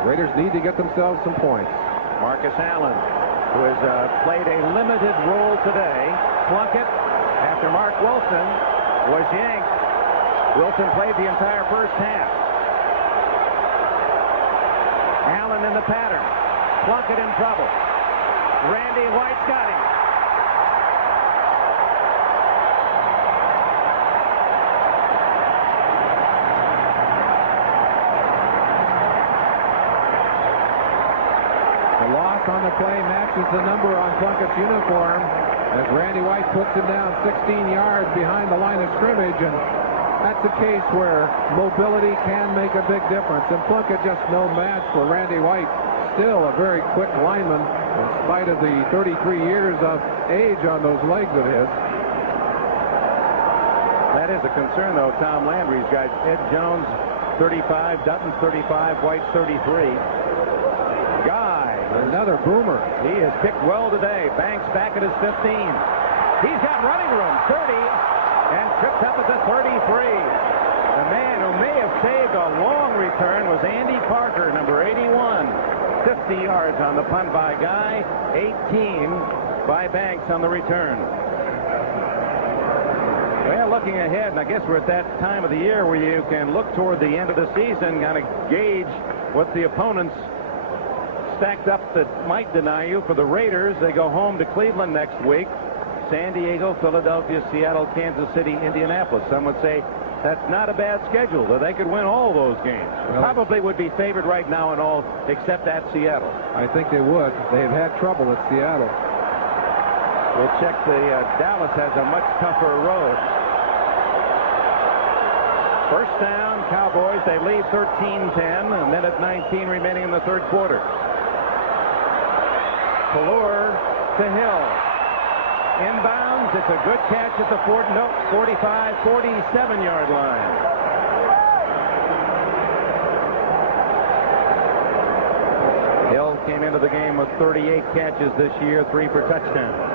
Raiders need to get themselves some points. Marcus Allen, who has played a limited role today. Plunkett, after Mark Wilson was yanked. Wilson played the entire first half. Allen in the pattern. Plunkett in trouble. Randy White's got him. The loss on the play matches the number on Plunkett's uniform as Randy White puts him down 16 yards behind the line of scrimmage, and that's a case where mobility can make a big difference, and Plunkett just no match for Randy White. Still a very quick lineman in spite of the 33 years of age on those legs of his. That is a concern, though. Tom Landry's got Ed Jones 35, Dutton's 35, White's 33. Another boomer. He has kicked well today. Banks back at his 15. He's got running room, 30, and tripped up at the 33. The man who may have saved a long return was Andy Parker, number 81. 50 yards on the punt by Guy, 18 by Banks on the return. Well, looking ahead, and I guess we're at that time of the year where you can look toward the end of the season, kind of gauge what the opponents stacked up that might deny you. For the Raiders, they go home to Cleveland next week. San Diego, Philadelphia, Seattle, Kansas City, Indianapolis. Some would say that's not a bad schedule, that they could win all those games. Well, probably would be favored right now in all except at Seattle. I think they would. They've had trouble at Seattle. We'll check the Dallas has a much tougher road. First down, Cowboys. They lead 13-10. A minute 19 remaining in the third quarter. Pelor to Hill. Inbounds. It's a good catch at the 45, 47-yard line. Hill came into the game with 38 catches this year, 3 for touchdown.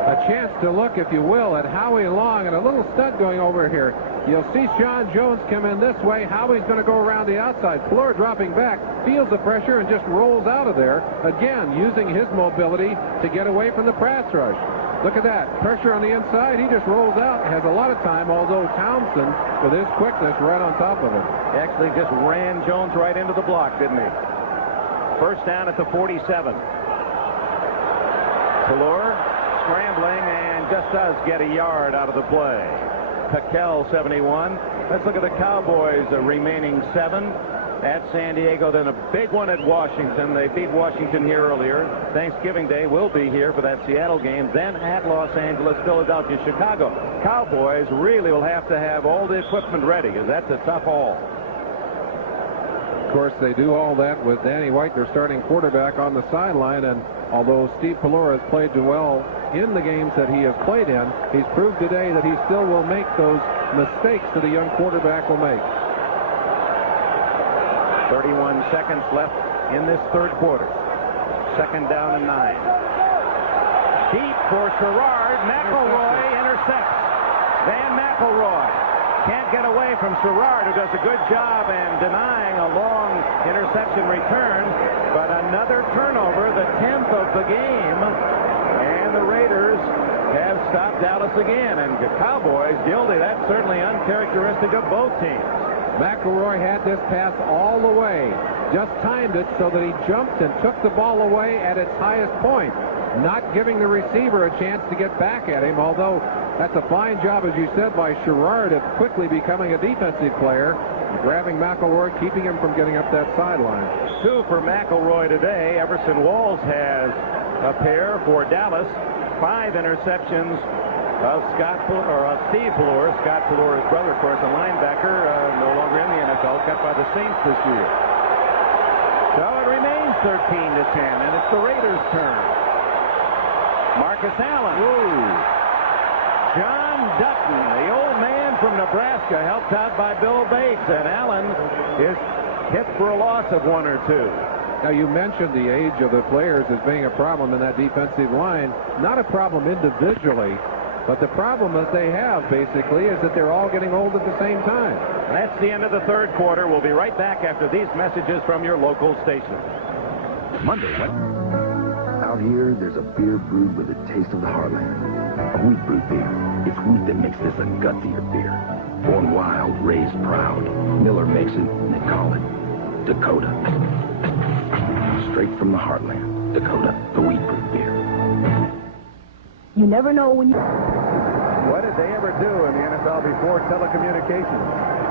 A chance to look, if you will, at Howie Long, and a little stunt going over here. You'll see Sean Jones come in this way. Howie's going to go around the outside. Pelor dropping back, feels the pressure, and just rolls out of there. Again, using his mobility to get away from the pass rush. Look at that. Pressure on the inside. He just rolls out. Has a lot of time, although Townsend, with his quickness, right on top of him. He actually just ran Jones right into the block, didn't he? First down at the 47. Pelor scrambling and just does get a yard out of the play. Paquel, 71. Let's look at the Cowboys, remaining 7 at San Diego, then a big one at Washington. They beat Washington here earlier. Thanksgiving Day will be here for that Seattle game. Then at Los Angeles, Philadelphia, Chicago. Cowboys really will have to have all the equipment ready, because that's a tough haul. Of course, they do all that with Danny White, their starting quarterback, on the sideline. And although Steve Pelor has played well in the games that he has played in, he's proved today that he still will make those mistakes that a young quarterback will make. 31 seconds left in this third quarter. Second down and 9. Deep for Sherrard. McElroy intercepts. Van McElroy can't get away from Sherrard, who does a good job in denying a long interception return. But another turnover, the 10th of the game. And the Raiders have stopped Dallas again. And the Cowboys, guilty. That's certainly uncharacteristic of both teams. McElroy had this pass all the way. Just timed it so that he jumped and took the ball away at its highest point, not giving the receiver a chance to get back at him, although that's a fine job, as you said, by Sherrard of quickly becoming a defensive player, grabbing McElroy, keeping him from getting up that sideline. 2 for McElroy today. Everson Walls has a pair for Dallas. 5 interceptions of Steve Pelor. Scott Pelor, his brother, of course, a linebacker, no longer in the NFL, cut by the Saints this year. So it remains 13-10, and it's the Raiders' turn. Marcus Allen. Ooh. John Dutton, the old man from Nebraska, helped out by Bill Bates, and Allen is hit for a loss of 1 or 2. Now, you mentioned the age of the players as being a problem in that defensive line. Not a problem individually, but the problem that they have, basically, is that they're all getting old at the same time. That's the end of the third quarter. We'll be right back after these messages from your local station. Monday. Out here, there's a beer brewed with a taste of the heartland. A wheat brewed beer. It's wheat that makes this a gutsier beer. Born wild, raised proud. Miller makes it, and they call it Dakota. Straight from the heartland. Dakota, the wheat brewed beer. You never know when you... What did they ever do in the NFL before telecommunications?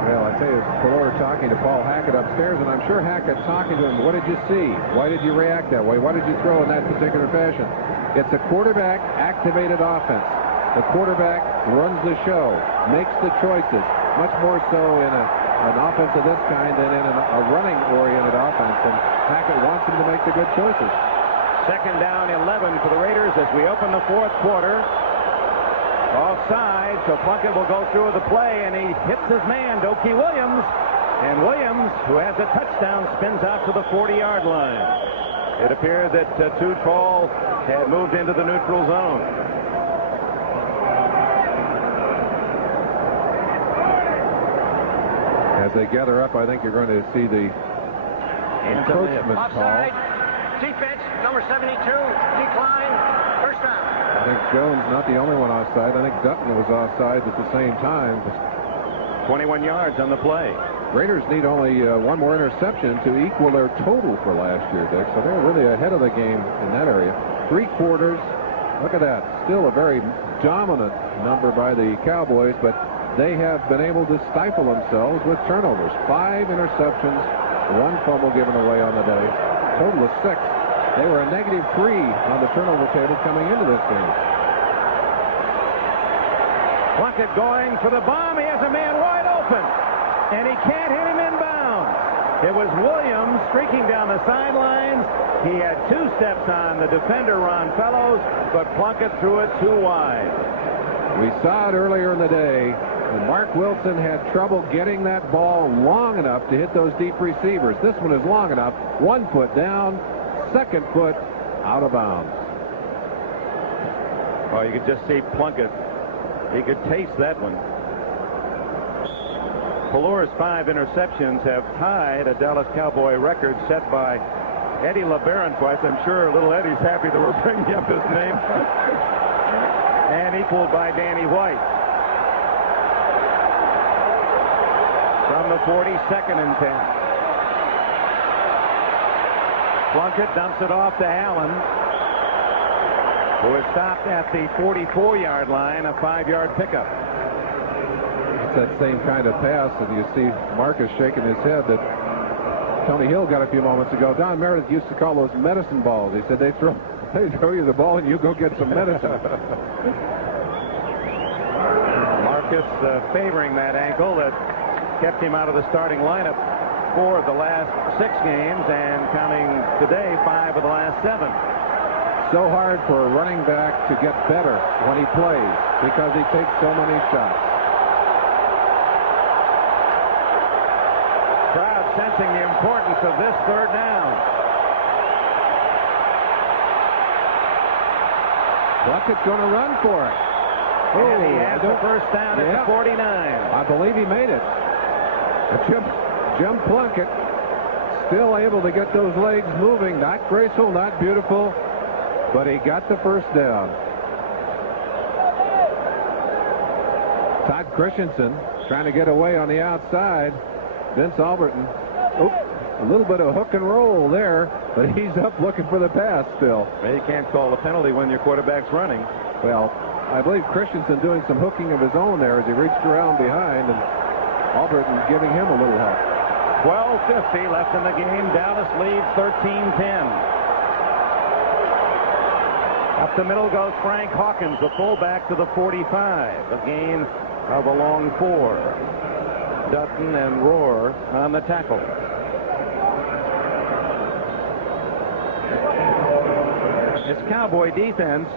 Well, I tell you, Pelor talking to Paul Hackett upstairs, and I'm sure Hackett talking to him, what did you see? Why did you react that way? Why did you throw in that particular fashion? It's a quarterback-activated offense. The quarterback runs the show, makes the choices, much more so in an offense of this kind than in a running-oriented offense, and Hackett wants him to make the good choices. Second down, 11 for the Raiders as we open the fourth quarter. Offside, so Plunkett will go through the play, and he hits his man, Doki Williams. And Williams, who has a touchdown, spins out to the 40-yard line. It appeared that too tall had moved into the neutral zone. As they gather up, I think you're going to see the encroachment call. Offside. Defense, number 72, decline, first down. I think Jones not the only one offside. I think Dutton was offside at the same time. 21 yards on the play. Raiders need only one more interception to equal their total for last year, Dick. So they're really ahead of the game in that area. 3 quarters. Look at that. Still a very dominant number by the Cowboys, but they have been able to stifle themselves with turnovers. 5 interceptions, 1 fumble given away on the day. Total of 6. They were a -3 on the turnover table coming into this game. Plunkett going for the bomb. He has a man wide open, and he can't hit him inbound. It was Williams streaking down the sidelines. He had 2 steps on the defender, Ron Fellows, but Plunkett threw it too wide. We saw it earlier in the day. And Mark Wilson had trouble getting that ball long enough to hit those deep receivers. This one is long enough. 1 foot down, 2nd foot out of bounds. Oh, you could just see Plunkett. He could taste that one. Pelor's 5 interceptions have tied a Dallas Cowboy record set by Eddie LeBaron twice. I'm sure little Eddie's happy that we're bringing up his name. And equaled by Danny White. From the 42nd and 10. Plunkett dumps it off to Allen, who is stopped at the 44-yard line, a 5-yard pickup. It's that same kind of pass, and you see Marcus shaking his head that Tony Hill got a few moments ago. Don Meredith used to call those medicine balls. He said they throw you the ball and you go get some medicine. Marcus favoring that ankle that kept him out of the starting lineup 4 of the last 6 games, and counting today 5 of the last 7. So hard for a running back to get better when he plays because he takes so many shots. Crowd sensing the importance of this 3rd down. Plunkett going to run for it. And he has the first down at the 49. I believe he made it. Jim Plunkett still able to get those legs moving. Not graceful, not beautiful, but he got the first down. Todd Christensen trying to get away on the outside. Vince Alberton. A little bit of hook and roll there, but he's up looking for the pass still. Well, you can't call a penalty when your quarterback's running. Well, I believe Christensen doing some hooking of his own there as he reached around behind, and Alberton giving him a little help. 12:50 left in the game. Dallas leads 13-10. Up the middle goes Frank Hawkins, the fullback, to the 45. A gain of a long 4. Dutton and Rohr on the tackle. It's Cowboy defense,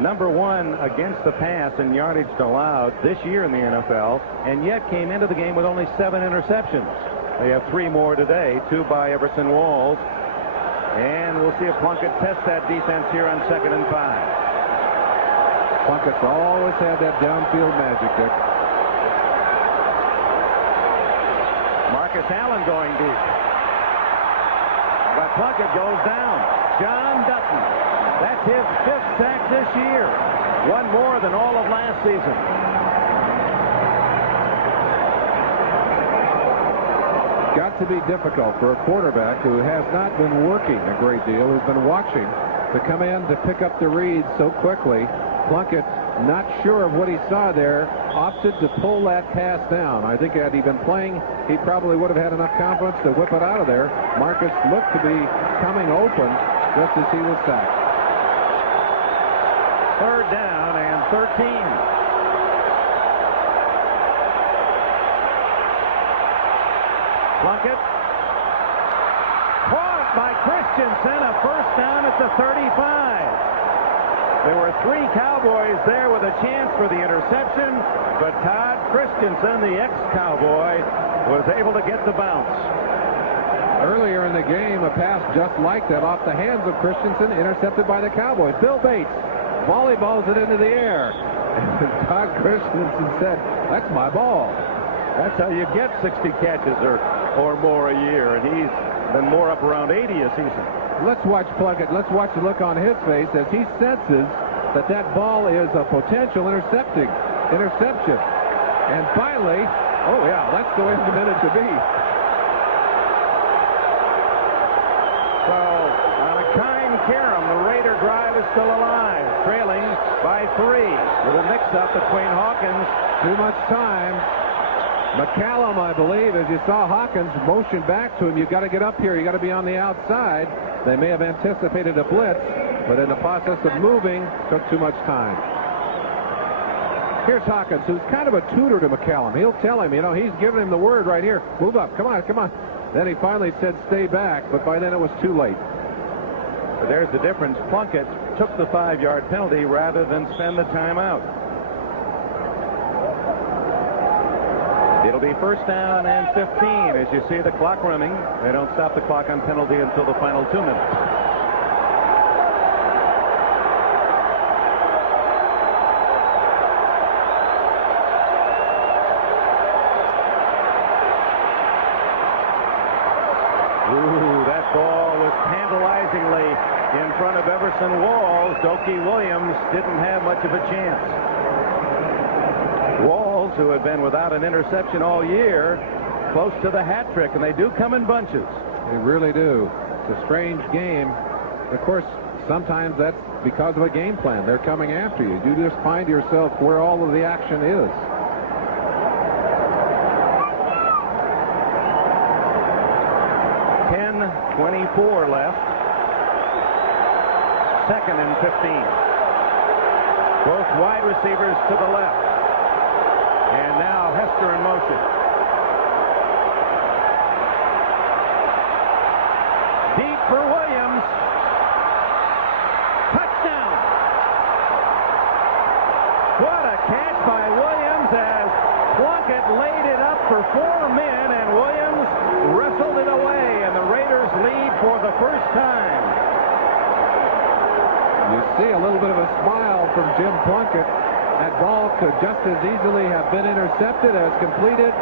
number 1 against the pass in yardage allowed this year in the NFL, and yet came into the game with only 7 interceptions. They have 3 more today, 2 by Everson Walls. And we'll see if Plunkett tests that defense here on 2nd and 5. Plunkett's always had that downfield magic, Dick. Marcus Allen going deep. But Plunkett goes down. John Dutton. That's his 5th sack this year. 1 more than all of last season. Got to be difficult for a quarterback who has not been working a great deal, who's been watching, to come in to pick up the reads so quickly. Plunkett, not sure of what he saw there, opted to pull that pass down. I think had he been playing, he probably would have had enough confidence to whip it out of there. Marcus looked to be coming open just as he was sacked. 3rd down and 13. Plunkett caught by Christensen, a first down at the 35. There were 3 Cowboys there with a chance for the interception, but Todd Christensen, the ex-Cowboy, was able to get the bounce. Earlier in the game, a pass just like that off the hands of Christensen, intercepted by the Cowboys. Bill Bates volleyballs it into the air. And Todd Christensen said, "That's my ball." That's how you get 60 catches or more a year, and he's been more up around 80 a season. Let's watch Plunkett. Let's watch the look on his face as he senses that ball is a potential interception. And finally, oh yeah, that's the way it's meant to be. So on a kind carom, the Raider drive is still alive, trailing by 3. Little mix-up between Hawkins. Too much time. McCallum, I believe, as you saw Hawkins motion back to him, you've got to get up here, you've got to be on the outside. They may have anticipated a blitz, but in the process of moving, took too much time. Here's Hawkins, who's kind of a tutor to McCallum. He'll tell him, he's giving him the word right here. Move up, come on, come on. Then he finally said stay back, but by then it was too late. But there's the difference. Plunkett took the 5-yard penalty rather than spend the timeout. It'll be first down and 15 as you see the clock running. They don't stop the clock on penalty until the final 2 minutes. Ooh, that ball was tantalizingly in front of Everson Walls. Dokie Williams didn't have much of a chance. Walls, who had been without an interception all year, close to the hat trick, and they do come in bunches. They really do. It's a strange game. Of course, sometimes that's because of a game plan. They're coming after you. You just find yourself where all of the action is. .24 left. 2nd and 15. Both wide receivers to the left. And now Hester in motion. Deep for Williams. Touchdown. What a catch by Williams as Plunkett laid it up for 4 men, and Williams wrestled it away, and the Raiders lead for the first time. You see a little bit of a smile from Jim Plunkett. That ball could just as easily have been intercepted as completed,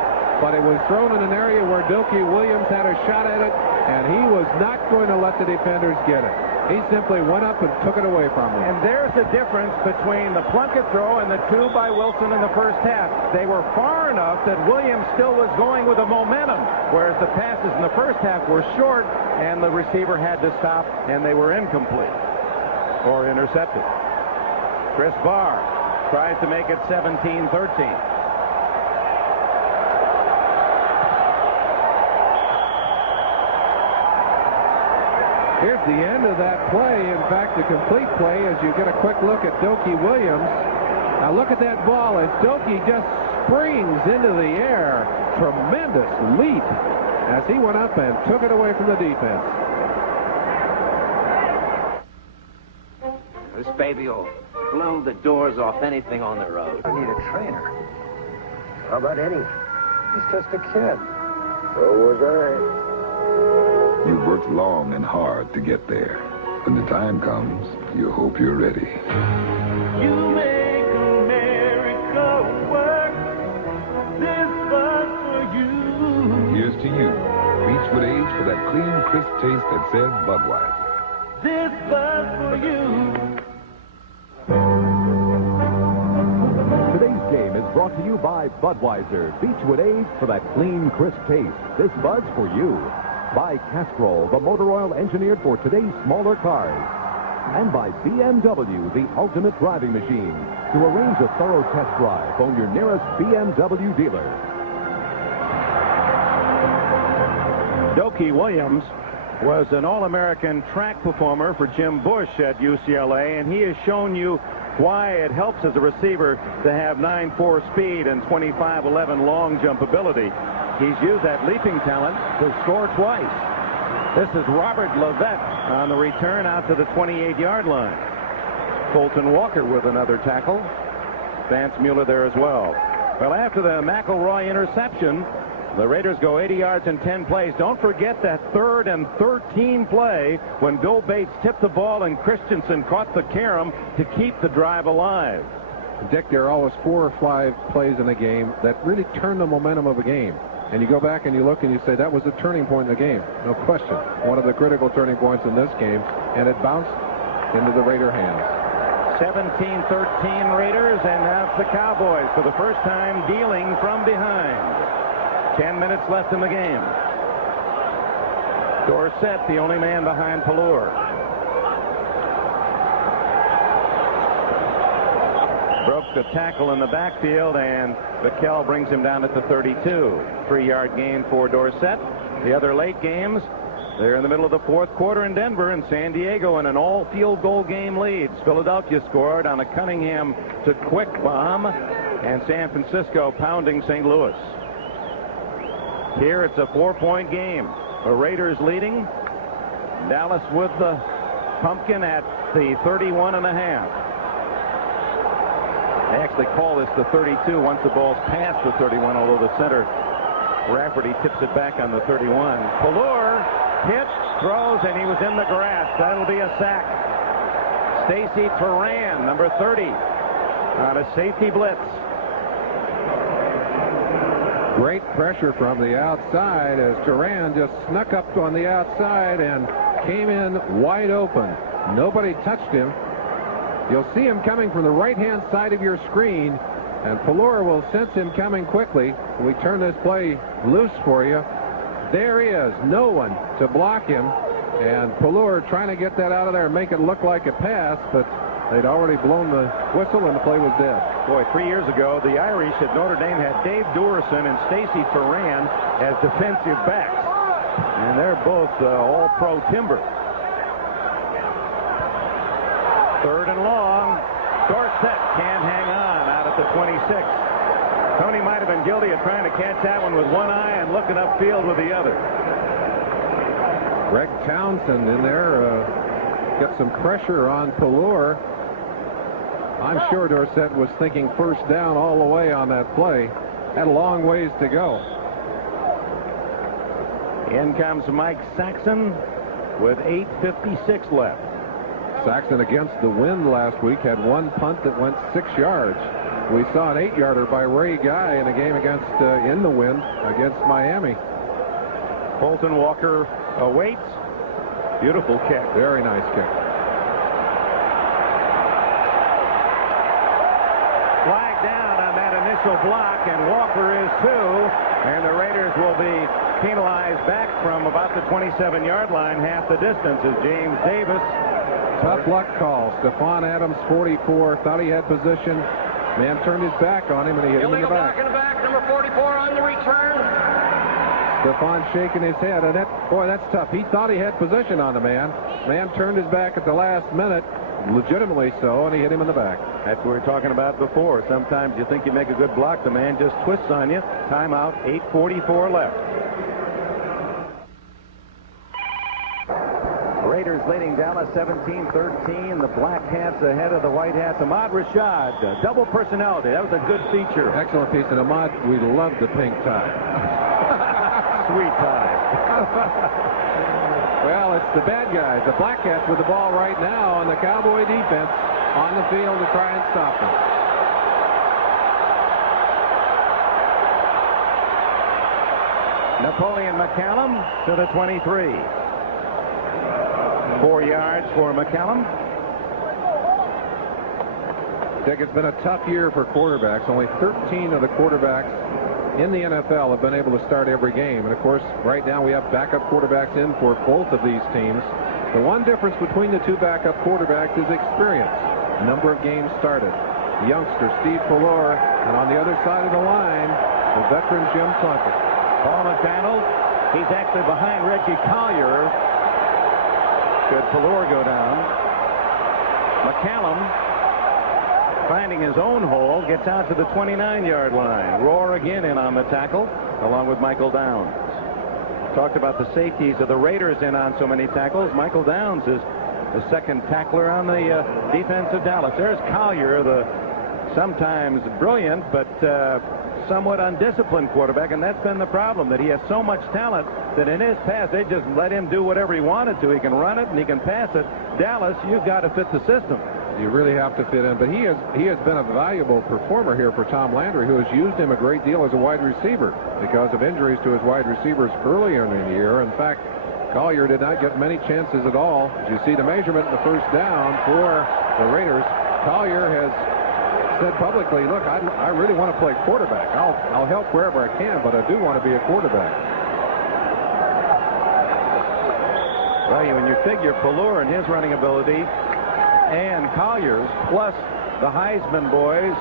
but it was thrown in an area where Dokie Williams had a shot at it, and he was not going to let the defenders get it. He simply went up and took it away from them. And there's the difference between the Plunkett throw and the 2 by Wilson in the first half. They were far enough that Williams still was going with the momentum, whereas the passes in the first half were short, and the receiver had to stop, and they were incomplete or intercepted. Chris Barr tries to make it 17-13. Here's the end of that play. In fact, the complete play as you get a quick look at Dokie Williams. Now look at that ball as Dokie just springs into the air. Tremendous leap as he went up and took it away from the defense. This baby will blow the doors off anything on the road. I need a trainer. How about Eddie? He's just a kid. So was I. You've worked long and hard to get there. When the time comes, you hope you're ready. You make America work. This bus for you. Here's to you. Beechwood Age for that clean, crisp taste that says Budweiser. This bus for you. Today's game is brought to you by Budweiser. Beechwood Age for that clean, crisp taste. This Bud's for you. By Castrol, the motor oil engineered for today's smaller cars. And by BMW, the ultimate driving machine. To arrange a thorough test drive, phone your nearest BMW dealer. Dokie Williams was an All-American track performer for Jim Bush at UCLA, and he has shown you why it helps as a receiver to have 9.4 speed and 25.11 long jump ability. He's used that leaping talent to score twice. This is Robert Levette on the return out to the 28-yard line. Colton Walker with another tackle. Vance Mueller there as well. Well, after the McElroy interception, The Raiders go 80 yards in 10 plays. Don't forget that 3rd and 13 play when Bill Bates tipped the ball and Christensen caught the carom to keep the drive alive. Dick, there are always 4 or 5 plays in a game that really turn the momentum of a game. And you go back and you look and you say that was a turning point in the game. No question. One of the critical turning points in this game. And it bounced into the Raider hands. 17-13 Raiders, and now it's the Cowboys for the first time dealing from behind. 10 minutes left in the game. Dorsett, the only man behind Pelluer. Broke the tackle in the backfield, and Vaquel brings him down at the 32. 3-yard gain for Dorsett. The other late games, they're in the middle of the 4th quarter in Denver and San Diego in an all-field goal game leads. Philadelphia scored on a Cunningham to Quick bomb, and San Francisco pounding St. Louis. Here it's a 4-point game. The Raiders leading. Dallas with the pumpkin at the 31 and a half. They actually call this the 32 once the ball's past the 31, although the center Rafferty tips it back on the 31. Pelluer hits, throws, and he was in the grass. That'll be a sack. Stacy Turan, number 30, on a safety blitz. Great pressure from the outside as Turan just snuck up on the outside and came in wide open. Nobody touched him. You'll see him coming from the right-hand side of your screen, and Pelluer will sense him coming quickly. We turn this play loose for you. There he is. No one to block him, and Pelluer trying to get that out of there and make it look like a pass, but they'd already blown the whistle and the play was dead. Boy, 3 years ago, the Irish at Notre Dame had Dave Dorison and Stacy Turan as defensive backs, and they're both all-pro timber. 3rd and long. Dorsett can't hang on out at the 26. Tony might have been guilty of trying to catch that one with one eye and looking upfield with the other. Greg Townsend in there got some pressure on Pelluer. I'm sure Dorsett was thinking first down all the way on that play. Had a long ways to go. In comes Mike Saxon with 8:56 left. Saxon against the wind last week had one punt that went 6 yards. We saw an 8-yarder by Ray Guy in a game against in the wind against Miami. Fulton Walker awaits. Beautiful kick. Very nice kick. Flag down on that initial block, and Walker is too. And the Raiders will be penalized back from about the 27-yard line, half the distance, as James Davis. Tough luck call. Stephon Adams, 44, thought he had position. Man turned his back on him, and he hit him in the back. Illegal block in the back, number 44 on the return. Stephon shaking his head, and that's tough. He thought he had position on the man. Man turned his back at the last minute, legitimately so, and he hit him in the back. That's what we were talking about before. Sometimes you think you make a good block, the man just twists on you. Timeout, 8:44 left. Raiders leading Dallas 17-13. The Black Hats ahead of the White Hats. Ahmad Rashad, double personality. That was a good feature. Excellent piece. And Ahmad, we love the pink tie. Sweet tie. Well, it's the bad guys, the Black Hats, with the ball right now on the Cowboy defense on the field to try and stop them. Napoleon McCallum to the 23. 4 yards for McCallum. Dick, it's been a tough year for quarterbacks. Only 13 of the quarterbacks in the NFL have been able to start every game. And, of course, right now we have backup quarterbacks in for both of these teams. The one difference between the two backup quarterbacks is experience. Number of games started. The youngster, Steve Pelluer, and on the other side of the line, the veteran Jim Plunkett. Paul McDonald, he's actually behind Reggie Collier. Should Pelluer go down. McCallum, finding his own hole, gets out to the 29-yard line. Rohr again in on the tackle, along with Michael Downs. Talked about the safeties of the Raiders in on so many tackles. Michael Downs is the second tackler on the defense of Dallas. There's Collier, the sometimes brilliant but somewhat undisciplined quarterback, and that's been the problem, that he has so much talent that in his pass, they just let him do whatever he wanted to. He can run it and he can pass it. Dallas, you've got to fit the system. You really have to fit in, but he has been a valuable performer here for Tom Landry, who has used him a great deal as a wide receiver because of injuries to his wide receivers earlier in the year. In fact, Collier did not get many chances at all. As you see the measurement in the first down for the Raiders, Collier has said publicly, look, I really want to play quarterback. I'll help wherever I can, but I do want to be a quarterback. Well, when you figure Pallure and his running ability and Collier's, plus the Heisman boys,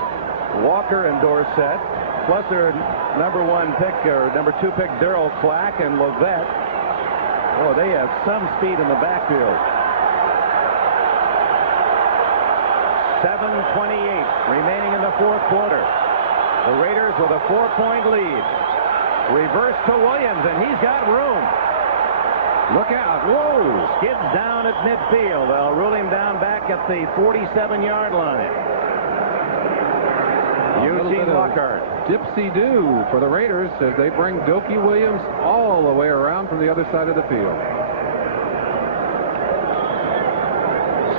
Walker and Dorsett, plus their number 1 pick or number 2 pick, Darryl Clack and Lovett. Oh, they have some speed in the backfield. 7:28 remaining in the fourth quarter. The Raiders with a 4-point lead. Reverse to Williams, and he's got room. Look out. Whoa. Skids down at midfield. They'll rule him down back at the 47-yard line. Eugene Lockhart. Dipsy-do for the Raiders as they bring Dokie Williams all the way around from the other side of the field.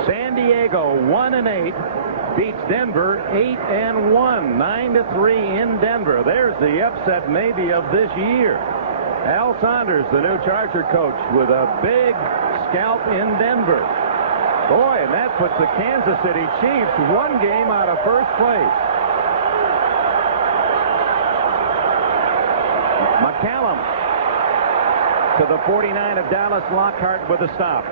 San Diego 1-8 beats Denver 8-1, 9-3 in Denver. There's the upset maybe of this year. Al Saunders, the new Charger coach, with a big scalp in Denver. Boy, and that puts the Kansas City Chiefs 1 game out of first place. McCallum to the 49 of Dallas. Lockhart with a stop.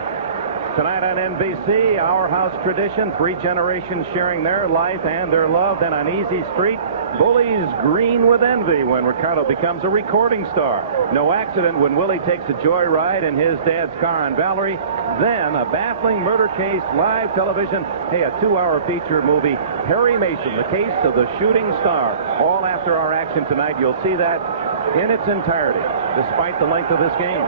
Tonight on NBC, Our House Tradition, 3 generations sharing their life and their love. Then on Easy Street, bullies green with envy when Ricardo becomes a recording star. No accident when Willie takes a joyride in his dad's car on Valerie. Then a baffling murder case, live television. Hey, a 2-hour feature movie, Harry Mason, the case of the shooting star. All after our action tonight. You'll see that in its entirety, despite the length of this game.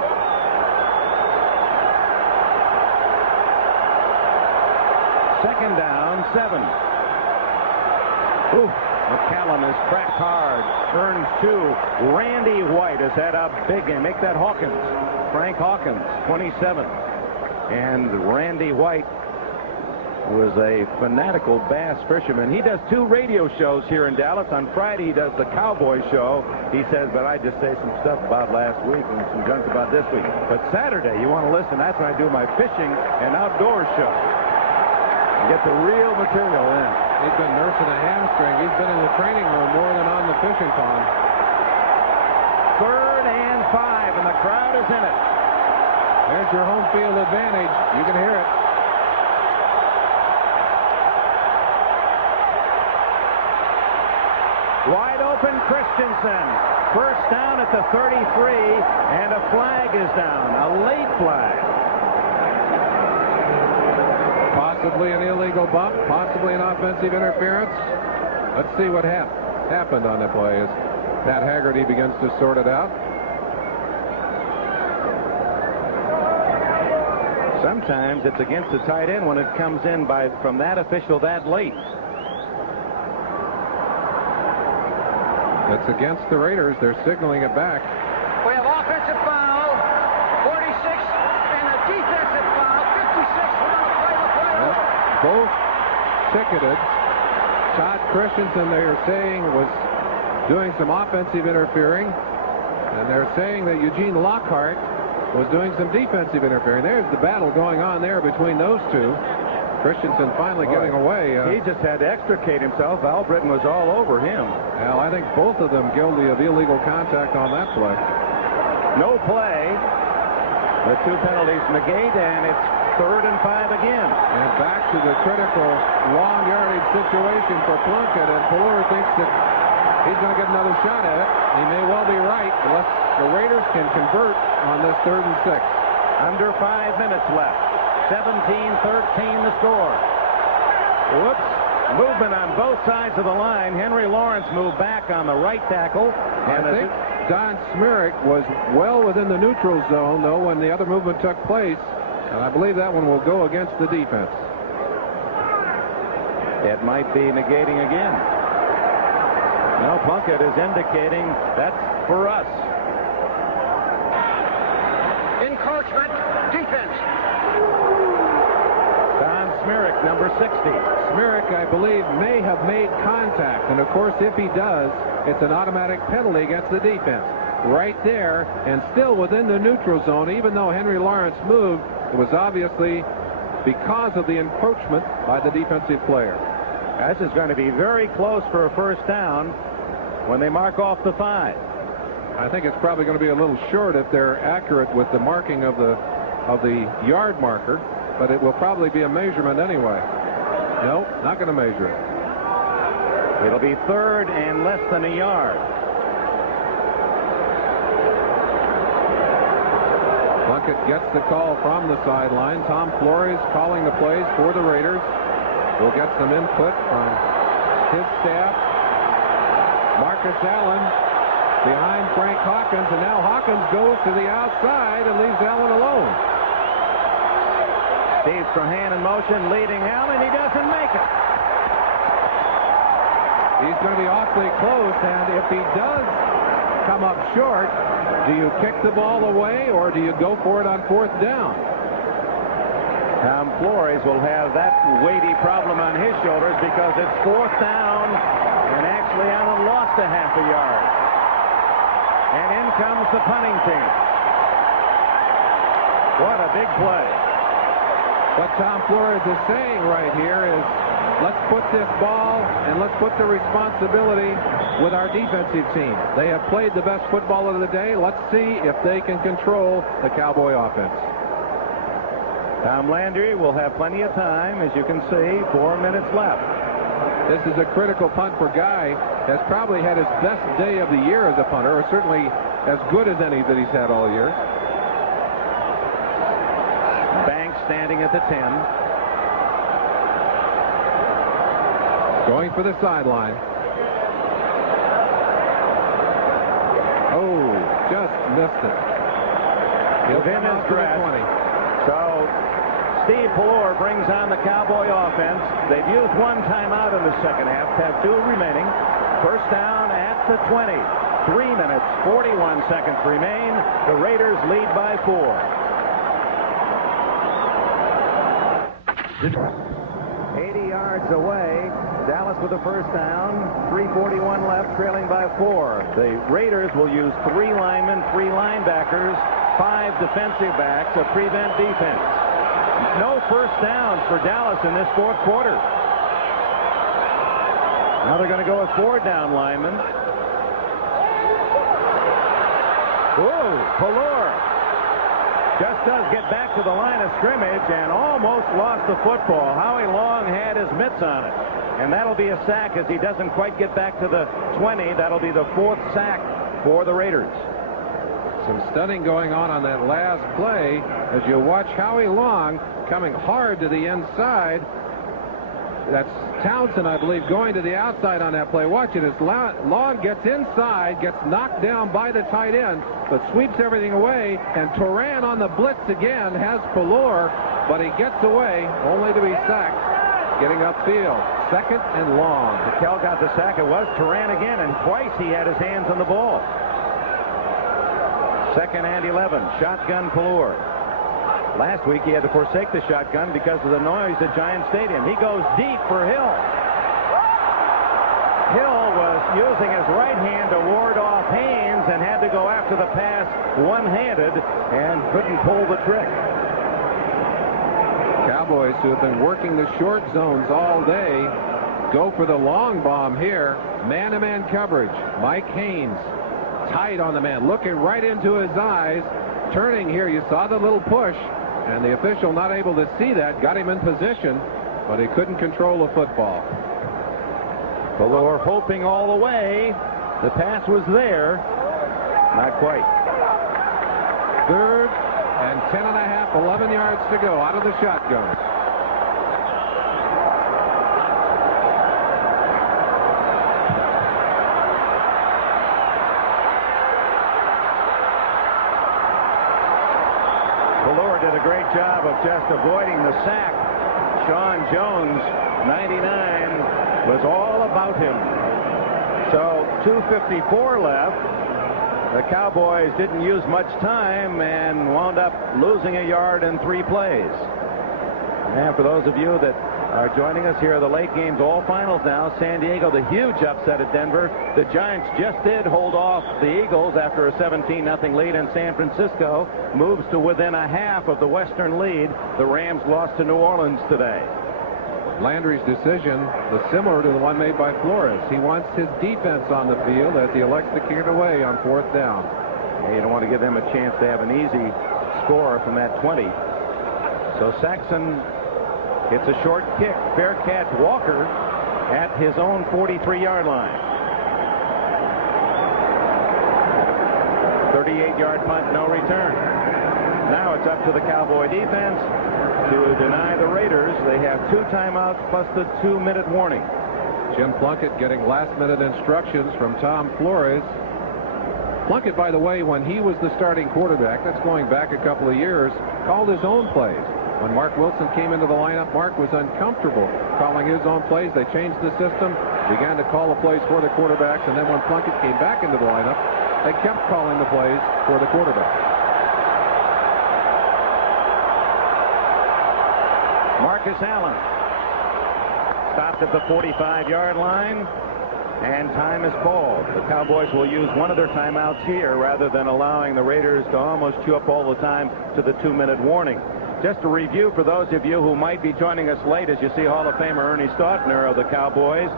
Second down, 7. Oof. McCallum is cracked hard. Earns 2. Randy White has had a big game. Make that Hawkins. Frank Hawkins, 27. And Randy White was a fanatical bass fisherman. He does 2 radio shows here in Dallas. On Friday, he does the Cowboys show. He says, but I just say some stuff about last week and some junk about this week. But Saturday, you want to listen, that's when I do my fishing and outdoors show. Get the real material in. He's been nursing a hamstring. He's been in the training room more than on the fishing pond. 3rd and 5, and the crowd is in it. There's your home field advantage. You can hear it. Wide open Christensen. First down at the 33, and a flag is down. A late flag. Possibly an illegal bump, possibly an offensive interference. Let's see what happened on the play as Pat Haggerty begins to sort it out. Sometimes it's against the tight end when it comes in from that official that late. It's against the Raiders. They're signaling it back. We have offensive foul, 46, and a defensive foul, 56. We're going to play the play. Both ticketed. Todd Christensen, they are saying, was doing some offensive interfering. And they're saying that Eugene Lockhart was doing some defensive interfering. There's the battle going on there between those two. Christensen finally getting away. He just had to extricate himself. Al Britton was all over him. Well, I think both of them guilty of illegal contact on that play. No play. The 2 penalties negate, and it's 3rd and 5 again. And back to the critical long yardage situation for Plunkett, and Pallure thinks that he's going to get another shot at it. He may well be right, unless the Raiders can convert on this 3rd and 6. Under 5 minutes left. 17-13 the score. Whoops. Movement on both sides of the line. Henry Lawrence moved back on the right tackle. And I think Don Smirek was well within the neutral zone, though, when the other movement took place. And I believe that one will go against the defense. It might be negating again. Well, Plunkett is indicating that's for us. Encroachment, defense. Don Smirek, number 60. Smirek, I believe, may have made contact. And, of course, if he does, it's an automatic penalty against the defense. Right there, and still within the neutral zone, even though Henry Lawrence moved, it was obviously because of the encroachment by the defensive player. This is going to be very close for a first down when they mark off the 5. I think it's probably going to be a little short if they're accurate with the marking of the yard marker, but it will probably be a measurement anyway. No, not going to measure it. It'll be 3rd and less than a yard. Plunkett gets the call from the sideline. Tom Flores calling the plays for the Raiders. We'll get some input from his staff. Marcus Allen behind Frank Hawkins, and now Hawkins goes to the outside and leaves Allen alone. Steve Strahan in motion, leading Allen. He doesn't make it. He's going to be awfully close, and if he does come up short, do you kick the ball away or do you go for it on 4th down? Tom Flores will have that weighty problem on his shoulders because it's 4th down, and actually Allen lost a half a yard. And in comes the punting team. What a big play. What Tom Flores is saying right here is, let's put this ball and let's put the responsibility with our defensive team. They have played the best football of the day. Let's see if they can control the Cowboy offense. Tom Landry will have plenty of time, as you can see, 4 minutes left. This is a critical punt for Guy. Has probably had his best day of the year as a punter, or certainly as good as any that he's had all year. Banks standing at the 10. Going for the sideline. Oh, just missed it. Within his grasp. So Steve Pallor brings on the Cowboy offense. They've used 1 timeout in the second half, have 2 remaining. First down at the 20. 3 minutes, 41 seconds remain. The Raiders lead by 4. 80 yards away. Dallas with the first down. 3:41 left, trailing by 4. The Raiders will use 3 linemen, 3 linebackers, 5 defensive backs to prevent defense. No first downs for Dallas in this 4th quarter. Now they're going to go with 4 down linemen. Whoa, Pallor just does get back to the line of scrimmage and almost lost the football. Howie Long had his mitts on it. And that'll be a sack as he doesn't quite get back to the 20. That'll be the 4th sack for the Raiders. Some stunning going on that last play as you watch Howie Long coming hard to the inside. That's Townsend, I believe, going to the outside on that play. Watch it as Long gets inside, gets knocked down by the tight end, but sweeps everything away. And Turan on the blitz again has Pallor, but he gets away only to be sacked getting upfield. 2nd and long. Patel got the sack. It was Turan again, and twice he had his hands on the ball. 2nd and 11. Shotgun Pallor. Last week he had to forsake the shotgun because of the noise at Giant Stadium. He goes deep for Hill. Hill was using his right hand to ward off Haynes and had to go after the pass one-handed and couldn't pull the trick. Cowboys, who have been working the short zones all day, go for the long bomb here. Man-to-man coverage. Mike Haynes tight on the man, looking right into his eyes. Turning here, you saw the little push, and the official not able to see that, got him in position, but he couldn't control the football. Pallor hoping all the way. The pass was there. Not quite. 3rd and 10.5, 11 yards to go out of the shotgun. Pallor did a great job of just avoiding the sack. Sean Jones, 99, was all about him. So 2:54 left. The Cowboys didn't use much time and wound up losing a yard in 3 plays. And for those of you that are joining us, here are the late games, all finals now. San Diego, the huge upset at Denver. The Giants just did hold off the Eagles after a 17-0 lead, and San Francisco moves to within a half of the Western lead. The Rams lost to New Orleans today. Landry's decision was similar to the one made by Flores. He wants his defense on the field as he elects to kick it away on 4th down. Yeah, you don't want to give them a chance to have an easy score from that 20. So Saxon gets a short kick. Fair catch. Walker at his own 43-yard line. 38-yard punt, no return. Now it's up to the Cowboy defense to deny the Raiders. They have 2 timeouts plus the 2-minute warning. Jim Plunkett getting last-minute instructions from Tom Flores. Plunkett, by the way, when he was the starting quarterback, that's going back a couple of years, called his own plays. When Mark Wilson came into the lineup, Mark was uncomfortable calling his own plays. They changed the system, began to call the plays for the quarterbacks, and then when Plunkett came back into the lineup, they kept calling the plays for the quarterback. Marcus Allen stopped at the 45-yard line, and time is called. The Cowboys will use one of their timeouts here rather than allowing the Raiders to almost chew up all the time to the 2-minute warning. Just a review for those of you who might be joining us late as you see Hall of Famer Ernie Stautner of the Cowboys.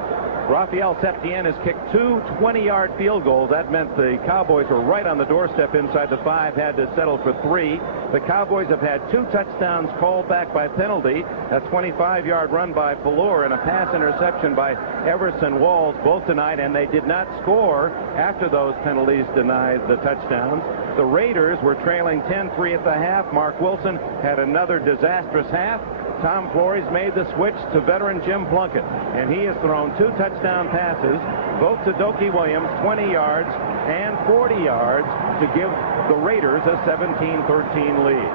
Raphael Septien has kicked 2 20-yard field goals. That meant the Cowboys were right on the doorstep inside the 5, had to settle for 3. The Cowboys have had 2 touchdowns called back by penalty. A 25-yard run by Pallure and a pass interception by Everson Walls, both denied, and they did not score after those penalties denied the touchdowns. The Raiders were trailing 10-3 at the half. Mark Wilson had another disastrous half. Tom Flores made the switch to veteran Jim Plunkett, and he has thrown 2 touchdown passes, both to Dokie Williams, 20 yards and 40 yards, to give the Raiders a 17-13 lead.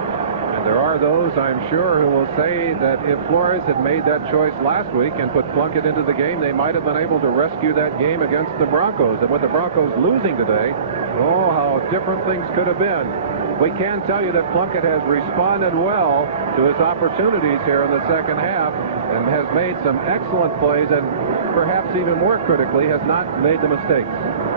And there are those, I'm sure, who will say that if Flores had made that choice last week and put Plunkett into the game, they might have been able to rescue that game against the Broncos. And with the Broncos losing today, oh, how different things could have been. We can tell you that Plunkett has responded well to his opportunities here in the second half and has made some excellent plays, and perhaps even more critically, has not made the mistakes.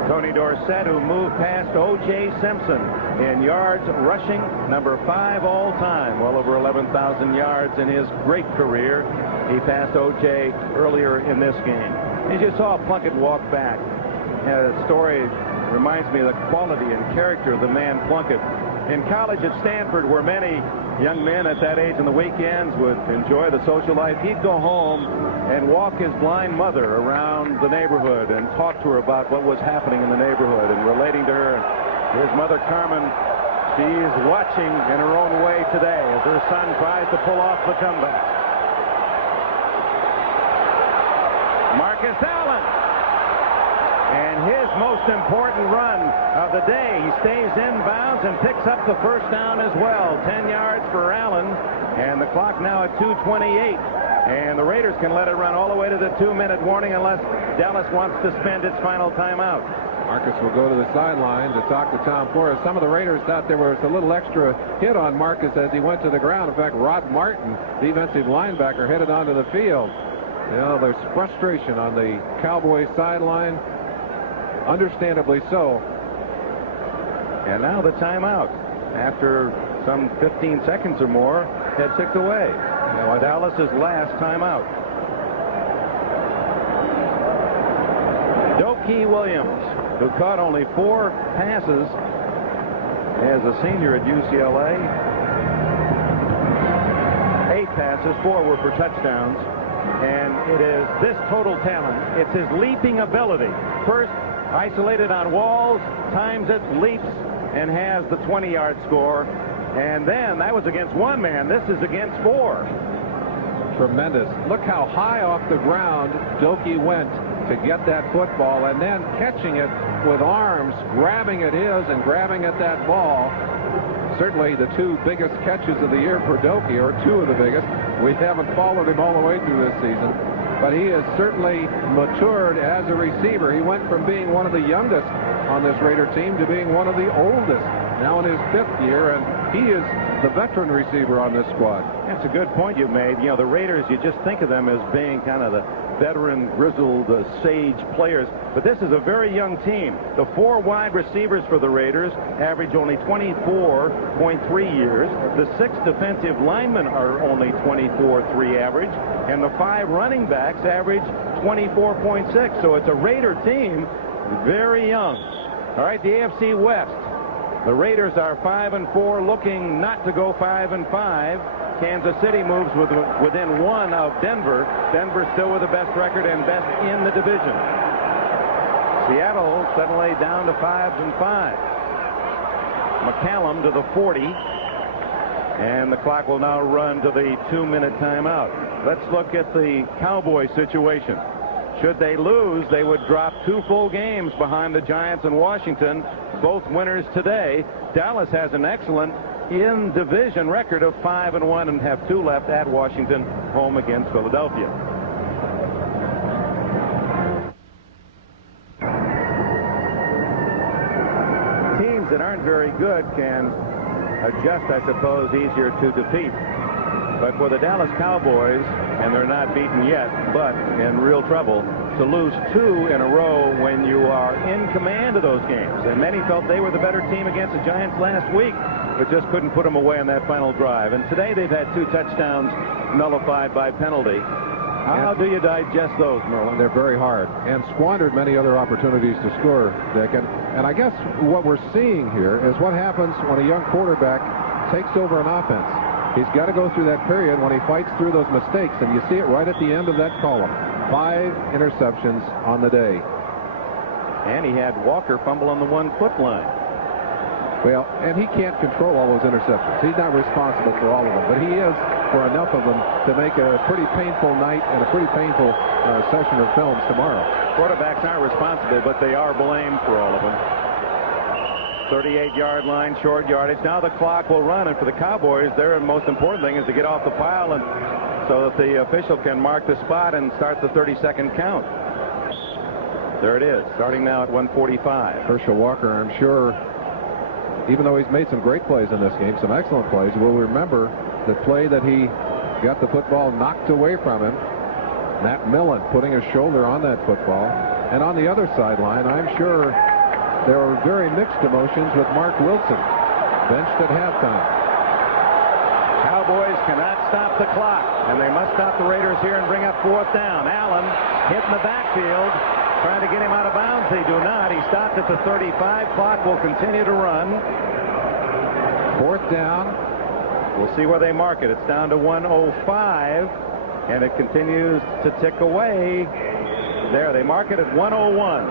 Tony Dorsett, who moved past O.J. Simpson in yards rushing, number 5 all time, well over 11,000 yards in his great career. He passed O.J. earlier in this game. As you saw Plunkett walk back, a story reminds me of the quality and character of the man Plunkett. In college at Stanford, where many young men at that age on the weekends would enjoy the social life, he'd go home and walk his blind mother around the neighborhood and talk to her about what was happening in the neighborhood and relating to her. His mother, Carmen, she's watching in her own way today as her son tries to pull off the comeback. Marcus Allen. And his most important run of the day. He stays inbounds and picks up the first down as well. 10 yards for Allen, and the clock now at 2:28. And the Raiders can let it run all the way to the 2-minute warning unless Dallas wants to spend its final timeout. Marcus will go to the sideline to talk to Tom Flores. Some of the Raiders thought there was a little extra hit on Marcus as he went to the ground. In fact, Rod Martin, defensive linebacker, headed onto the field. You know, there's frustration on the Cowboys sideline. Understandably so. And now the timeout. After some 15 seconds or more, had ticked away. Now Dallas's last timeout. Dokie Williams, who caught only 4 passes as a senior at UCLA. 8 passes, 4 were for touchdowns. And it is this total talent. It's his leaping ability. First, isolated on Walls, times it, leaps, and has the 20-yard score. And then that was against 1 man. This is against 4. Tremendous. Look how high off the ground Dokie went to get that football, and then catching it with arms, grabbing at his and grabbing at that ball. Certainly the 2 biggest catches of the year for Dokie, or 2 of the biggest. We haven't followed him all the way through this season. but he has certainly matured as a receiver. He went from being one of the youngest on this Raider team to being one of the oldest, now in his 5th year, and he is the veteran receiver on this squad. That's a good point you made. You know, the Raiders, you just think of them as being kind of the veteran, grizzled, sage players, but this is a very young team. The 4 wide receivers for the Raiders average only 24.3 years. The 6 defensive linemen are only 24.3 average, and the 5 running backs average 24.6. So it's a Raider team, very young. All right, the AFC West. The Raiders are 5-4, looking not to go 5-5. Kansas City moves within 1 of Denver. Denver still with the best record and best in the division. Seattle suddenly down to 5-5. McCallum to the 40. And the clock will now run to the 2-minute timeout. Let's look at the Cowboys situation. Should they lose, they would drop 2 full games behind the Giants and Washington, both winners today. Dallas has an excellent in-division record of 5-1 and have 2 left at Washington, home against Philadelphia. Teams that aren't very good can adjust, I suppose, easier to defeat. But for the Dallas Cowboys, and they're not beaten yet, but in real trouble, to lose 2 in a row when you are in command of those games. And many felt they were the better team against the Giants last week, but just couldn't put them away on that final drive. And today they've had 2 touchdowns nullified by penalty. How do you digest those, Merlin? They're very hard, and squandered many other opportunities to score, Dick. And I guess what we're seeing here is what happens when a young quarterback takes over an offense. He's got to go through that period when he fights through those mistakes, and you see it right at the end of that column. 5 interceptions on the day. And he had Walker fumble on the 1-foot line. Well, and he can't control all those interceptions. He's not responsible for all of them, but he is for enough of them to make a pretty painful night and a pretty painful session of films tomorrow. Quarterbacks aren't responsible, but they are blamed for all of them. 38-yard line, short yardage. Now the clock will run, and for the Cowboys, their most important thing is to get off the pile and so that the official can mark the spot and start the 30-second count. There it is, starting now at 1:45. Herschel Walker, I'm sure, even though he's made some great plays in this game, some excellent plays, will remember the play that he got the football knocked away from him. Matt Millen putting his shoulder on that football. And on the other sideline, I'm sure there were very mixed emotions with Mark Wilson, benched at halftime. Cowboys cannot stop the clock, and they must stop the Raiders here and bring up 4th down. Allen hit in the backfield, trying to get him out of bounds. They do not. He stopped at the 35. Clock will continue to run. 4th down. We'll see where they mark it. It's down to 1:05, and it continues to tick away. There, they mark it at 1:01.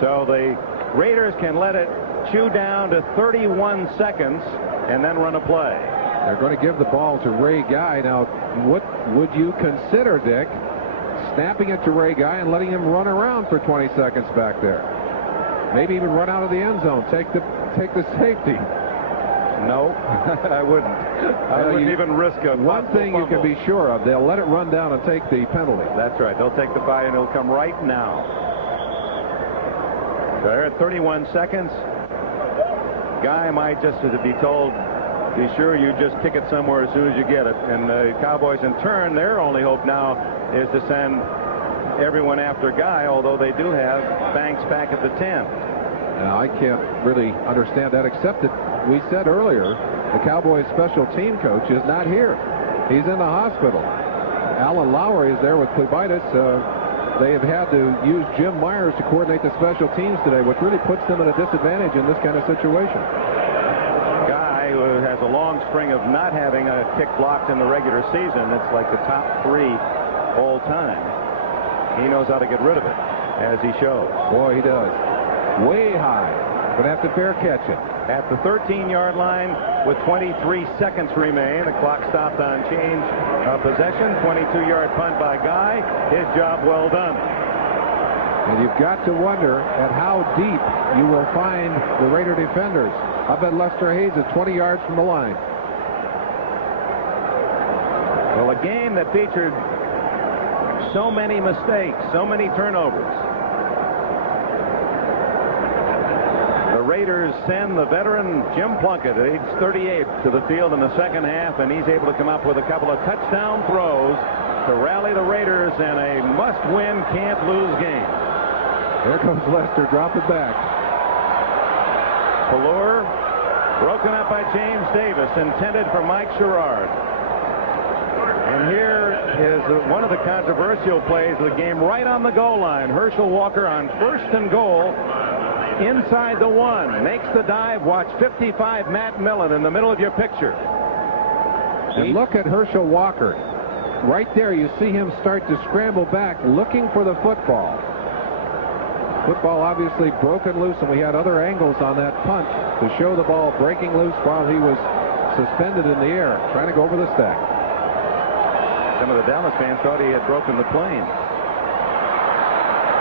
So the Raiders can let it chew down to 31 seconds and then run a play. They're going to give the ball to Ray Guy. Now, what would you consider, Dick, snapping it to Ray Guy and letting him run around for 20 seconds back there? Maybe even run out of the end zone, take the safety. No, I wouldn't. I wouldn't even risk a one thing you can be sure of, they'll let it run down and take the penalty. That's right. They'll take the fire, and it'll come right now. They're at 31 seconds. Guy might just to be told, be sure you just kick it somewhere as soon as you get it. And the Cowboys, in turn, their only hope now is to send everyone after Guy, although they do have Banks back at the 10. Now, I can't really understand that, except that we said earlier the Cowboys special team coach is not here. He's in the hospital. Alan Lowry is there with phlebitis. They have had to use Jim Myers to coordinate the special teams today, which really puts them at a disadvantage in this kind of situation. Guy, who has a long string of not having a kick blocked in the regular season, it's like the top 3 all time. He knows how to get rid of it, as he shows. Boy, he does. Way high, but have to fair catch it. At the 13-yard line with 23 seconds remain. The clock stopped on change of possession. 22-yard punt by Guy. His job well done. And you've got to wonder at how deep you will find the Raider defenders. I bet Lester Hayes is 20 yards from the line. Well, a game that featured so many mistakes, so many turnovers. The Raiders send the veteran Jim Plunkett, age 38, to the field in the second half, and he's able to come up with a couple of touchdown throws to rally the Raiders in a must-win, can't-lose game. There comes Lester, drop it back. Pelluer broken up by James Davis, intended for Mike Sherrard. And here is one of the controversial plays of the game, right on the goal line. Herschel Walker on 1st and goal, inside the 1, makes the dive. Watch 55, Matt Millen, in the middle of your picture. And look at Herschel Walker. Right there, you see him start to scramble back, looking for the football. Football obviously broken loose, and we had other angles on that punt to show the ball breaking loose while he was suspended in the air, trying to go over the stack. Some of the Dallas fans thought he had broken the plane.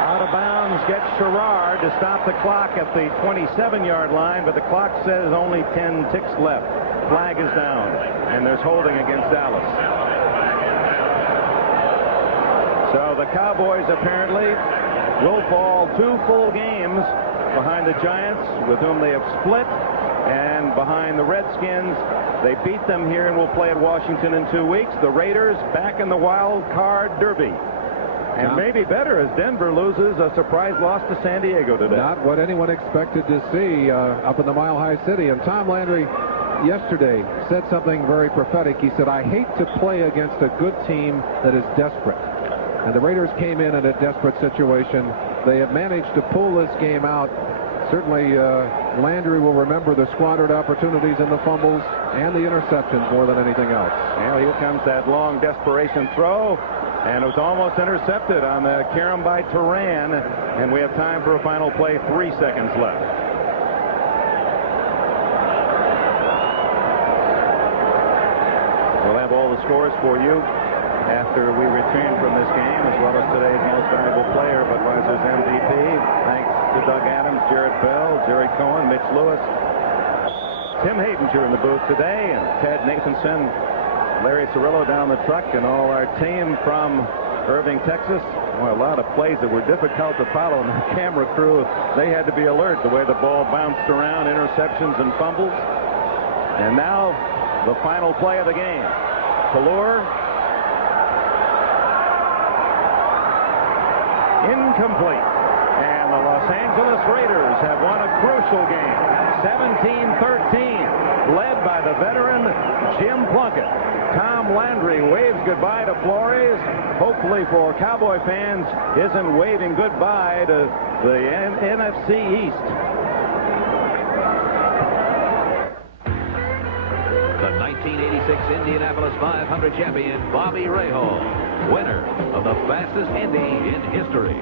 Out of bounds gets Sherrard to stop the clock at the 27-yard line, but the clock says only 10 ticks left. Flag is down, and there's holding against Dallas. So the Cowboys apparently will fall 2 full games behind the Giants, with whom they have split, and behind the Redskins. They beat them here and will play at Washington in 2 weeks. The Raiders back in the wild card derby. And maybe better as Denver loses a surprise loss to San Diego today. Not what anyone expected to see up in the Mile High City. And Tom Landry yesterday said something very prophetic. He said, "I hate to play against a good team that is desperate." And the Raiders came in a desperate situation. They have managed to pull this game out. Certainly, Landry will remember the squandered opportunities and the fumbles and the interceptions more than anything else. Well, here comes that long desperation throw, and it was almost intercepted on the carom by Turan, and we have time for a final play. 3 seconds left. We'll have all the scores for you after we return from this game, as well as today's most valuable player, Budweiser's MVP. Thanks to Doug Adams, Jarrett Bell, Jerry Cohen, Mitch Lewis, Tim Haydinger in the booth today, and Ted Nathanson, Larry Cirillo down the truck, and all our team from Irving, Texas. Well, a lot of plays that were difficult to follow, and the camera crew, they had to be alert the way the ball bounced around, interceptions and fumbles. And now the final play of the game. Pelluer. Incomplete. And the Los Angeles Raiders have won a crucial game, 17-13, led by the veteran Jim Plunkett. Tom Landry waves goodbye to Flores. Hopefully for Cowboy fans, isn't waving goodbye to the NFC East. The 1986 Indianapolis 500 champion, Bobby Rahal, winner of the fastest Indy in history.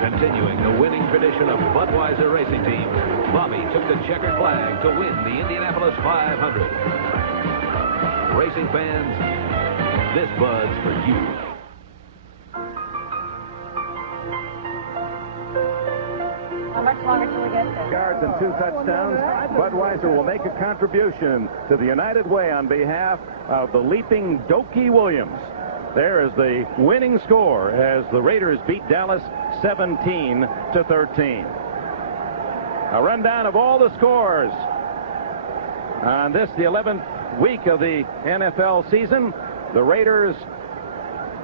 Continuing the winning tradition of Budweiser Racing Team, Bobby took the checkered flag to win the Indianapolis 500. Racing fans, this Bud's for you. How much longer till we get there? Yards and 2 touchdowns. Budweiser will make a contribution to the United Way on behalf of the leaping Dokey Williams. There is the winning score as the Raiders beat Dallas 17-13. A rundown of all the scores on this, the 11th week of the NFL season. The Raiders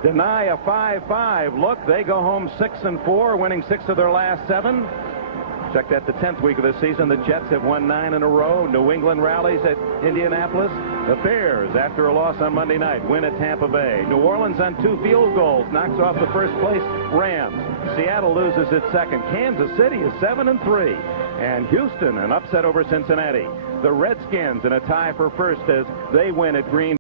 deny a 5-5 look. They go home 6-4, winning 6 of their last 7. Check that, the 10th week of the season. The Jets have won 9 in a row. New England rallies at Indianapolis. The Bears, after a loss on Monday night, win at Tampa Bay. New Orleans on 2 field goals knocks off the first place Rams. Seattle loses its second. Kansas City is 7-3. And Houston, an upset over Cincinnati. The Redskins in a tie for first as they win at Green